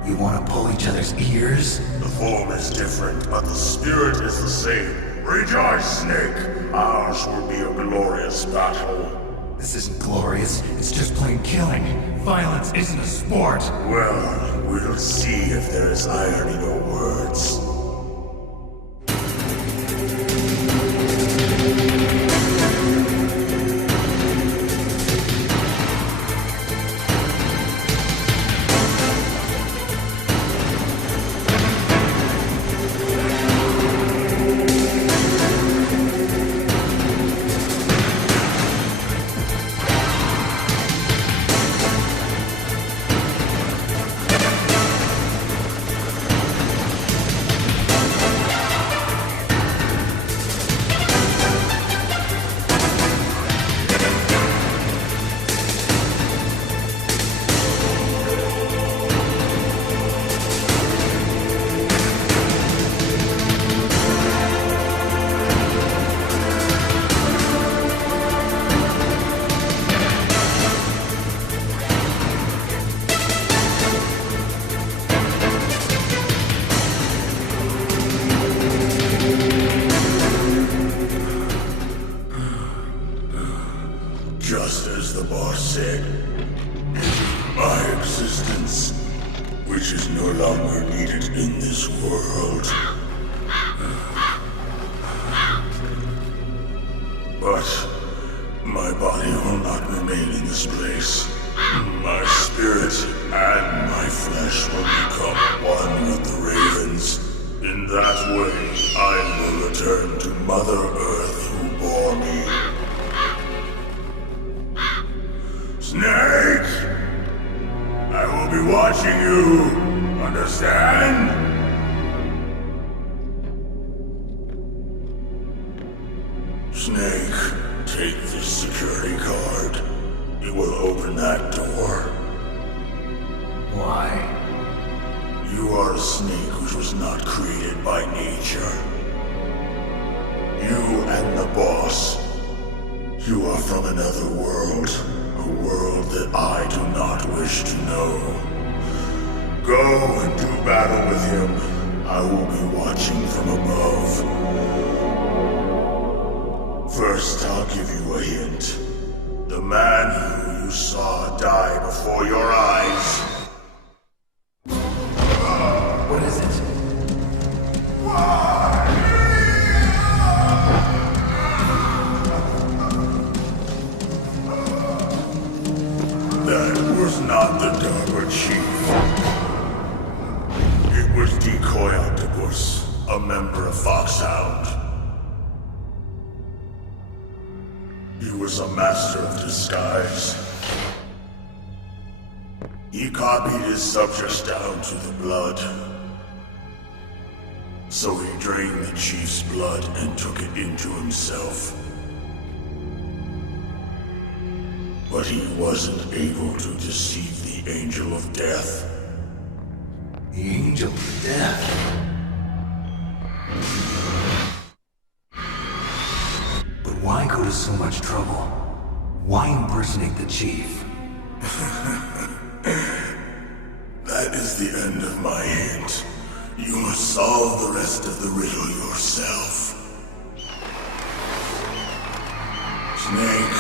You want to pull each other's ears? The form is different, but the spirit is the same. Rejoice, Snake! Ours will be a glorious battle. This isn't glorious, it's just plain killing. Violence isn't a sport. Well, we'll see if there is irony in your words. Just as the boss said, it is my existence which is no longer needed in this world. But my body will not remain in this place. My spirit and my flesh will become one with the ravens. In that way, I will return to Mother Earth who bore me. Snake! I will be watching you! Understand? Snake, take this security card. It will open that door. Why? You are a snake which was not created by nature. You and the boss. You are from another world. A world that I do not wish to know. Go and do battle with him. I will be watching from above. First, I'll give you a hint. The man who you saw die before your eyes. What is it? That was not the Darba Chief. was Decoy Octopus, a member of Foxhound. He was a master of disguise. He copied his subjects down to the blood. So he drained the chief's blood and took it into himself. But he wasn't able to deceive the Angel of Death. The Angel of Death? But why go to so much trouble? Why impersonate the chief? That is the end of my hint. You must solve the rest of the riddle yourself. Snake,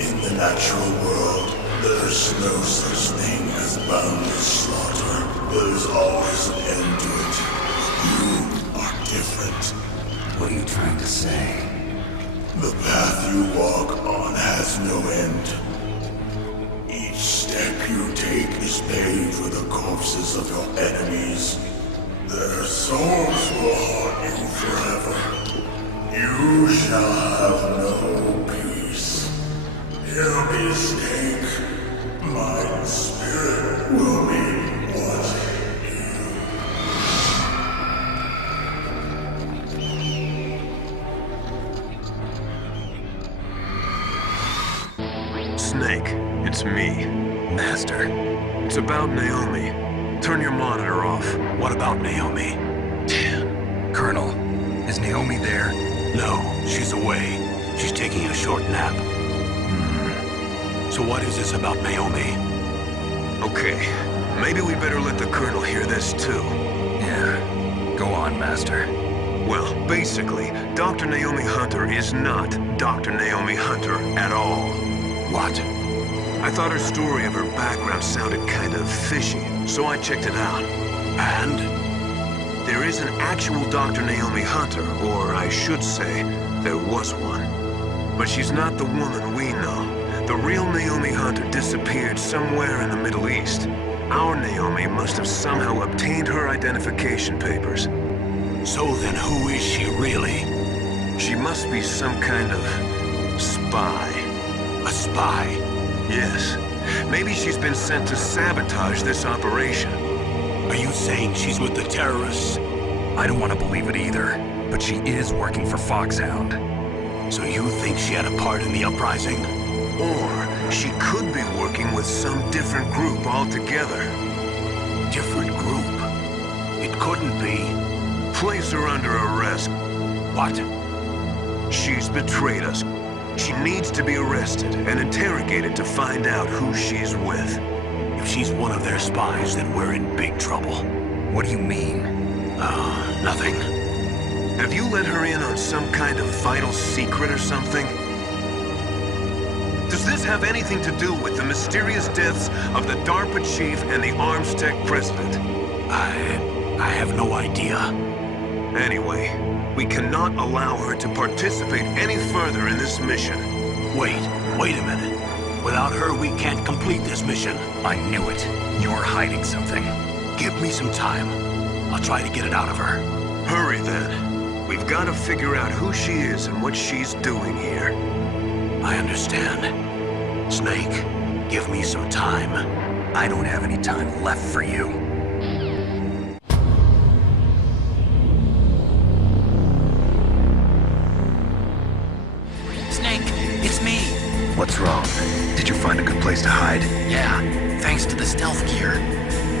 in the natural world, there's no such thing as boundless slaughter. There's always an end to it. You are different. What are you trying to say? The path you walk on has no end. Each step you take is paid for the corpses of your enemies. Their souls will haunt you forever. You shall have no peace. Hear me, Snake. My spirit will be one. Snake, it's me. Master. It's about Naomi. Turn your monitor off. What about Naomi? Colonel, is Naomi there? No, she's away. She's taking a short nap. So what is this about Naomi? Okay, maybe we better let the Colonel hear this too. Yeah, go on, Master. Well, basically, Dr. Naomi Hunter is not Dr. Naomi Hunter at all. What? I thought her story of her background sounded kind of fishy, so I checked it out. And? There is an actual Dr. Naomi Hunter, or I should say, there was one. But she's not the woman we know. The real Naomi Hunter disappeared somewhere in the Middle East. Our Naomi must have somehow obtained her identification papers. So then who is she really? She must be some kind of spy. A spy? Yes. Maybe she's been sent to sabotage this operation. Are you saying she's with the terrorists? I don't want to believe it either, but she is working for Foxhound. So you think she had a part in the uprising? Or she could be working with some different group altogether. Different group? It couldn't be. Place her under arrest. What? She's betrayed us. She needs to be arrested and interrogated to find out who she's with. If she's one of their spies, then we're in big trouble. What do you mean? Nothing. Have you let her in on some kind of vital secret or something? Does this have anything to do with the mysterious deaths of the DARPA chief and the Armstech president? I have no idea. Anyway, we cannot allow her to participate any further in this mission. Wait a minute. Without her, we can't complete this mission. I knew it. You're hiding something. Give me some time. I'll try to get it out of her. Hurry then. We've got to figure out who she is and what she's doing here. I understand. Snake, give me some time. I don't have any time left for you. Snake, it's me. What's wrong? Did you find a good place to hide? Yeah, thanks to the stealth gear.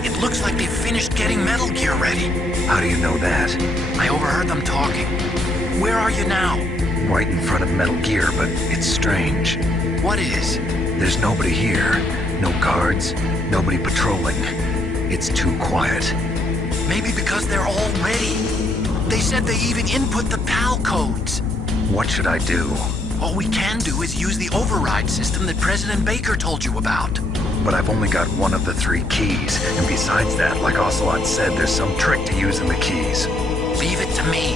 It looks like they've finished getting Metal Gear ready. How do you know that? I overheard them talking. Where are you now? Right in front of Metal Gear, but it's strange. What is? There's nobody here. No guards, nobody patrolling. It's too quiet. Maybe because they're all ready. They said they even input the PAL codes. What should I do? All we can do is use the override system that President Baker told you about. But I've only got one of the 3 keys, and besides that, like Ocelot said, there's some trick to using the keys. Leave it to me.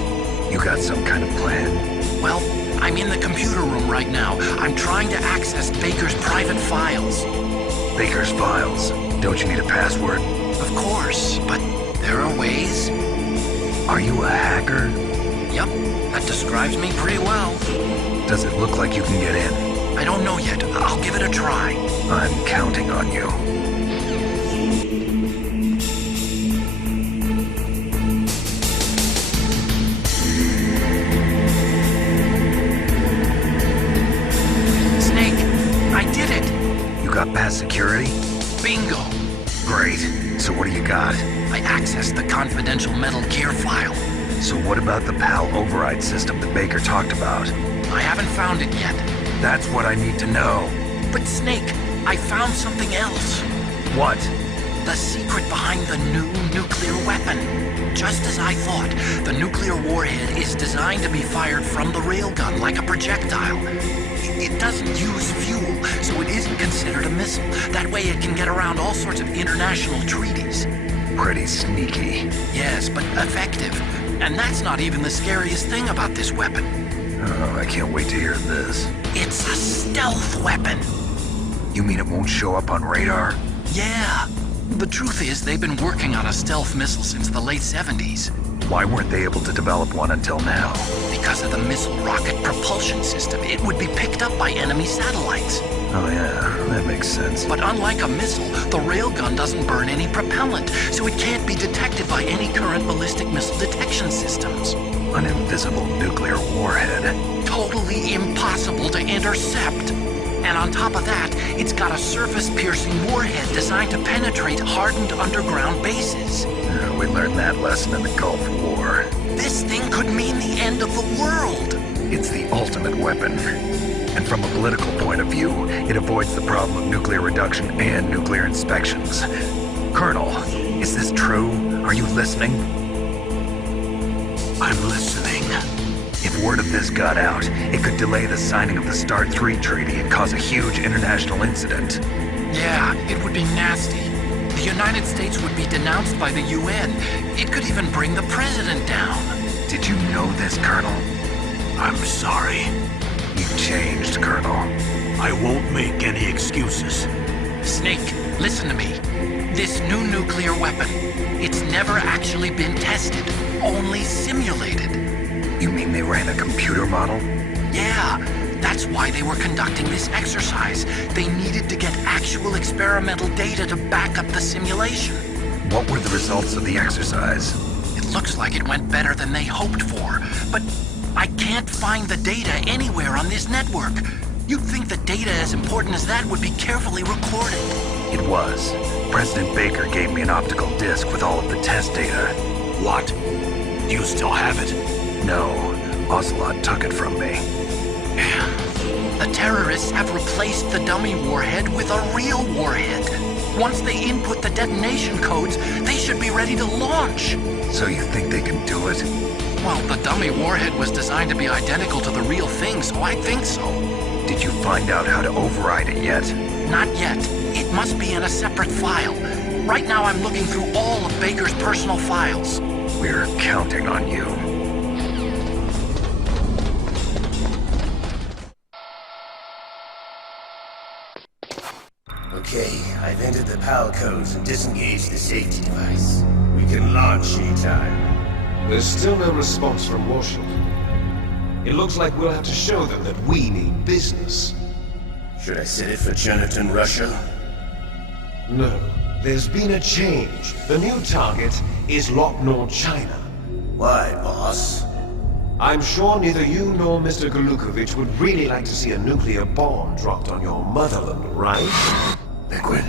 You got some kind of plan? Well, I'm in the computer room right now. I'm trying to access Baker's private files. Baker's files? Don't you need a password? Of course, but there Are you a hacker? Yep, that describes me pretty well. Does it look like you can get in? I don't know yet. I'll give it a try. I'm counting on you. Snake, I did it! You got past security? Bingo! Great. So what do you got? I accessed the confidential Metal Gear file. So what about the PAL override system that Baker talked about? I haven't found it yet. That's what I need to know. But Snake, I found something else. What? The secret behind the new nuclear weapon. Just as I thought, the nuclear warhead is designed to be fired from the railgun like a projectile. It doesn't use fuel, so it isn't considered a missile. That way it can get around all sorts of international treaties. Pretty sneaky. Yes, but effective. And that's not even the scariest thing about this weapon. Oh, I can't wait to hear this. It's a stealth weapon. You mean it won't show up on radar? Yeah. The truth is, they've been working on a stealth missile since the late 70s. Why weren't they able to develop one until now? Because of the missile rocket propulsion system. It would be picked up by enemy satellites. Oh yeah, that makes sense. But unlike a missile, the railgun doesn't burn any propellant, so it can't be detected by any current ballistic missile detection systems. An invisible nuclear warhead. Totally impossible to intercept. And on top of that, it's got a surface-piercing warhead designed to penetrate hardened underground bases. We learned that lesson in the Gulf War. This thing could mean the end of the world. It's the ultimate weapon. And from a political point of view, it avoids the problem of nuclear reduction and nuclear inspections. Colonel, is this true? Are you listening? I'm listening. If word of this got out, it could delay the signing of the START 3 treaty and cause a huge international incident. Yeah, it would be nasty. The United States would be denounced by the UN. It could even bring the president down. Did you know this, Colonel? I'm sorry. You changed, Colonel. I won't make any excuses. Snake, listen to me. This new nuclear weapon, it's never actually been tested, only simulated. You mean they ran a computer model? Yeah, that's why they were conducting this exercise. They needed to get actual experimental data to back up the simulation. What were the results of the exercise? It looks like it went better than they hoped for, but I can't find the data anywhere on this network. You'd think the data as important as that would be carefully recorded. It was. President Baker gave me an optical disc with all of the test data. What? Do you still have it? No. Ocelot took it from me. The terrorists have replaced the dummy warhead with a real warhead. Once they input the detonation codes, they should be ready to launch. So you think they can do it? Well, the dummy warhead was designed to be identical to the real thing, so I think so. Did you find out how to override it yet? Not yet. It must be in a separate file. Right now I'm looking through all of Baker's personal files. We're counting on you. Okay, I've entered the PAL codes and disengaged the safety device. We can launch anytime. There's still no response from Washington. It looks like we'll have to show them that we mean business. Should I set it for Jonathan, Russia? No. There's been a change. The new target is Locknor, China. Why, boss? I'm sure neither you nor Mr. Golukovich would really like to see a nuclear bomb dropped on your motherland, right? Liquid?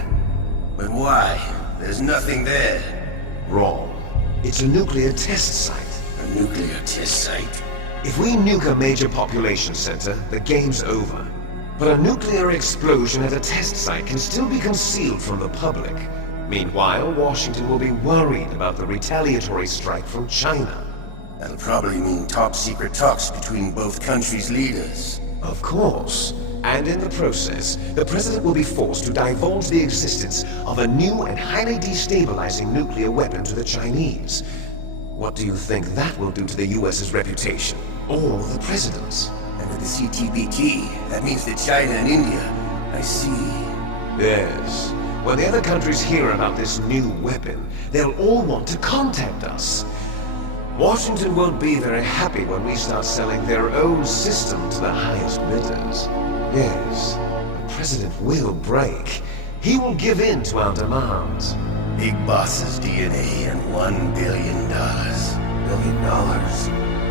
But why? There's nothing there. Wrong. It's a nuclear test site. A nuclear test site? If we nuke a major population center, the game's over. But a nuclear explosion at a test site can still be concealed from the public. Meanwhile, Washington will be worried about the retaliatory strike from China. That'll probably mean top-secret talks between both countries' leaders. Of course. And in the process, the President will be forced to divulge the existence of a new and highly destabilizing nuclear weapon to the Chinese. What do you think that will do to the US's reputation? Or the President's? And with the CTBT, that means that China and India. I see. Yes. When the other countries hear about this new weapon, they'll all want to contact us. Washington won't be very happy when we start selling their own system to the highest bidders. Yes, the President will break. He will give in to our demands. Big Boss's DNA and $1 billion. $1 billion?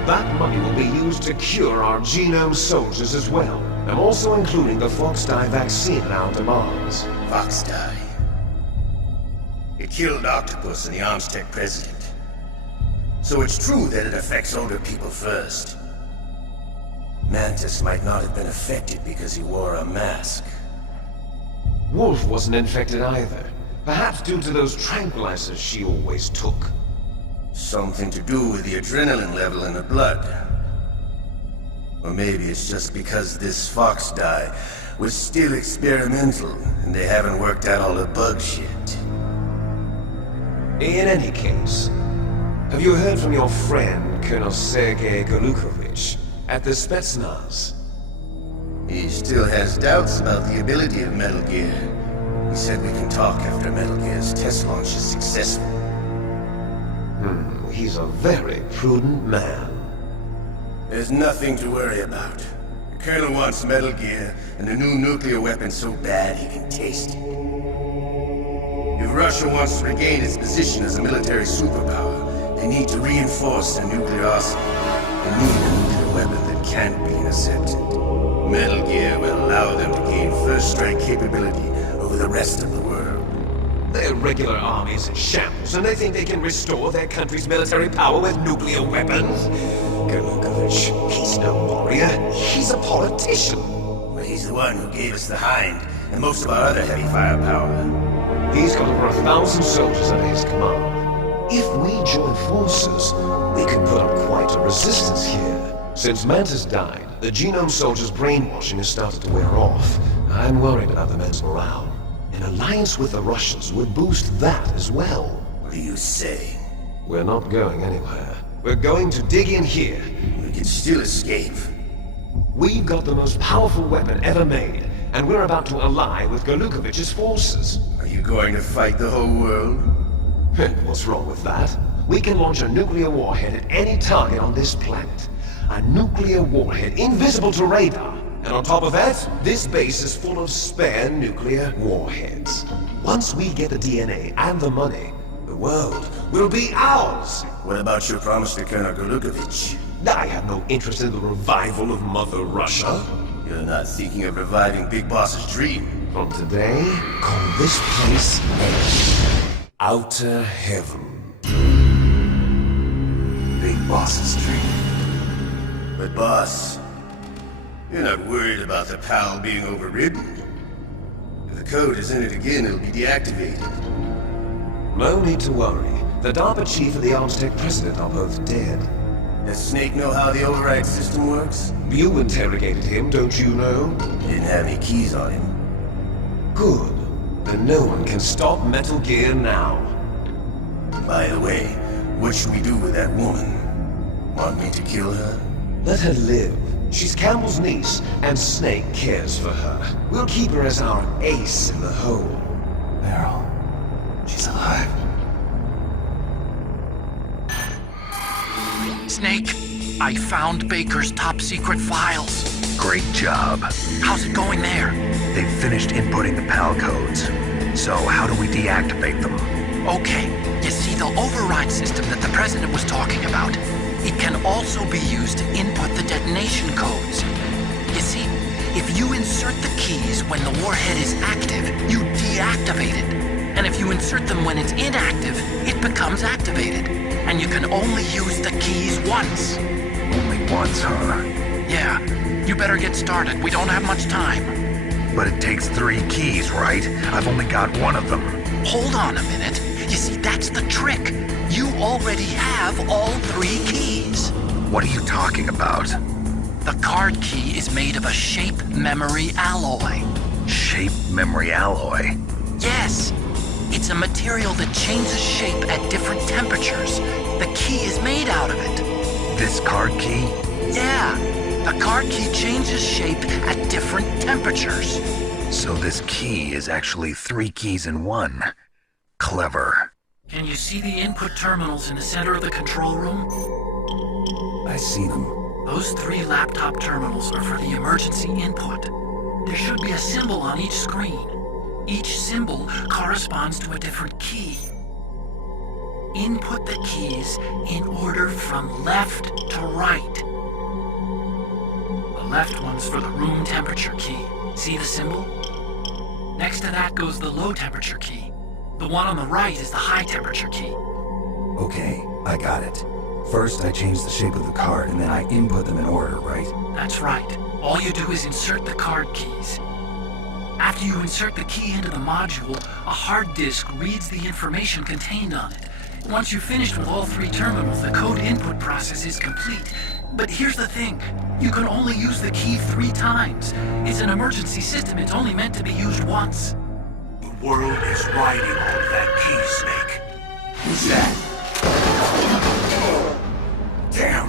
That money will be used to cure our genome soldiers as well. I'm also including the Fox dye vaccine in our demands. Fox dye? It killed Octopus and the Armstech president. So it's true that it affects older people first. Mantis might not have been affected because he wore a mask. Wolf wasn't infected either. Perhaps due to those tranquilizers she always took. Something to do with the adrenaline level in the blood. Or maybe it's just because this Fox dye was still experimental and they haven't worked out all the bugs yet. In any case, have you heard from your friend, Colonel Sergei Golukovich, at the Spetsnaz? He still has doubts about the ability of Metal Gear. He said we can talk after Metal Gear's test launch is successful. He's a very prudent man. There's nothing to worry about. The Colonel wants Metal Gear and a new nuclear weapon so bad he can taste it. If Russia wants to regain its position as a military superpower, they need to reinforce their nuclear arsenal. They need a nuclear weapon that can't be intercepted. Metal Gear will allow them to gain first strike capability over the rest of the world. Their regular army's in shambles, and they think they can restore their country's military power with nuclear weapons? Golukovich, he's no warrior. He's a politician. But he's the one who gave us the Hind and most of our other heavy firepower. He's got over 1,000 soldiers under his command. If we join forces, we could put up quite a resistance here. Since Mantis died, the genome soldiers' brainwashing has started to wear off. I'm worried about the men's morale. An alliance with the Russians would boost that as well. What do you say? We're not going anywhere. We're going to dig in here. We can still escape. We've got the most powerful weapon ever made, and we're about to ally with Golukovich's forces. Are you going to fight the whole world? What's wrong with that? We can launch a nuclear warhead at any target on this planet. A nuclear warhead invisible to radar. And on top of that, this base is full of spare nuclear warheads. Once we get the DNA and the money, the world will be ours! What about your promise to Colonel Golukovich? I have no interest in the revival of Mother Russia. You're not thinking of reviving Big Boss's dream. From today, call this place Outer Heaven. Big Boss's dream. But boss, you're not worried about the PAL being overridden. If the code is in it again, it'll be deactivated. No need to worry. The DARPA chief and the Armstech president are both dead. Does Snake know how the override system works? You interrogated him, don't you know? He didn't have any keys on him. Good. Then no one can stop Metal Gear now. By the way, what should we do with that woman? Want me to kill her? Let her live. She's Campbell's niece, and Snake cares for her. We'll keep her as our ace in the hole. Meryl, she's alive. Snake, I found Baker's top-secret files. Great job. How's it going there? They've finished inputting the PAL codes. So how do we deactivate them? Okay, you see the override system that the President was talking about? It can also be used to input the detonation codes. You see, if you insert the keys when the warhead is active, you deactivate it. And if you insert them when it's inactive, it becomes activated. And you can only use the keys once. Only once, huh? Yeah, you better get started. We don't have much time. But it takes 3 keys, right? I've only got 1 of them. Hold on a minute. You see, that's the trick. You already have all 3 keys. What are you talking about? The card key is made of a shape memory alloy. Shape memory alloy? Yes. It's a material that changes shape at different temperatures. The key is made out of it. This card key? Yeah. The card key changes shape at different temperatures. So this key is actually 3 keys in 1. Clever. Can you see the input terminals in the center of the control room? I see them. Those 3 laptop terminals are for the emergency input. There should be a symbol on each screen. Each symbol corresponds to a different key. Input the keys in order from left to right. The left one's for the room temperature key. See the symbol? Next to that goes the low temperature key. The one on the right is the high temperature key. Okay, I got it. First, I change the shape of the card, and then I input them in order, right? That's right. All you do is insert the card keys. After you insert the key into the module, a hard disk reads the information contained on it. Once you're finished with all 3 terminals, the code input process is complete. But here's the thing. You can only use the key 3 times. It's an emergency system. It's only meant to be used once. The world is riding on that key, Snake. Who's that? Damn!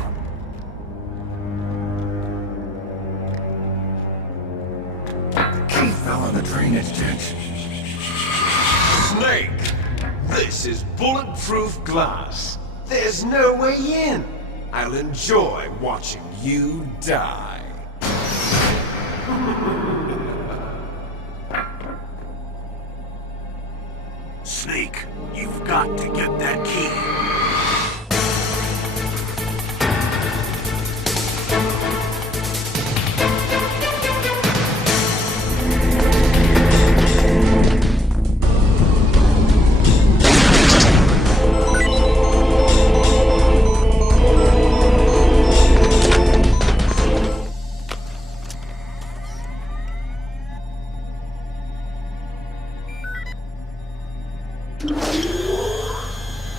The key fell in the drainage ditch. Snake! This is bulletproof glass. There's no way in. I'll enjoy watching you die. Snake, you've got to get that key.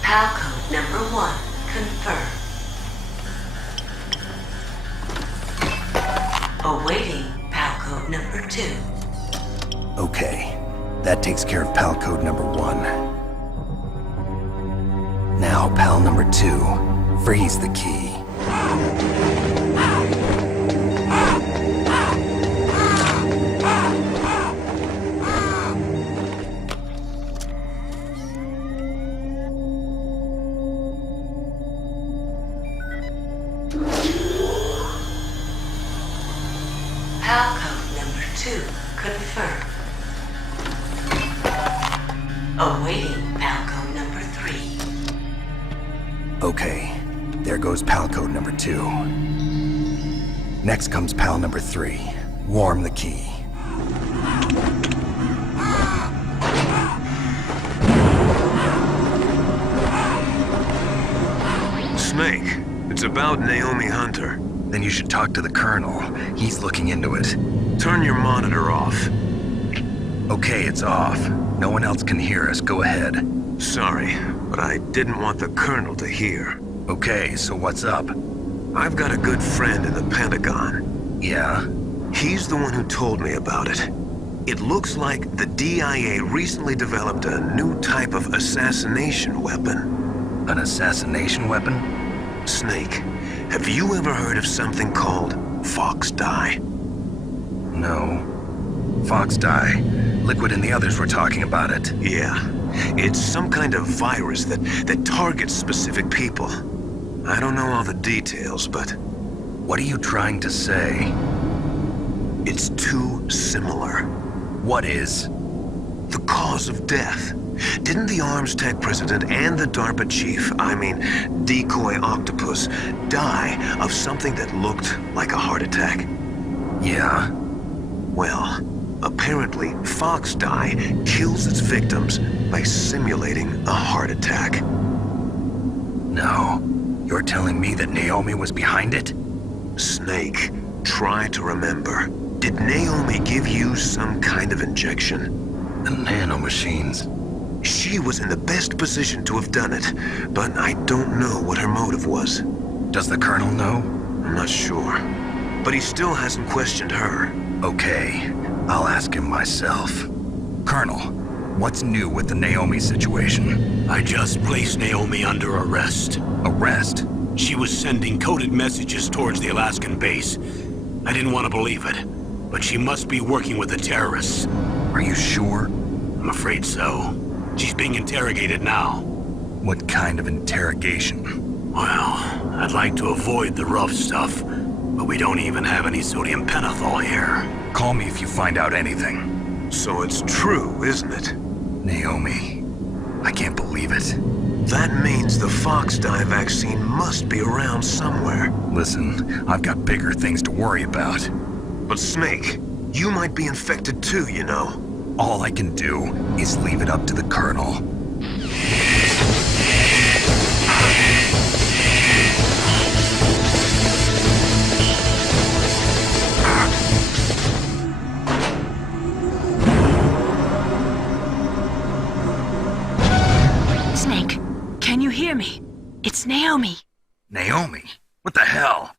PAL code number 1, confirmed. Awaiting PAL code number 2. Okay, that takes care of PAL code number 1. Now, PAL number 2. Freeze the key. PAL code number 2, confirmed. Awaiting PAL code number 3. Okay, there goes PAL code number 2. Next comes PAL number 3. Warm the key. Snake, it's about Naomi Hunter. Then you should talk to the Colonel. He's looking into it. Turn your monitor off. Okay, it's off. No one else can hear us. Go ahead. Sorry, but I didn't want the Colonel to hear. Okay, so what's up? I've got a good friend in the Pentagon. Yeah? He's the one who told me about it. It looks like the DIA recently developed a new type of assassination weapon. An assassination weapon? Snake, have you ever heard of something called Fox Dye? No. Fox Dye. Liquid and the others were talking about it. Yeah. It's some kind of virus that targets specific people. I don't know all the details, but... What are you trying to say? It's too similar. What is? The cause of death. Didn't the Arms Tech president and the DARPA chief, Decoy Octopus, die of something that looked like a heart attack? Yeah. Well, apparently Fox Dye kills its victims by simulating a heart attack. No. You're telling me that Naomi was behind it? Snake, try to remember. Did Naomi give you some kind of injection? The nanomachines. She was in the best position to have done it, but I don't know what her motive was. Does the Colonel know? I'm not sure. But he still hasn't questioned her. Okay, I'll ask him myself. Colonel, what's new with the Naomi situation? I just placed Naomi under arrest. Arrest? She was sending coded messages towards the Alaskan base. I didn't want to believe it, but she must be working with the terrorists. Are you sure? I'm afraid so. She's being interrogated now. What kind of interrogation? Well, I'd like to avoid the rough stuff, but we don't even have any sodium pentothal here. Call me if you find out anything. So it's true, isn't it? Naomi, I can't believe it. That means the Fox dye vaccine must be around somewhere. Listen, I've got bigger things to worry about. But Snake, you might be infected too, you know. All I can do is leave it up to the Colonel. Snake, can you hear me? It's Naomi. Naomi? What the hell?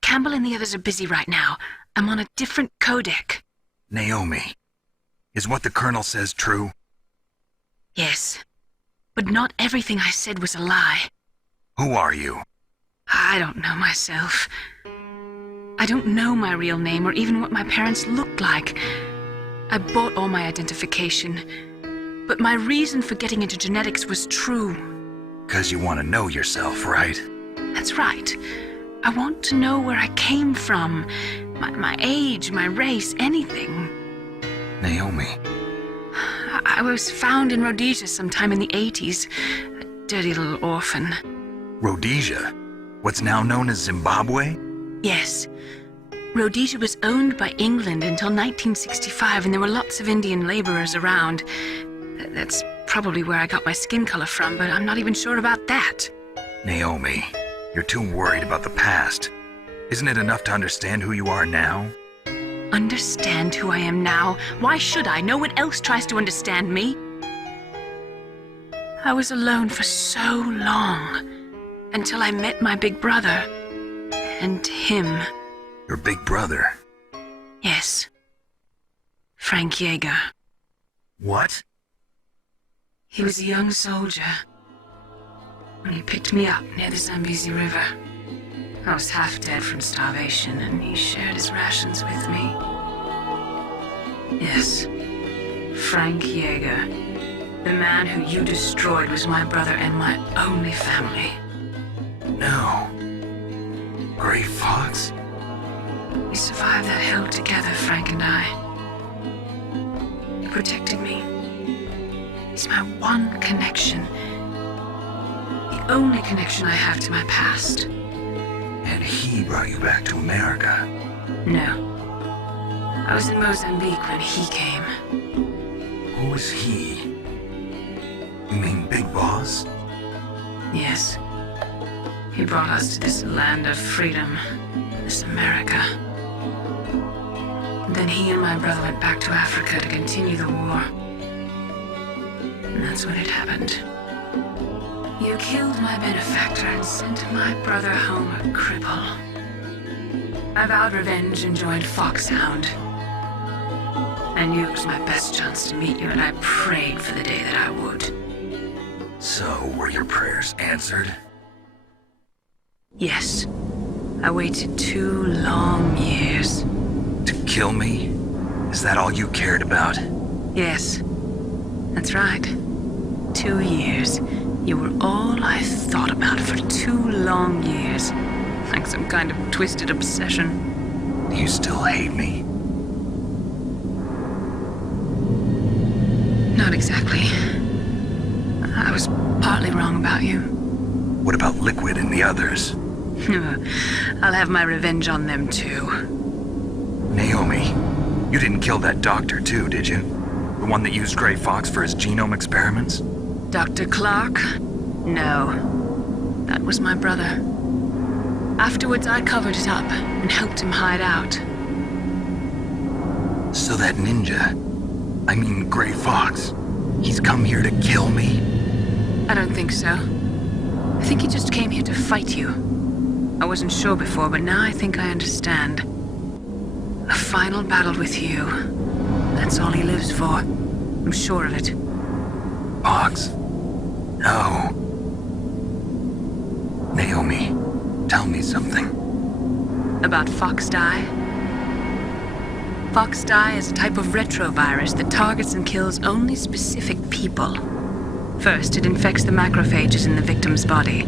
Campbell and the others are busy right now. I'm on a different codec. Naomi, is what the Colonel says true? Yes, but not everything I said was a lie. Who are you? I don't know myself. I don't know my real name or even what my parents looked like. I bought all my identification, but my reason for getting into genetics was true. 'Cause you want to know yourself, right? That's right. I want to know where I came from, my age, my race, anything. Naomi. I was found in Rhodesia sometime in the 80s, a dirty little orphan. Rhodesia? What's now known as Zimbabwe? Yes. Rhodesia was owned by England until 1965, and there were lots of Indian laborers around. That's probably where I got my skin color from, but I'm not even sure about that. Naomi, you're too worried about the past. Isn't it enough to understand who you are now? Understand who I am now? Why should I? No one else tries to understand me. I was alone for so long, until I met my big brother. And him. Your big brother? Yes. Frank Yeager. What? He was a young soldier when he picked me up near the Zambezi River. I was half dead from starvation, and he shared his rations with me. Yes, Frank Yeager. The man who you destroyed was my brother and my only family. No. Gray Fox? We survived that hell together, Frank and I. He protected me. He's my one connection. The only connection I have to my past. And he brought you back to America? No. I was in Mozambique when he came. Who was he? You mean Big Boss? Yes. He brought us to this land of freedom, this America. And then he and my brother went back to Africa to continue the war. And that's when it happened. You killed my benefactor and sent my brother home a cripple. I vowed revenge and joined Foxhound. I knew it was my best chance to meet you, and I prayed for the day that I would. So, were your prayers answered? Yes. I waited 2 long years. To kill me? Is that all you cared about? Yes. That's right. 2 years. You were all I thought about for 2 long years. Like some kind of twisted obsession. Do you still hate me? Not exactly. I was partly wrong about you. What about Liquid and the others? I'll have my revenge on them too. Naomi, you didn't kill that doctor too, did you? The one that used Gray Fox for his genome experiments? Dr. Clark? No. That was my brother. Afterwards, I covered it up and helped him hide out. So that ninja, I mean Gray Fox, he's come here to kill me? I don't think so. I think he just came here to fight you. I wasn't sure before, but now I think I understand. A final battle with you. That's all he lives for. I'm sure of it. Fox? No. Naomi, tell me something. About Fox dye? Fox dye is a type of retrovirus that targets and kills only specific people. First, it infects the macrophages in the victim's body.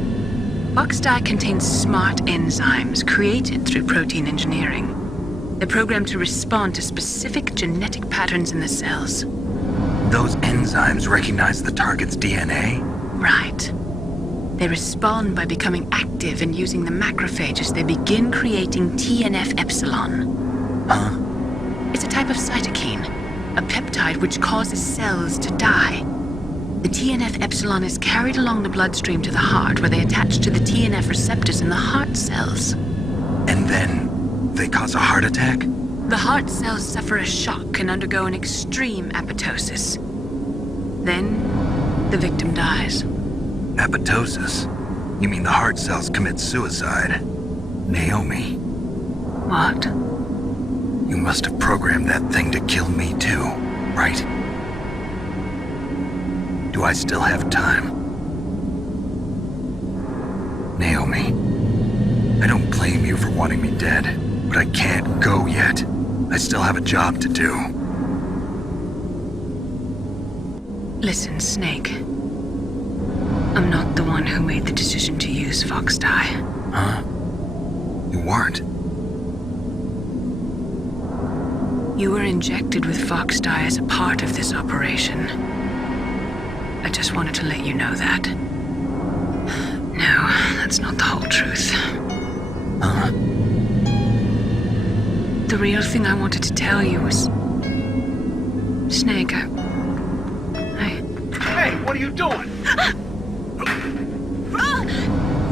Fox dye contains smart enzymes created through protein engineering. They're programmed to respond to specific genetic patterns in the cells. Those enzymes recognize the target's DNA? Right. They respond by becoming active and using the macrophages. They begin creating TNF-epsilon. Huh? It's a type of cytokine, a peptide which causes cells to die. The TNF-epsilon is carried along the bloodstream to the heart, where they attach to the TNF receptors in the heart cells. And then they cause a heart attack? The heart cells suffer a shock and undergo an extreme apoptosis. Then, the victim dies. Apoptosis? You mean the heart cells commit suicide? Naomi. What? You must have programmed that thing to kill me too, right? Do I still have time? Naomi, I don't blame you for wanting me dead, but I can't go yet. I still have a job to do. Listen, Snake. I'm not the one who made the decision to use Fox dye. Huh? You weren't? You were injected with Fox dye as a part of this operation. I just wanted to let you know that. No, that's not the whole truth. Huh? The real thing I wanted to tell you was... Snake, Hey, what are you doing?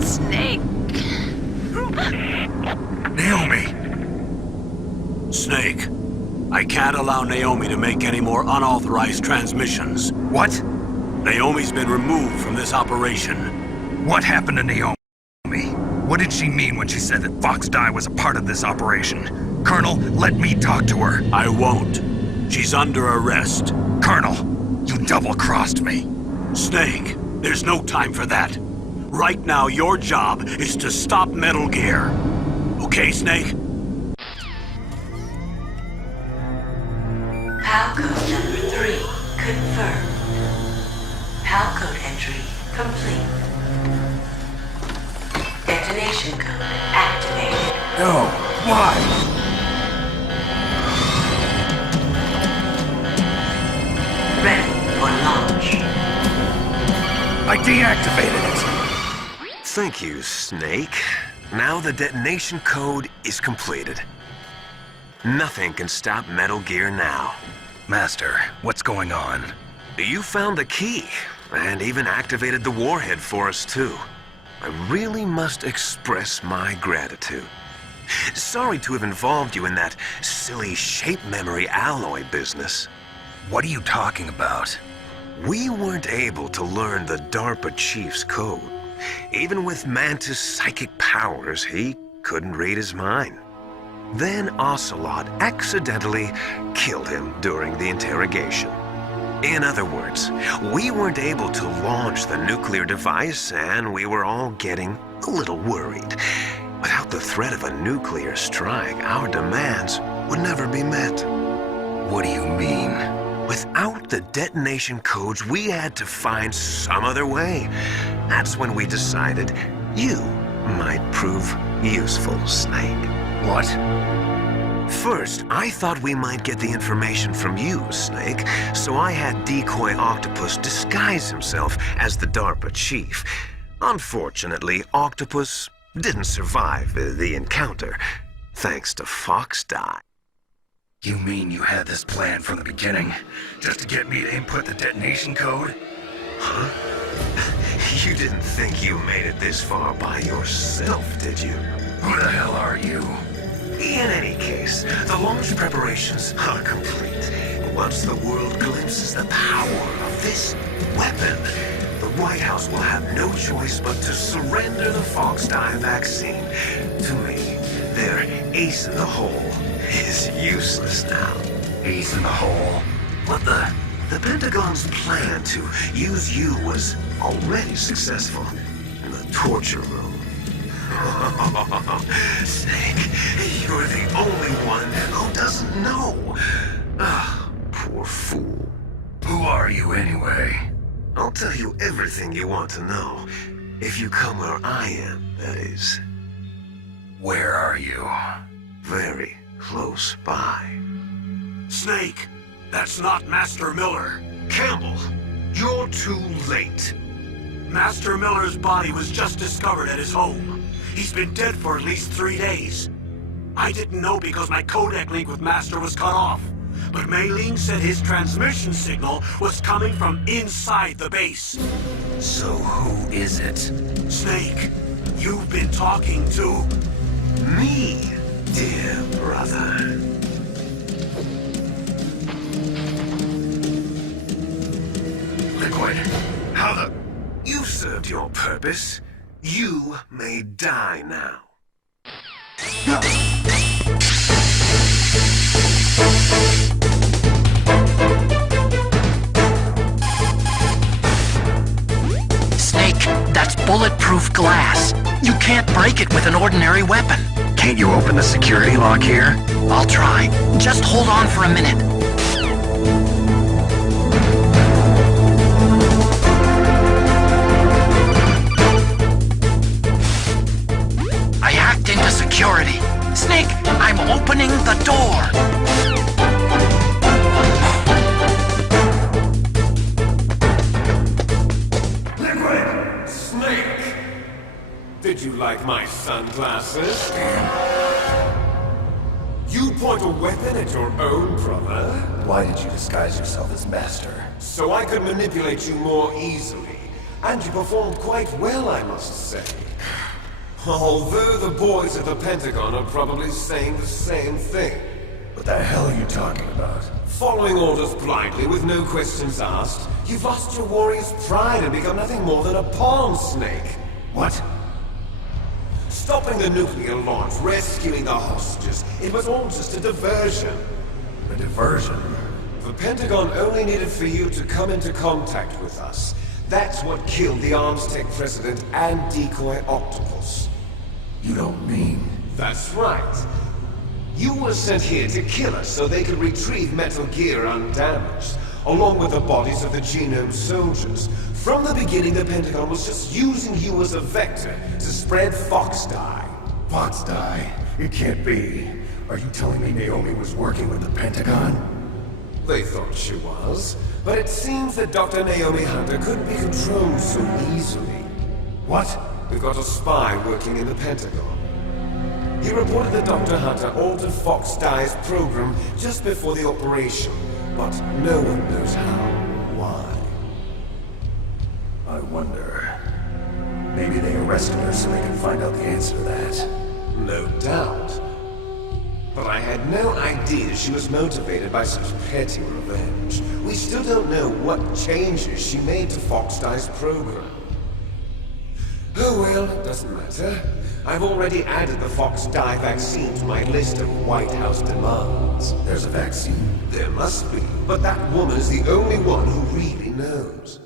Snake! Naomi! Snake, I can't allow Naomi to make any more unauthorized transmissions. What? Naomi's been removed from this operation. What happened to Naomi? What did she mean when she said that Fox dye was a part of this operation? Colonel, let me talk to her. I won't. She's under arrest. Colonel, you double-crossed me. Snake, there's no time for that. Right now, your job is to stop Metal Gear. Okay, Snake? PAL code number 3 confirmed. PAL code entry complete. Detonation code activated. No, why? Ready for launch. I deactivated it. Thank you, Snake. Now the detonation code is completed. Nothing can stop Metal Gear now. Master, what's going on? You found the key, and even activated the warhead for us, too. I really must express my gratitude. Sorry to have involved you in that silly shape memory alloy business. What are you talking about? We weren't able to learn the DARPA chief's code. Even with Mantis' psychic powers, he couldn't read his mind. Then Ocelot accidentally killed him during the interrogation. In other words, we weren't able to launch the nuclear device, and we were all getting a little worried. Without the threat of a nuclear strike, our demands would never be met. What do you mean? Without the detonation codes, we had to find some other way. That's when we decided you might prove useful, Snake. What? First, I thought we might get the information from you, Snake, so I had Decoy Octopus disguise himself as the DARPA chief. Unfortunately, Octopus didn't survive the encounter, thanks to Fox dye. You mean you had this plan from the beginning, just to get me to input the detonation code? Huh? You didn't think you made it this far by yourself, did you? Who the hell are you? In any case, the launch preparations are complete. Once the world glimpses the power of this weapon, the White House will have no choice but to surrender the Fox dye vaccine to me. Their ace in the hole is useless now. Ace in the hole? But the Pentagon's plan to use you was already successful in the torture room. Snake, you're the only one who doesn't know. Ah, poor fool. Who are you anyway? I'll tell you everything you want to know. If you come where I am, that is. Where are you? Very close by. Snake, that's not Master Miller. Campbell, you're too late. Master Miller's body was just discovered at his home. He's been dead for at least 3 days. I didn't know because my codec link with Master was cut off. But Mei Ling said his transmission signal was coming from inside the base. So who is it? Snake, you've been talking to... me, dear brother. Liquid, how the... You've served your purpose. You may die now. Snake, that's bulletproof glass. You can't break it with an ordinary weapon. Can't you open the security lock here? I'll try. Just hold on for a minute. I hacked into security. Snake, I'm opening the door. Liquid! Snake! Did you like my sunglasses? You point a weapon at your own brother? Why did you disguise yourself as Master? So I could manipulate you more easily. And you performed quite well, I must say. Although the boys at the Pentagon are probably saying the same thing. What the hell are you talking about? Following orders blindly with no questions asked, you've lost your warrior's pride and become nothing more than a pawn, Snake. What? Stopping the nuclear launch, rescuing the hostages, it was all just a diversion. A diversion? The Pentagon only needed for you to come into contact with us. That's what killed the Armstech president and decoy octopus. You don't mean... That's right. You were sent here to kill us so they could retrieve Metal Gear undamaged, along with the bodies of the Genome soldiers. From the beginning, the Pentagon was just using you as a vector to spread Fox Dye. Fox Dye? It can't be. Are you telling me Naomi was working with the Pentagon? They thought she was, but it seems that Dr. Naomi Hunter couldn't be controlled so easily. What? We've got a spy working in the Pentagon. He reported that Dr. Hunter altered Fox Dye's program just before the operation, but no one knows how, why. I wonder... Maybe they arrested her so they can find out the answer to that. No doubt. But I had no idea she was motivated by such petty revenge. We still don't know what changes she made to Fox Dye's program. Oh well, it doesn't matter. I've already added the Fox Dye vaccine to my list of White House demands. There's a vaccine? There must be, but that woman is the only one who really knows.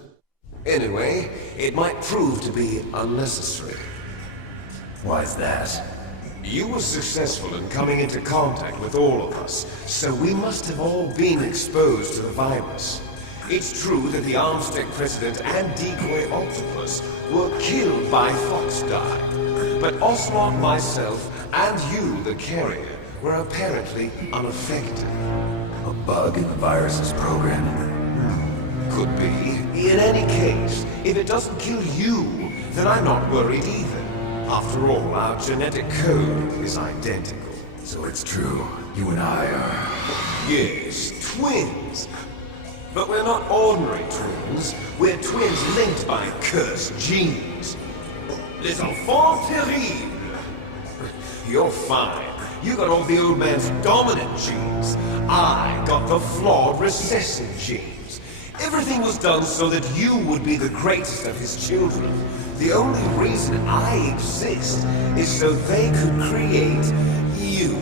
Anyway, it might prove to be unnecessary. Why's that? You were successful in coming into contact with all of us, so we must have all been exposed to the virus. It's true that the Armstech president and decoy octopus were killed by Fox Dye, but Ocelot, myself, and you, the carrier, were apparently unaffected. A bug in the virus's programming? Could be. In any case, if it doesn't kill you, then I'm not worried either. After all, our genetic code is identical. So it's true, you and I are... Yes, twins. But we're not ordinary twins. We're twins linked by cursed genes. Les enfants terribles. You're fine. You got all the old man's dominant genes. I got the flawed recessive genes. Everything was done so that you would be the greatest of his children. The only reason I exist is so they could create you.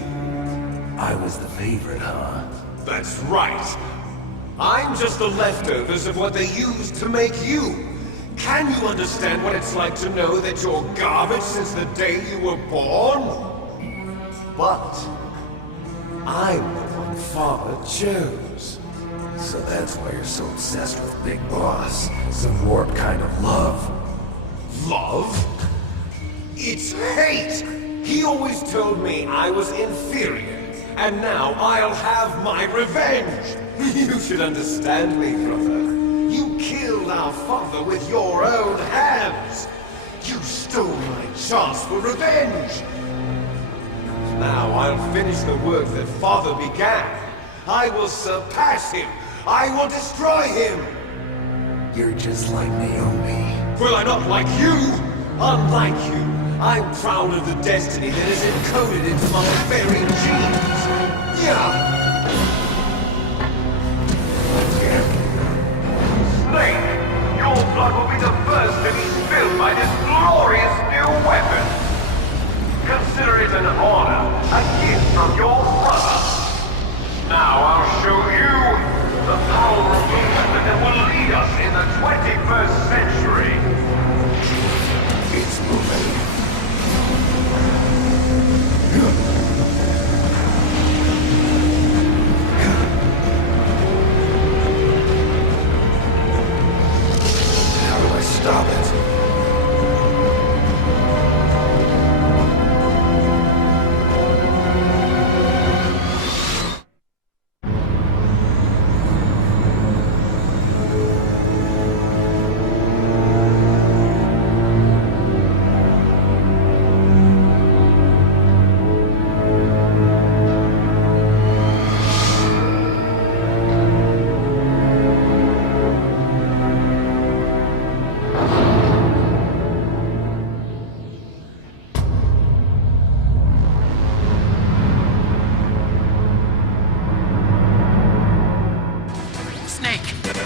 I was the favorite, huh? That's right. I'm just the leftovers of what they used to make you. Can you understand what it's like to know that you're garbage since the day you were born? But I'm the one Father chose. So that's why you're so obsessed with Big Boss. Some warped kind of love. Love? It's hate! He always told me I was inferior, and now I'll have my revenge! You should understand me, brother. You killed our father with your own hands! You stole my chance for revenge! Now I'll finish the work that father began. I will surpass him! I will destroy him! You're just like Naomi. Well, I'm not like you! Unlike you, I'm proud of the destiny that is encoded into my very genes! Yeah! Snake, your blood will be the first to be spilled by this glorious new weapon! Consider it an honor, a gift from your brother! Now I'll show you the power of the weapon that will lead us in the 21st century! It's moving. How do I stop it?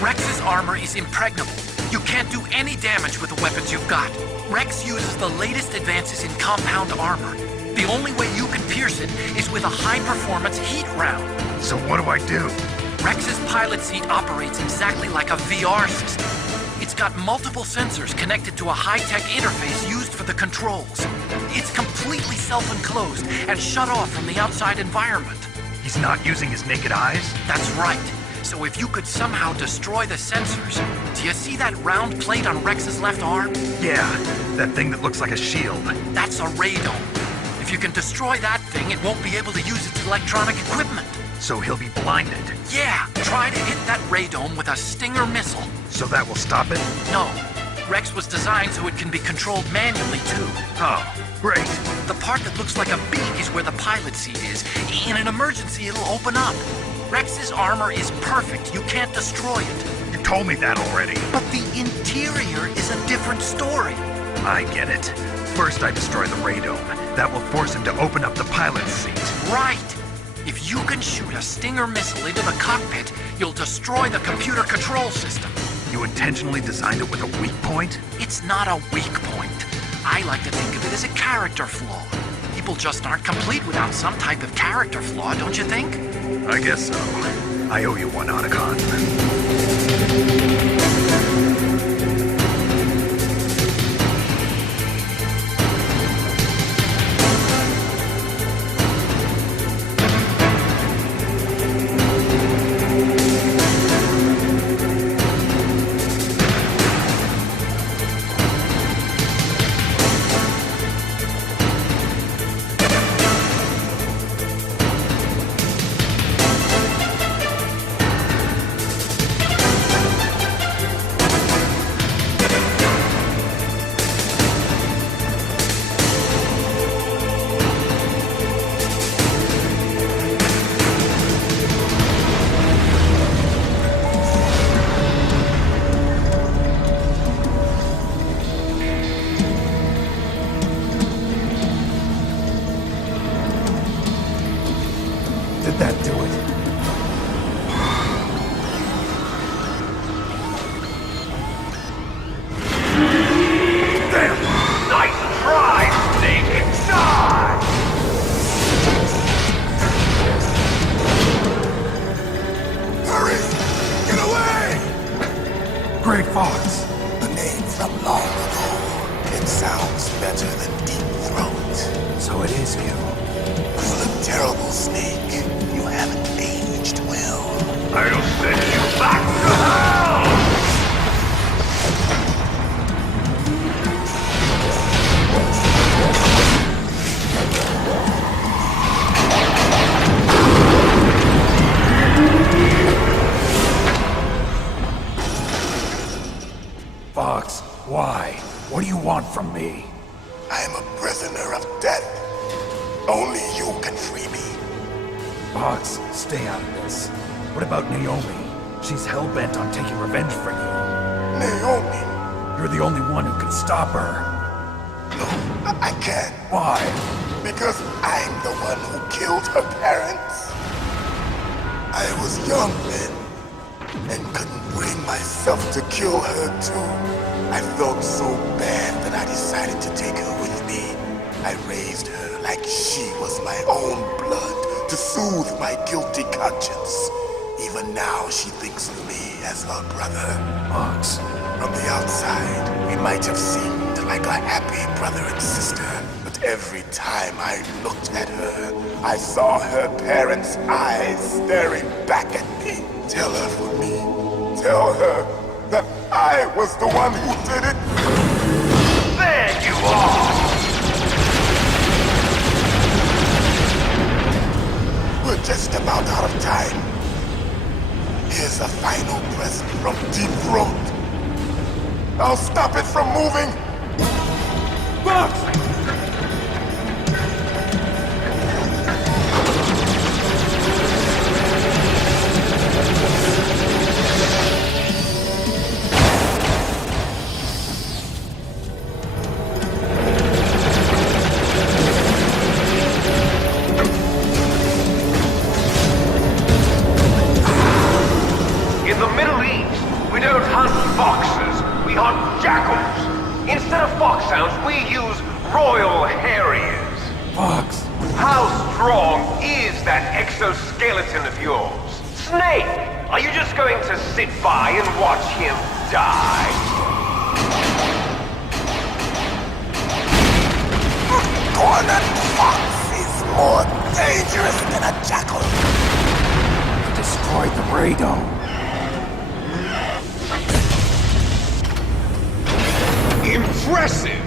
Rex's armor is impregnable. You can't do any damage with the weapons you've got. Rex uses the latest advances in compound armor. The only way you can pierce it is with a high-performance heat round. So what do I do? Rex's pilot seat operates exactly like a VR system. It's got multiple sensors connected to a high-tech interface used for the controls. It's completely self-enclosed and shut off from the outside environment. He's not using his naked eyes? That's right. So if you could somehow destroy the sensors... Do you see that round plate on Rex's left arm? Yeah, that thing that looks like a shield. That's a radome. If you can destroy that thing, it won't be able to use its electronic equipment. So he'll be blinded? Yeah, try to hit that radome with a Stinger missile. So that will stop it? No. Rex was designed so it can be controlled manually, too. Oh, great. The part that looks like a beak is where the pilot seat is. In an emergency, it'll open up. Rex's armor is perfect. You can't destroy it. You told me that already. But the interior is a different story. I get it. First I destroy the radome. That will force him to open up the pilot's seat. Right. If you can shoot a Stinger missile into the cockpit, you'll destroy the computer control system. You intentionally designed it with a weak point? It's not a weak point. I like to think of it as a character flaw. People just aren't complete without some type of character flaw, don't you think? I guess so. I owe you one, Otacon. Did that do it? Damn! Nice try, Snake! Die! Hurry! Get away! Great Fox! The name from long ago. It sounds better than Deep Throat. So it is you. You look terrible, Snake. You haven't aged well. I'll send you from me? I am a prisoner of death. Only you can free me. Fox, stay out of this. What about Naomi? She's hell-bent on taking revenge for you. Naomi? You're the only one who can stop her. No, I can't. Why? Because I'm the one who killed her parents. I was young then, and couldn't bring myself to kill her too. I felt so bad that I decided to take her with me. I raised her like she was my own blood to soothe my guilty conscience. Even now she thinks of me as her brother. Fox. From the outside, we might have seemed like a happy brother and sister. But every time I looked at her, I saw her parents' eyes staring back at me. Tell her for me. Tell her that I was the one who did it. There you are! We're just about out of time. Here's a final present from Deep Throat. I'll stop it from moving. Fox! In the Middle East, we don't hunt foxes, we hunt jackals. Instead of foxhounds, we use royal harriers. Fox! How strong is that exoskeleton of yours? Snake, are you just going to sit by and watch him die? Cornered fox is more dangerous than a jackal. You destroyed the radome. Impressive!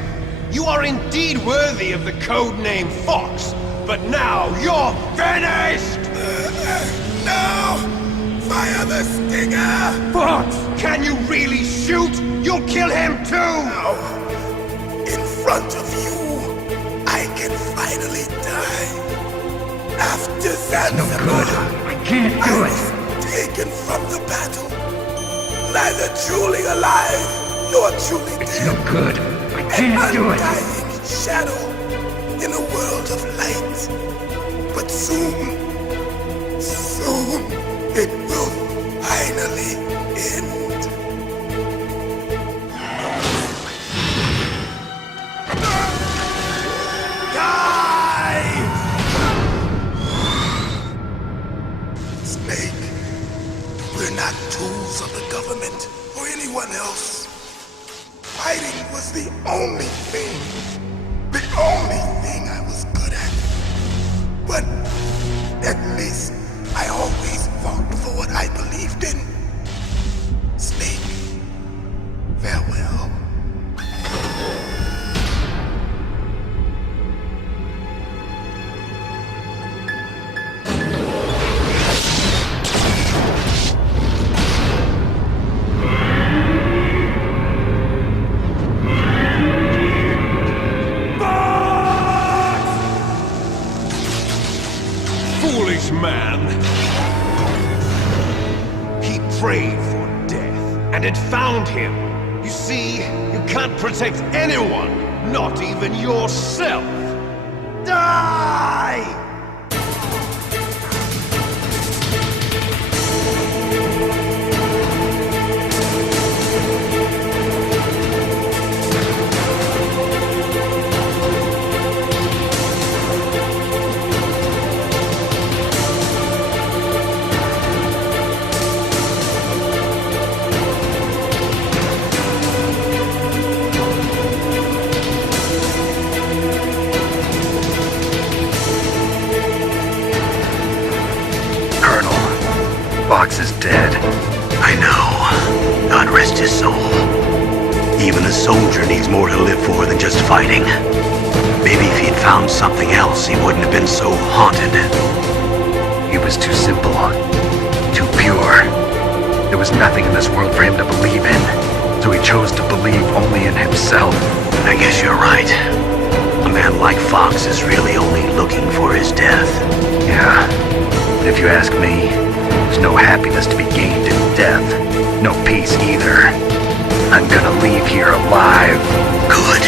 You are indeed worthy of the codename Fox, but now you're finished! No! Fire the stinger! Fox! Can you really shoot? You'll kill him too! No. In front of you, I can finally die. After Zanzibar, no good. I can't do I was taken from the battle. Neither truly alive, nor truly dead. It's no good. I can't do it. An undying shadow in a world of light. But soon, it will finally end. Die! Snake, we're not tools of the government or anyone else. Fighting was the only thing I was good at. But at least I always fought for what I believed in. Snake, farewell. Foolish man! He prayed for death, and it found him. You see, you can't protect anyone, not even yourself. Die! Fox is dead. I know. God rest his soul. Even the soldier needs more to live for than just fighting. Maybe if he'd found something else, he wouldn't have been so haunted. He was too simple, too pure. There was nothing in this world for him to believe in. So he chose to believe only in himself. I guess you're right. A man like Fox is really only looking for his death. Yeah. But if you ask me, there's no happiness to be gained in death. No peace either. I'm gonna leave here alive. Good.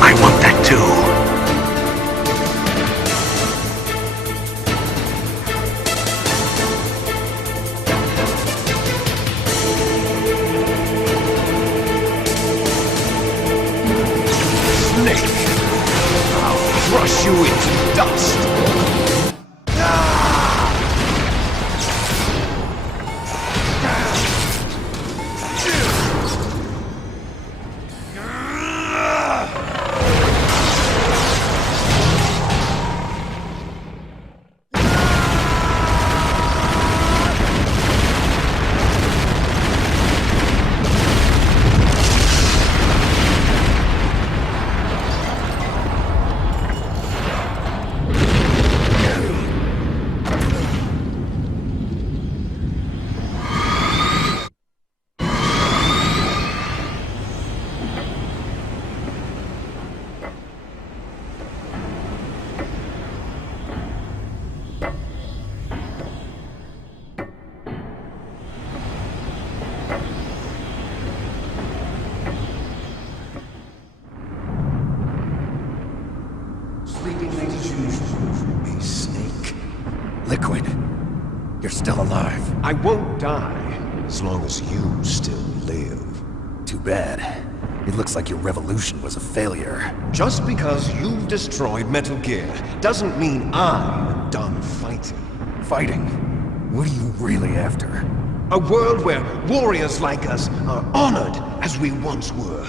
I want that too. Crush you into dust! Sleeping late as usual. A snake. Liquid, you're still alive. I won't die as long as you still live. Too bad. It looks like your revolution was a failure. Just because you've destroyed Metal Gear doesn't mean I'm done fighting. Fighting? What are you really after? A world where warriors like us are honored as we once were,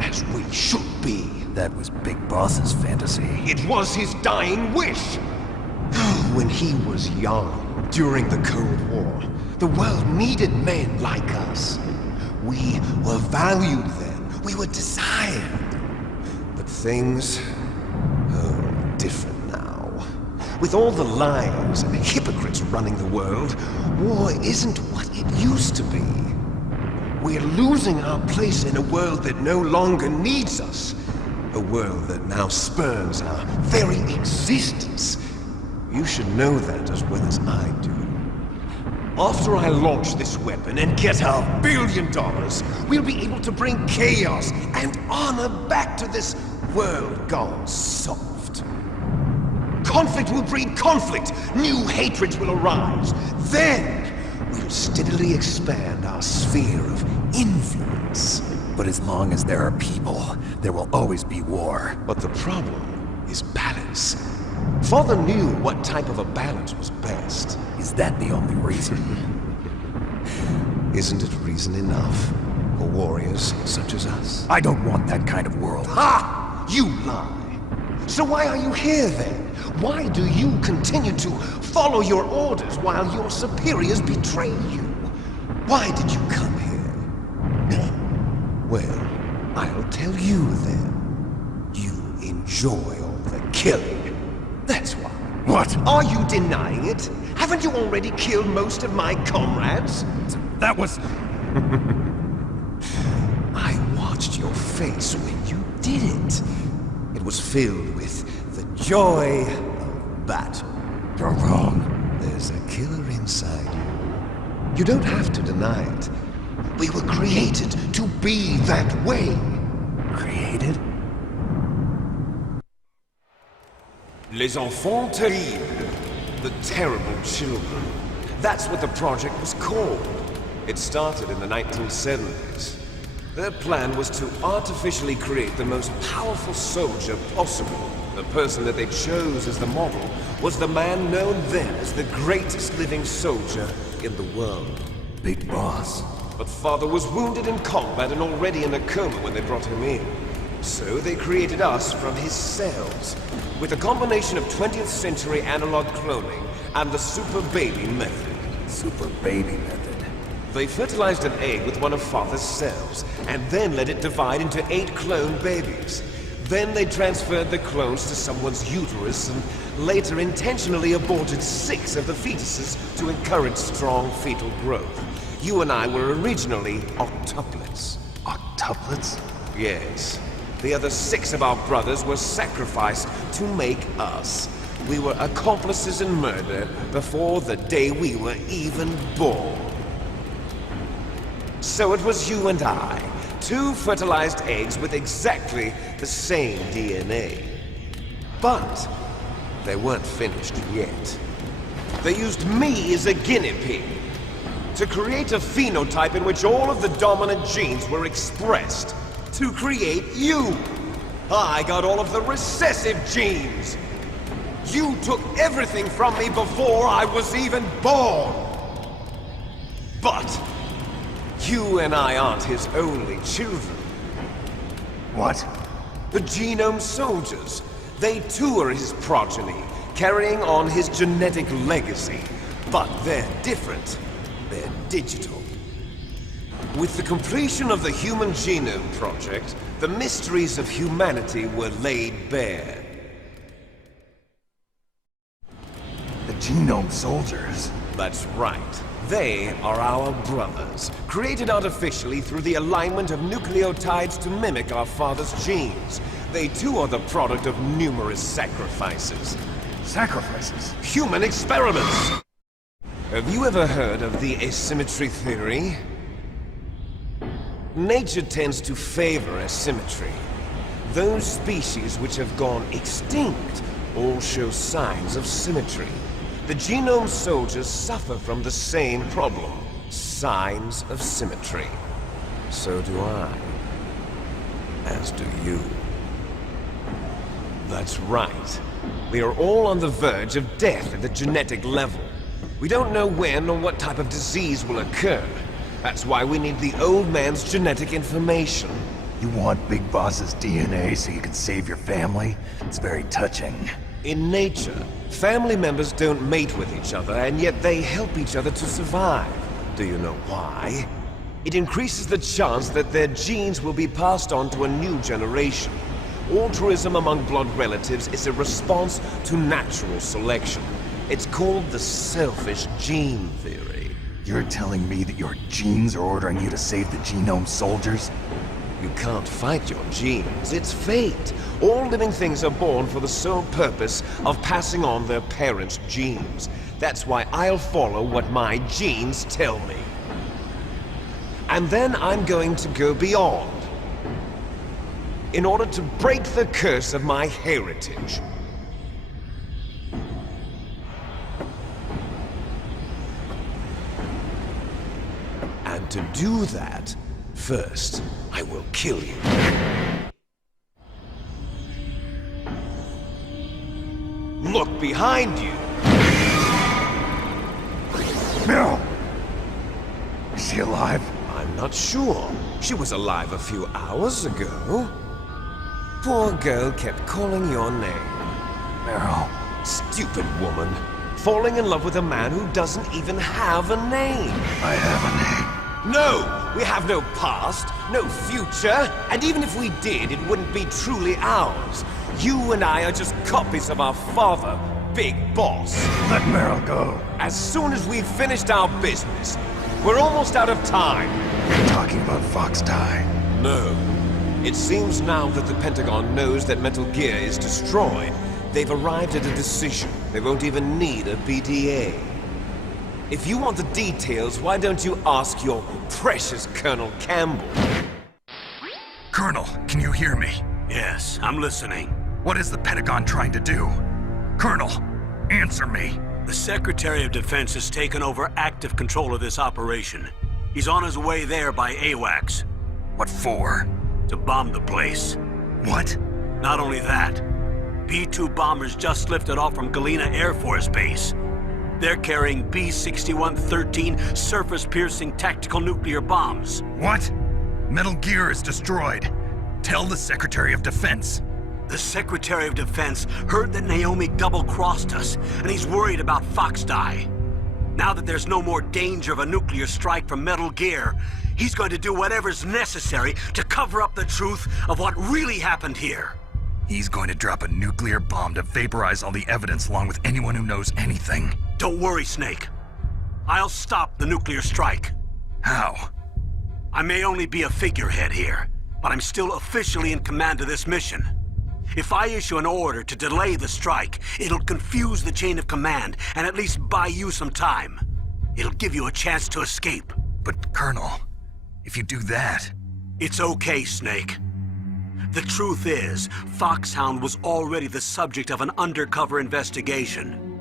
as we should be. That was Big Boss's fantasy. It was his dying wish. When he was young, during the Cold War, the world needed men like us. We were valued then. We were desired. But things are different now. With all the lies and hypocrites running the world, war isn't what it used to be. We're losing our place in a world that no longer needs us. A world that now spurns our very existence. You should know that as well as I do. After I launch this weapon and get our $1 billion, we'll be able to bring chaos and honor back to this world gone soft. Conflict will breed conflict. New hatreds will arise. Then, we'll steadily expand our sphere of influence. But as long as there are people, there will always be war. But the problem is balance. Father knew what type of a balance was best. Is that the only reason? Isn't it reason enough for warriors such as us? I don't want that kind of world. Ha! You lie! So why are you here then? Why do you continue to follow your orders while your superiors betray you? Why did you come here? Well, I'll tell you then. You enjoy all the killing. That's why. What? Are you denying it? Haven't you already killed most of my comrades? That was... I watched your face when you did it. It was filled with the joy of battle. You're wrong. There's a killer inside you. You don't have to deny it. We were created to be that way. Created? Les enfants terribles. The terrible children. That's what the project was called. It started in the 1970s. Their plan was to artificially create the most powerful soldier possible. The person that they chose as the model was the man known then as the greatest living soldier in the world. Big Boss. But Father was wounded in combat and already in a coma when they brought him in. So they created us from his cells, with a combination of 20th century analog cloning and the super baby method. Super baby method. They fertilized an egg with one of Father's cells, and then let it divide into 8 clone babies. Then they transferred the clones to someone's uterus and later intentionally aborted 6 of the fetuses to encourage strong fetal growth. You and I were originally octuplets. Octuplets? Yes. The other 6 of our brothers were sacrificed to make us. We were accomplices in murder before the day we were even born. So it was you and I, 2 fertilized eggs with exactly the same DNA. But they weren't finished yet. They used me as a guinea pig to create a phenotype in which all of the dominant genes were expressed. To create you! I got all of the recessive genes! You took everything from me before I was even born! But you and I aren't his only children. What? The Genome Soldiers. They too are his progeny, carrying on his genetic legacy. But they're different. They're digital. With the completion of the Human Genome Project, the mysteries of humanity were laid bare. The Genome Soldiers? That's right. They are our brothers, created artificially through the alignment of nucleotides to mimic our father's genes. They too are the product of numerous sacrifices. Sacrifices? Human experiments! Have you ever heard of the asymmetry theory? Nature tends to favor asymmetry. Those species which have gone extinct all show signs of symmetry. The Genome Soldiers suffer from the same problem. Signs of symmetry. So do I. As do you. That's right. We are all on the verge of death at the genetic level. We don't know when or what type of disease will occur. That's why we need the old man's genetic information. You want Big Boss's DNA so you can save your family? It's very touching. In nature, family members don't mate with each other, and yet they help each other to survive. Do you know why? It increases the chance that their genes will be passed on to a new generation. Altruism among blood relatives is a response to natural selection. It's called the selfish gene theory. You're telling me that your genes are ordering you to save the Genome Soldiers? You can't fight your genes. It's fate. All living things are born for the sole purpose of passing on their parents' genes. That's why I'll follow what my genes tell me. And then I'm going to go beyond. In order to break the curse of my heritage. And to do that, first, I will kill you. Look behind you! Meryl! Is she alive? I'm not sure. She was alive a few hours ago. Poor girl kept calling your name. Meryl. Stupid woman. Falling in love with a man who doesn't even have a name. I have a name. No! We have no past, no future, and even if we did, it wouldn't be truly ours. You and I are just copies of our father, Big Boss. Let Meryl go. As soon as we've finished our business, we're almost out of time. You're talking about Fox Die. No. It seems now that the Pentagon knows that Metal Gear is destroyed. They've arrived at a decision. They won't even need a BDA. If you want the details, why don't you ask your precious Colonel Campbell? Colonel, can you hear me? Yes, I'm listening. What is the Pentagon trying to do? Colonel, answer me. The Secretary of Defense has taken over active control of this operation. He's on his way there by AWACS. What for? To bomb the place. What? Not only that, B-2 bombers just lifted off from Galena Air Force Base. They're carrying B-6113 surface-piercing tactical nuclear bombs. What? Metal Gear is destroyed. Tell the Secretary of Defense. The Secretary of Defense heard that Naomi double-crossed us, and he's worried about Fox Die. Now that there's no more danger of a nuclear strike from Metal Gear, he's going to do whatever's necessary to cover up the truth of what really happened here. He's going to drop a nuclear bomb to vaporize all the evidence along with anyone who knows anything. Don't worry, Snake. I'll stop the nuclear strike. How? I may only be a figurehead here, but I'm still officially in command of this mission. If I issue an order to delay the strike, it'll confuse the chain of command and at least buy you some time. It'll give you a chance to escape. But, Colonel, if you do that... It's okay, Snake. The truth is, Foxhound was already the subject of an undercover investigation.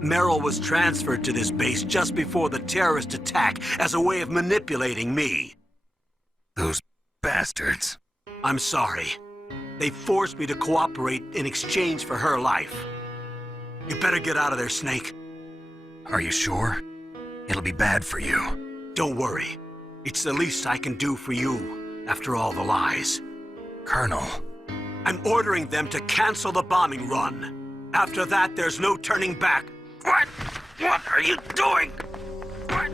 Merrill was transferred to this base just before the terrorist attack as a way of manipulating me. Those bastards. I'm sorry. They forced me to cooperate in exchange for her life. You better get out of there, Snake. Are you sure? It'll be bad for you. Don't worry. It's the least I can do for you, after all the lies. Colonel. I'm ordering them to cancel the bombing run. After that, there's no turning back. What? What are you doing? What?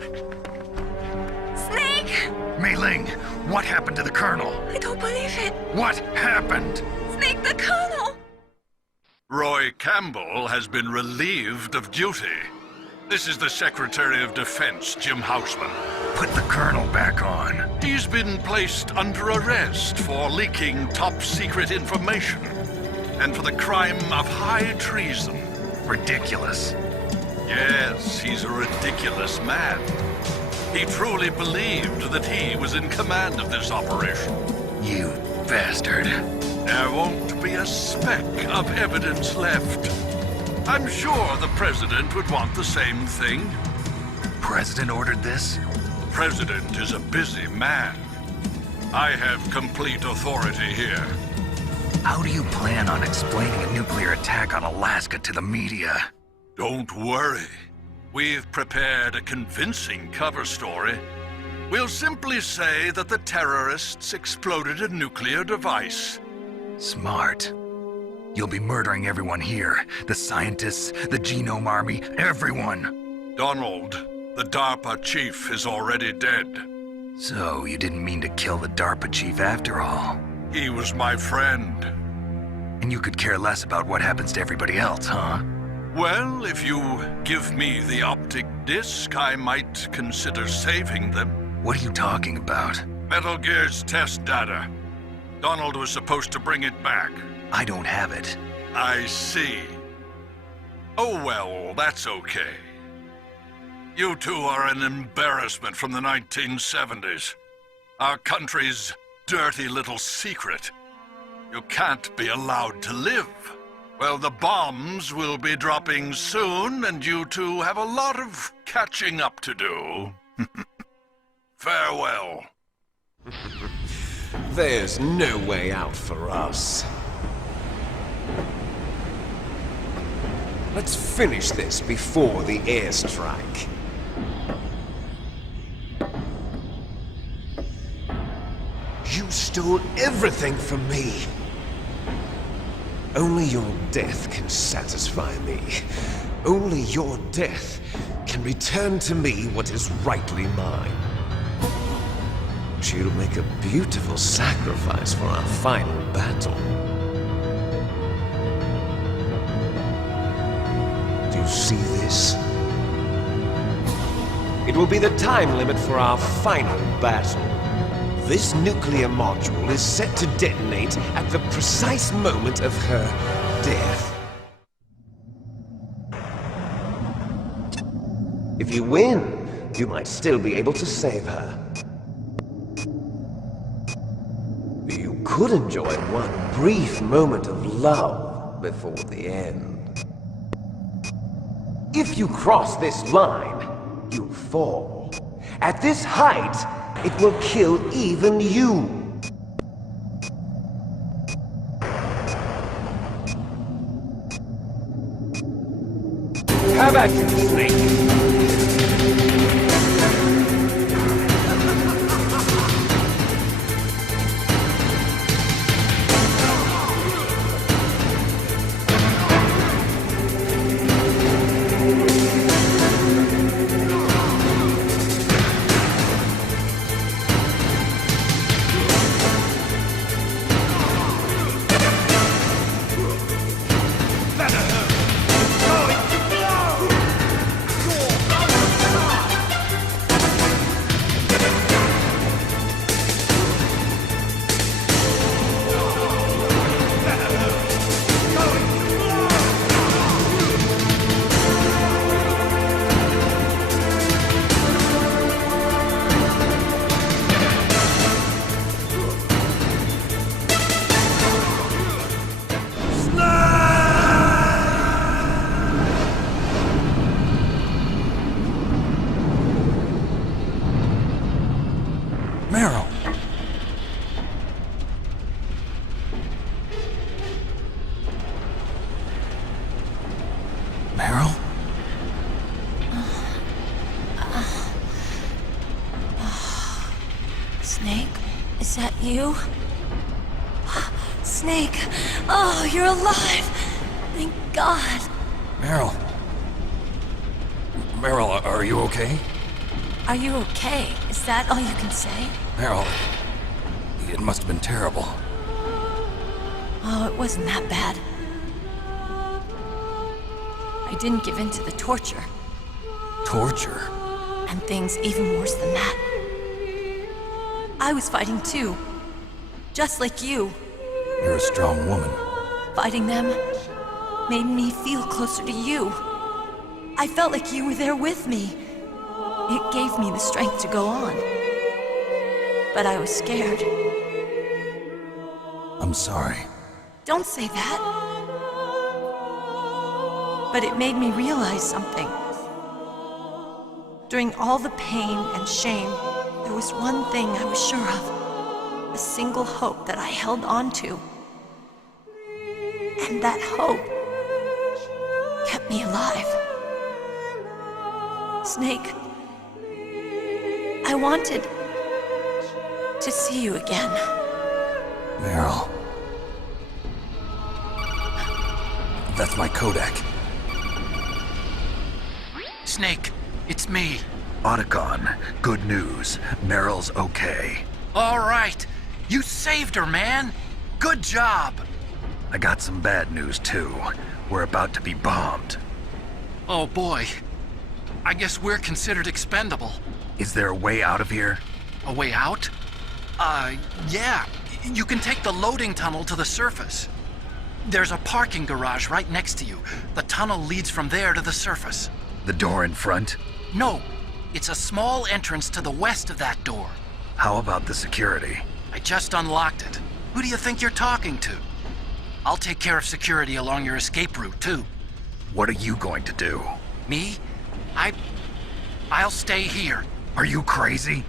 Snake! Mei Ling, what happened to the Colonel? I don't believe it. What happened? Snake, the Colonel! Roy Campbell has been relieved of duty. This is the Secretary of Defense, Jim Houseman. Put the Colonel back on. He's been placed under arrest for leaking top-secret information and for the crime of high treason. Ridiculous. Yes, he's a ridiculous man. He truly believed that he was in command of this operation. You bastard. There won't be a speck of evidence left. I'm sure the President would want the same thing. President ordered this? President is a busy man. I have complete authority here. How do you plan on explaining a nuclear attack on Alaska to the media? Don't worry. We've prepared a convincing cover story. We'll simply say that the terrorists exploded a nuclear device. Smart. You'll be murdering everyone here. The scientists, the Genome Army, everyone. Donald, the DARPA chief, is already dead. So, you didn't mean to kill the DARPA chief after all? He was my friend. And you could care less about what happens to everybody else, huh? Well, if you give me the optic disc, I might consider saving them. What are you talking about? Metal Gear's test data. Donald was supposed to bring it back. I don't have it. I see. Oh well, that's okay. You two are an embarrassment from the 1970s. Our country's dirty little secret. You can't be allowed to live. Well, the bombs will be dropping soon, and you two have a lot of catching up to do. Farewell. There's no way out for us. Let's finish this before the airstrike. You stole everything from me. Only your death can satisfy me. Only your death can return to me what is rightly mine. She'll make a beautiful sacrifice for our final battle. Do you see this? It will be the time limit for our final battle. This nuclear module is set to detonate at the precise moment of her death. If you win, you might still be able to save her. You could enjoy one brief moment of love before the end. If you cross this line, you fall. At this height, it will kill even you. How about you, Snake? Meryl? Snake, is that you? Snake, oh, you're alive! Thank God. Meryl. Meryl, are you okay? Are you okay? Is that all you can say? Meryl, it must have been terrible. Oh, it wasn't that bad. I didn't give in to the torture. Torture? And things even worse than that. I was fighting too. Just like you. You're a strong woman. Fighting them made me feel closer to you. I felt like you were there with me. It gave me the strength to go on. But I was scared. I'm sorry. Don't say that. But it made me realize something. During all the pain and shame, there was one thing I was sure of. A single hope that I held on to. And that hope kept me alive. Snake, I wanted to see you again. Meryl. That's my Kodak. Snake, it's me. Otacon, good news. Meryl's okay. All right. You saved her, man. Good job. I got some bad news, too. We're about to be bombed. Oh, boy. I guess we're considered expendable. Is there a way out of here? A way out? Yeah. You can take the loading tunnel to the surface. There's a parking garage right next to you. The tunnel leads from there to the surface. The door in front? No. It's a small entrance to the west of that door. How about the security? I just unlocked it. Who do you think you're talking to? I'll take care of security along your escape route, too. What are you going to do? Me? I'll stay here. Are you crazy?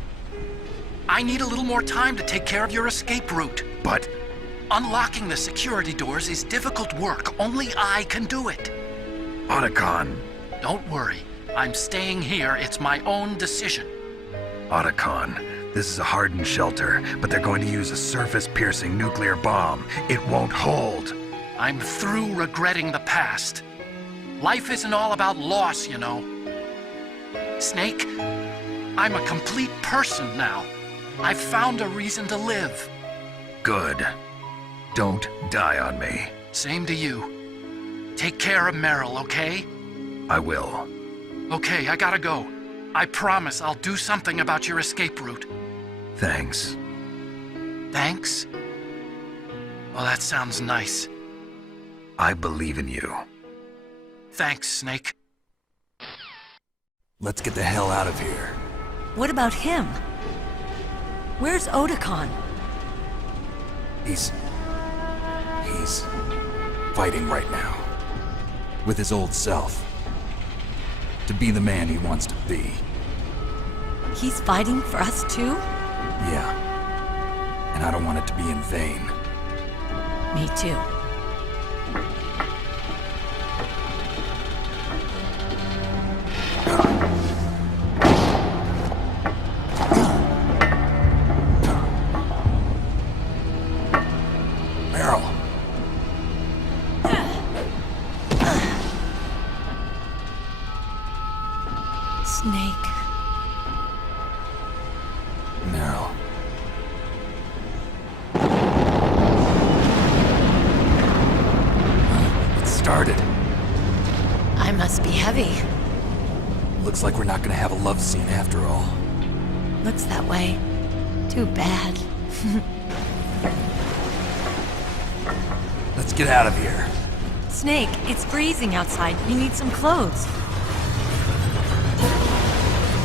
I need a little more time to take care of your escape route. But unlocking the security doors is difficult work. Only I can do it. Otacon. Don't worry. I'm staying here. It's my own decision. Otacon, this is a hardened shelter, but they're going to use a surface-piercing nuclear bomb. It won't hold. I'm through regretting the past. Life isn't all about loss, you know. Snake, I'm a complete person now. I've found a reason to live. Good. Don't die on me. Same to you. Take care of Meryl, okay? I will. Okay, I gotta go. I promise I'll do something about your escape route. Thanks. Thanks? Well, that sounds nice. I believe in you. Thanks, Snake. Let's get the hell out of here. What about him? Where's Otacon? He's fighting right now. With his old self. To be the man he wants to be. He's fighting for us too? Yeah. And I don't want it to be in vain. Me too. Meryl. Snake. Meryl. It started. I must be heavy. Looks like we're not gonna have a love scene after all. Looks that way. Too bad. Let's get out of here. Snake, it's freezing outside. You need some clothes.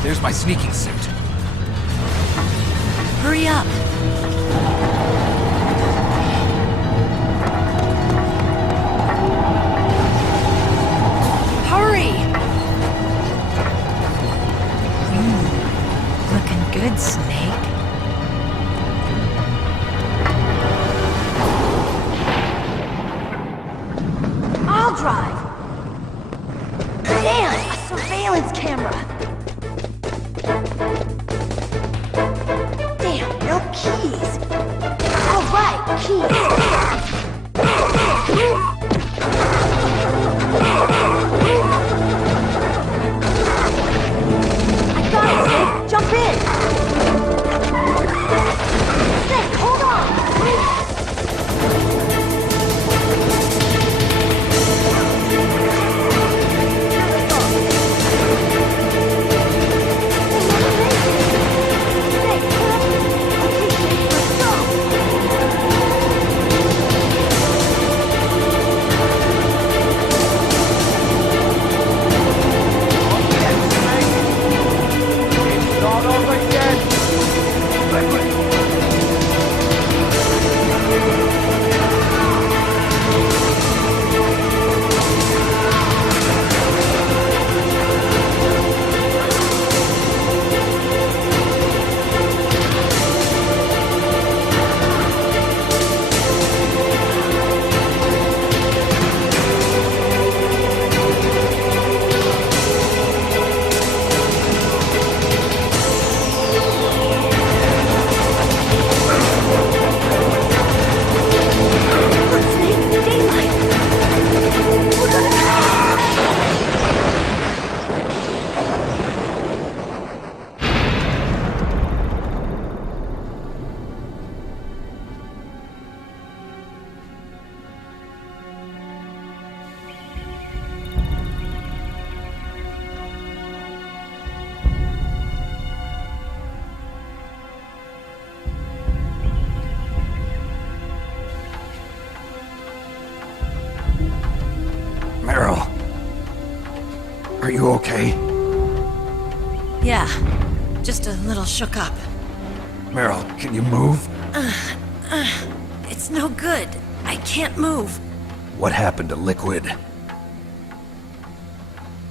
There's my sneaking suit. Hurry up. Hurry! Looking good, Snake. I'll drive. Damn! A surveillance camera! Damn, no keys! Alright, keys! I got it, Snake! Jump in! Snake, hold on! Are you okay? Yeah, just a little shook up. Meryl, can you move? It's no good. I can't move. What happened to Liquid?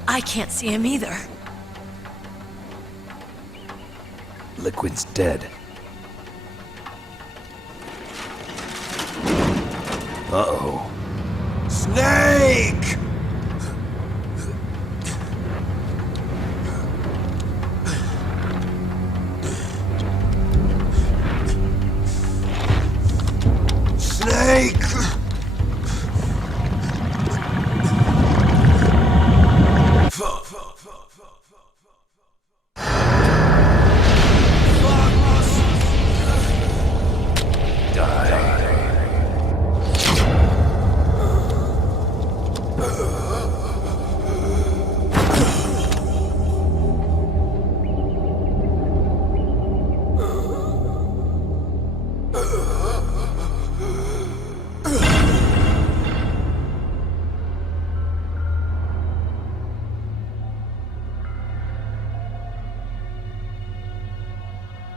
I can't see him either. Liquid's dead. Uh-oh. Snake! Snake!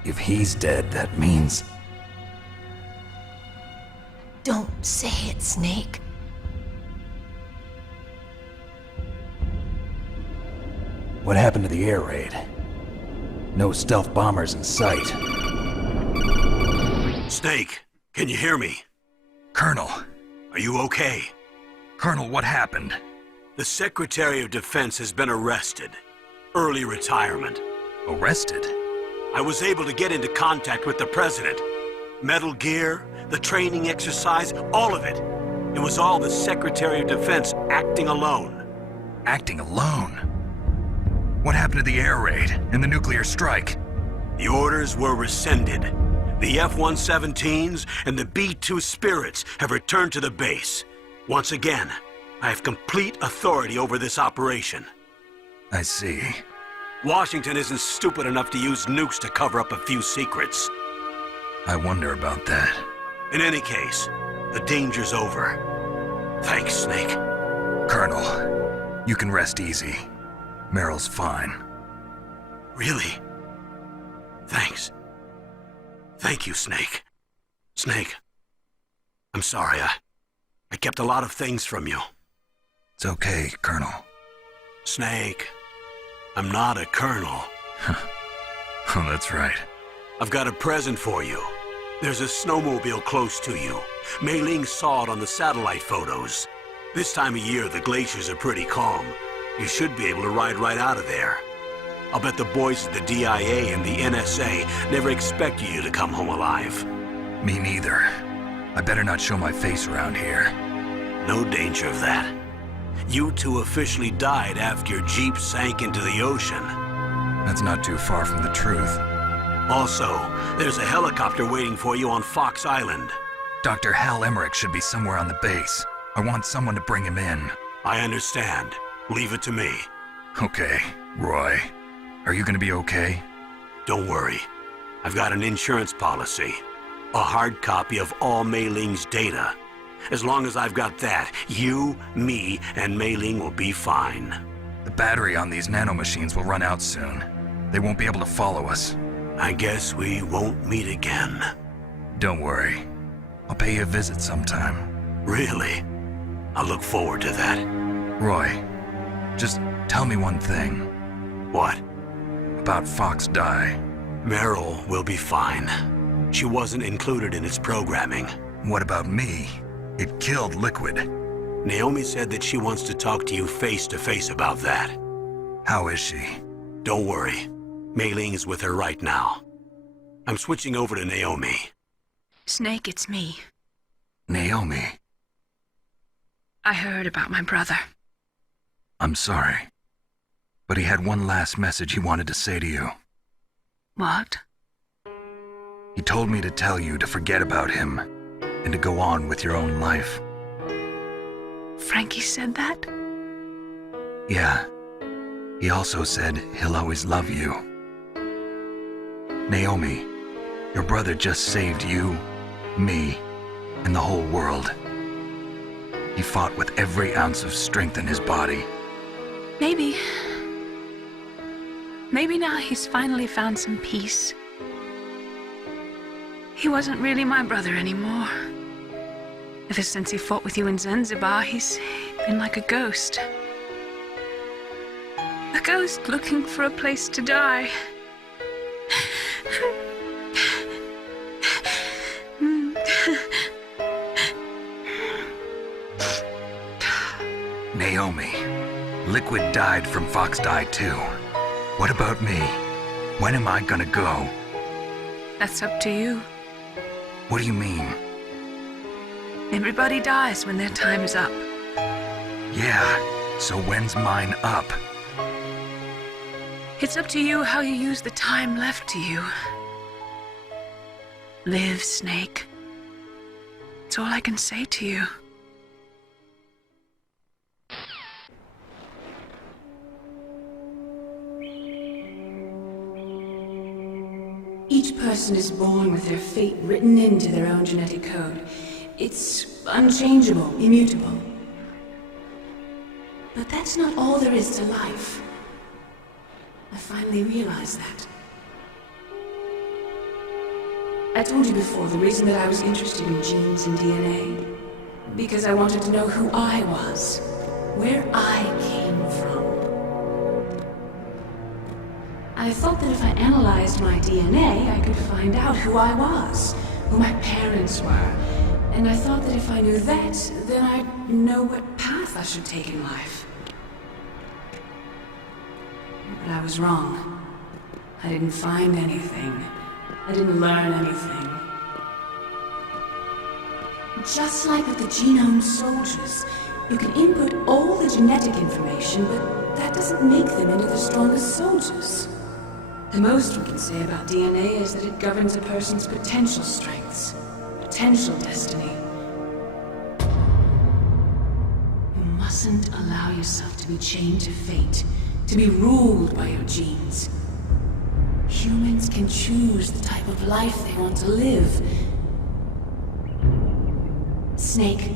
If he's dead, that means... Don't say it, Snake. What happened to the air raid? No stealth bombers in sight. Snake, can you hear me? Colonel. Are you okay? Colonel, what happened? The Secretary of Defense has been arrested. Early retirement. Arrested? I was able to get into contact with the President. Metal Gear, the training exercise, all of it. It was all the Secretary of Defense acting alone. Acting alone? What happened to the air raid and the nuclear strike? The orders were rescinded. The F-117s and the B-2 Spirits have returned to the base. Once again, I have complete authority over this operation. I see. Washington isn't stupid enough to use nukes to cover up a few secrets. I wonder about that. In any case, the danger's over. Thanks, Snake. Colonel, you can rest easy. Meryl's fine. Really? Thanks. Thank you, Snake. Snake, I'm sorry, I kept a lot of things from you. It's okay, Colonel. Snake, I'm not a colonel. Oh, that's right. I've got a present for you. There's a snowmobile close to you. Mei Ling saw it on the satellite photos. This time of year, the glaciers are pretty calm. You should be able to ride right out of there. I'll bet the boys at the DIA and the NSA never expected you to come home alive. Me neither. I better not show my face around here. No danger of that. You two officially died after your Jeep sank into the ocean. That's not too far from the truth. Also, there's a helicopter waiting for you on Fox Island. Dr. Hal Emmerich should be somewhere on the base. I want someone to bring him in. I understand. Leave it to me. Okay, Roy. Are you gonna be okay? Don't worry. I've got an insurance policy. A hard copy of all Mei Ling's data. As long as I've got that, you, me, and Mei Ling will be fine. The battery on these nanomachines will run out soon. They won't be able to follow us. I guess we won't meet again. Don't worry. I'll pay you a visit sometime. Really? I look forward to that. Roy, just tell me one thing. What? About Fox Die. Meryl will be fine. She wasn't included in its programming. What about me? It killed Liquid. Naomi said that she wants to talk to you face to face about that. How is she? Don't worry. Mei Ling is with her right now. I'm switching over to Naomi. Snake, it's me. Naomi. I heard about my brother. I'm sorry. But he had one last message he wanted to say to you. What? He told me to tell you to forget about him and to go on with your own life. Frankie said that? Yeah. He also said he'll always love you. Naomi, your brother just saved you, me, and the whole world. He fought with every ounce of strength in his body. Maybe now he's finally found some peace. He wasn't really my brother anymore. Ever since he fought with you in Zanzibar, he's been like a ghost. A ghost looking for a place to die. Naomi, Liquid died from Fox Die too. What about me? When am I gonna go? That's up to you. What do you mean? Everybody dies when their time is up. Yeah, so when's mine up? It's up to you how you use the time left to you. Live, Snake. It's all I can say to you. Each person is born with their fate written into their own genetic code. It's unchangeable, immutable. But that's not all there is to life. I finally realized that. I told you before the reason that I was interested in genes and DNA. Because I wanted to know who I was, where I came from. I thought that if I analyzed my DNA, I could find out who I was, who my parents were. And I thought that if I knew that, then I'd know what path I should take in life. But I was wrong. I didn't find anything. I didn't learn anything. Just like with the genome soldiers, you can input all the genetic information, but that doesn't make them into the strongest soldiers. The most we can say about DNA is that it governs a person's potential strengths, potential destiny. You mustn't allow yourself to be chained to fate, to be ruled by your genes. Humans can choose the type of life they want to live. Snake,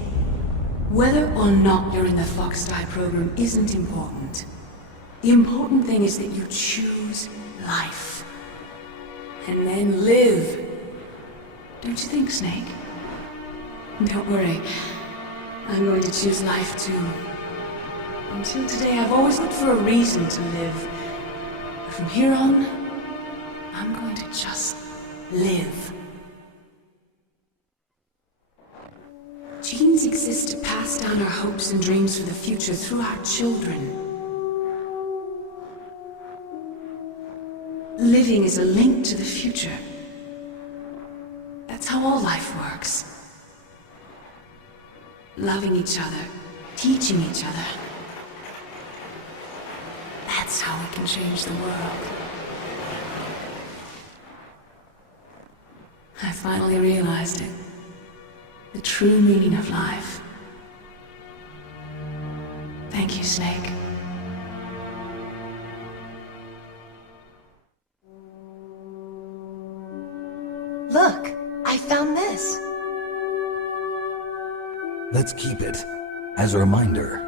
whether or not you're in the Fox Die program isn't important. The important thing is that you choose life. And then live. Don't you think, Snake? Don't worry. I'm going to choose life too. Until today, I've always looked for a reason to live. But from here on, I'm going to just live. Genes exist to pass down our hopes and dreams for the future through our children. Living is a link to the future. That's how all life works. Loving each other, teaching each other. That's how we can change the world. I finally realized it. The true meaning of life. Thank you, Snake. Look, I found this. Let's keep it as a reminder.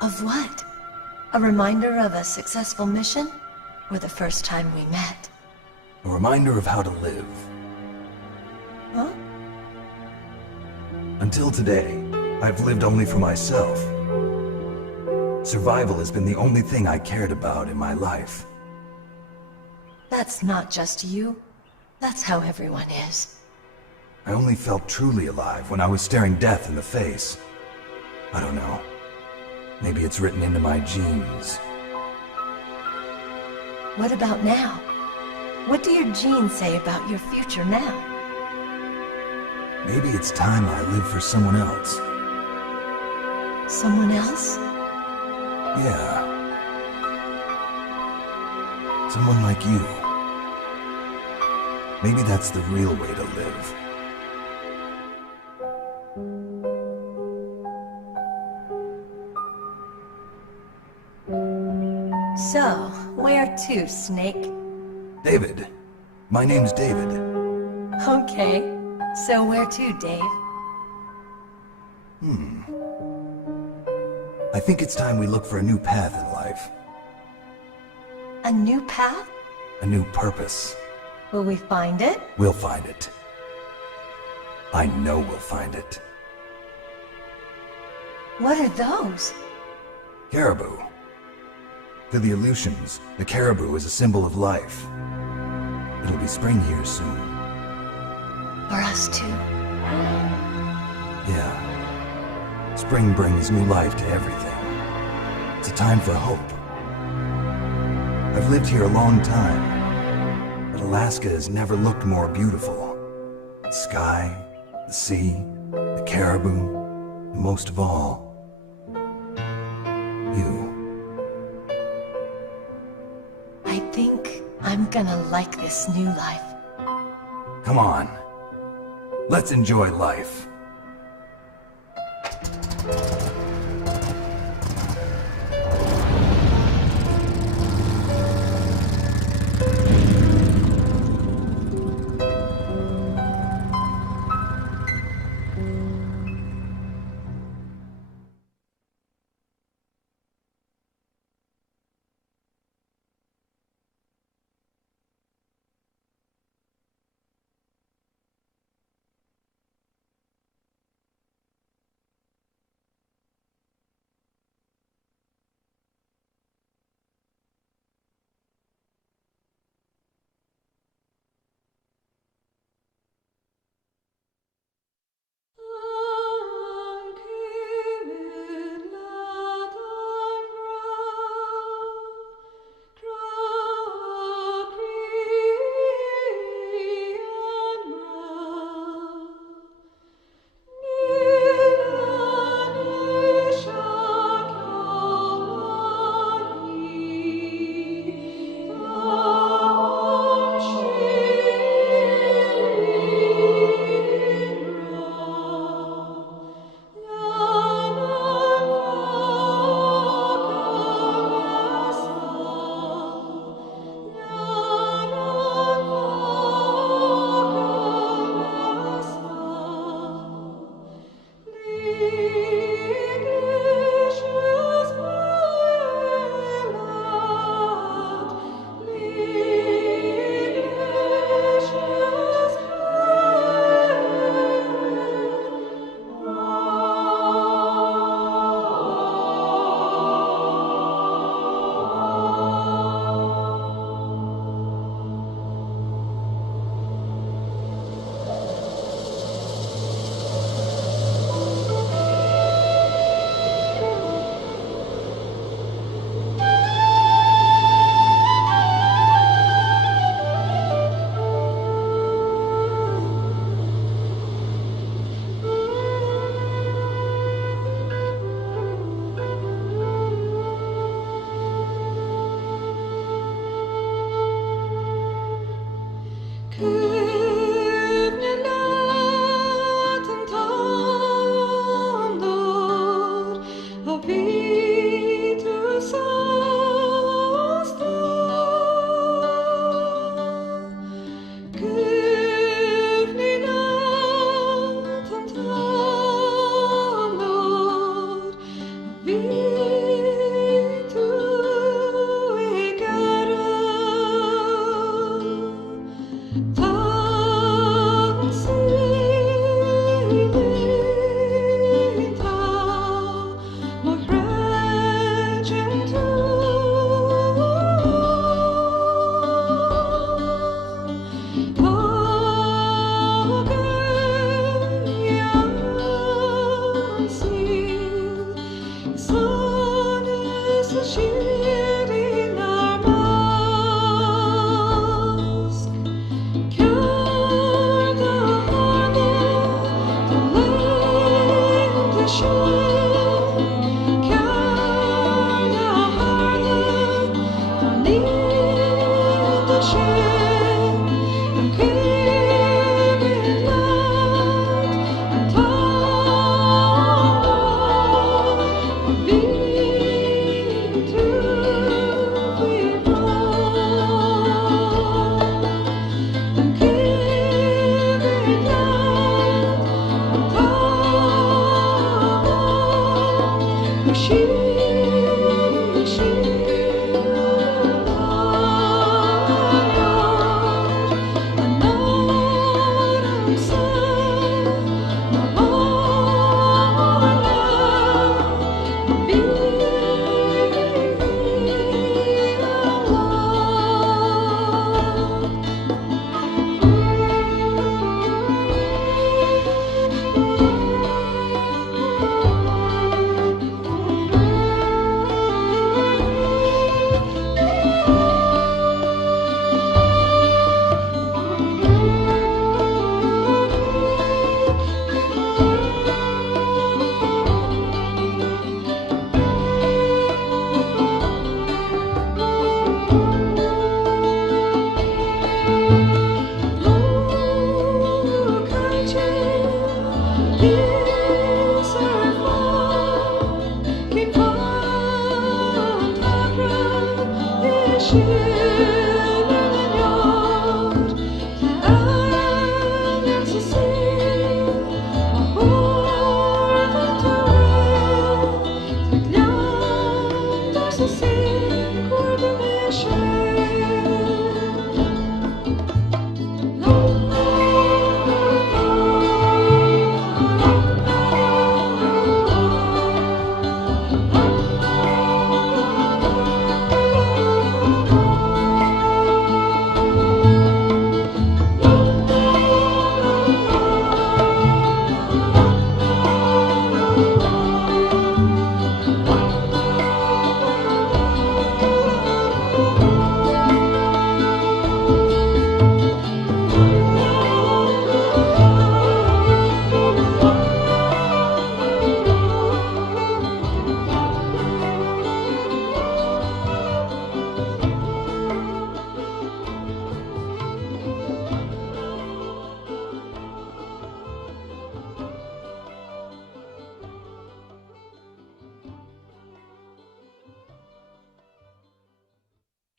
Of what? A reminder of a successful mission? Or the first time we met? A reminder of how to live. Huh? Until today, I've lived only for myself. Survival has been the only thing I cared about in my life. That's not just you. That's how everyone is. I only felt truly alive when I was staring death in the face. I don't know. Maybe it's written into my genes. What about now? What do your genes say about your future now? Maybe it's time I live for someone else. Someone else? Yeah. Someone like you. Maybe that's the real way to live. So, where to, Snake? David. My name's David. Okay. So where to, Dave? I think it's time we look for a new path in life. A new path? A new purpose. Will we find it? We'll find it. I know we'll find it. What are those? Caribou. To the Aleutians, the caribou is a symbol of life. It'll be spring here soon. For us too? Yeah. Spring brings new life to everything. It's a time for hope. I've lived here a long time, but Alaska has never looked more beautiful. The sky, the sea, the caribou, and most of all, you. I think I'm gonna like this new life. Come on. Let's enjoy life.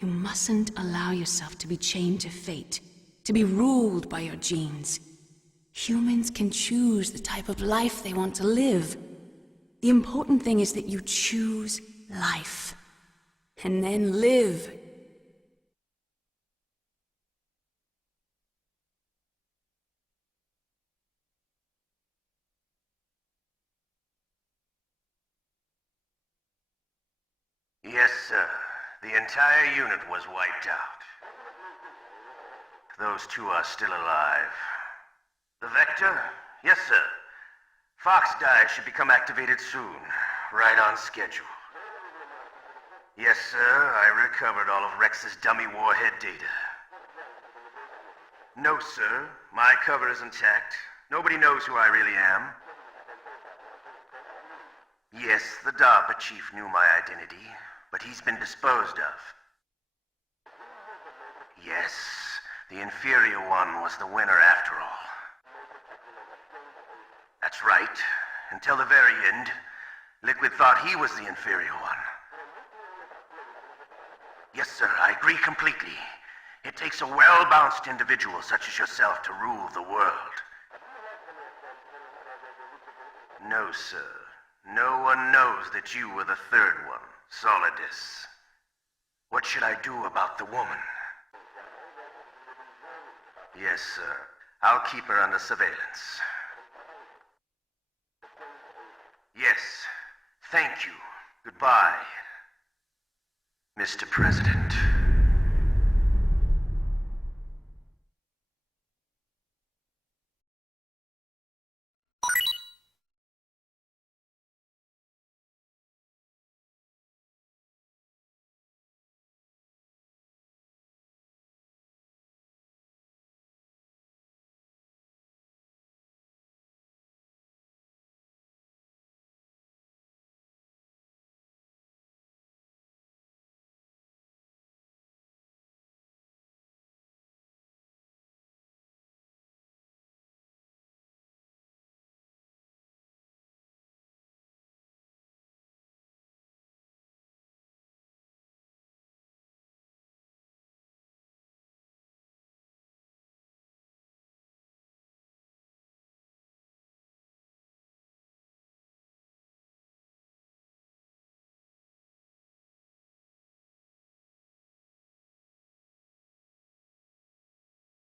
You mustn't allow yourself to be chained to fate, to be ruled by your genes. Humans can choose the type of life they want to live. The important thing is that you choose life, and then live. Yes, sir. The entire unit was wiped out. Those two are still alive. The Vector? Yes, sir. Fox die should become activated soon. Right on schedule. Yes, sir. I recovered all of Rex's dummy warhead data. No, sir. My cover is intact. Nobody knows who I really am. Yes, the DARPA chief knew my identity, but he's been disposed of. Yes, the inferior one was the winner after all. That's right. Until the very end, Liquid thought he was the inferior one. Yes, sir, I agree completely. It takes a well-balanced individual such as yourself to rule the world. No, sir. No one knows that you were the third one, Solidus. What should I do about the woman? Yes, sir. I'll keep her under surveillance. Yes. Thank you. Goodbye, Mr. President.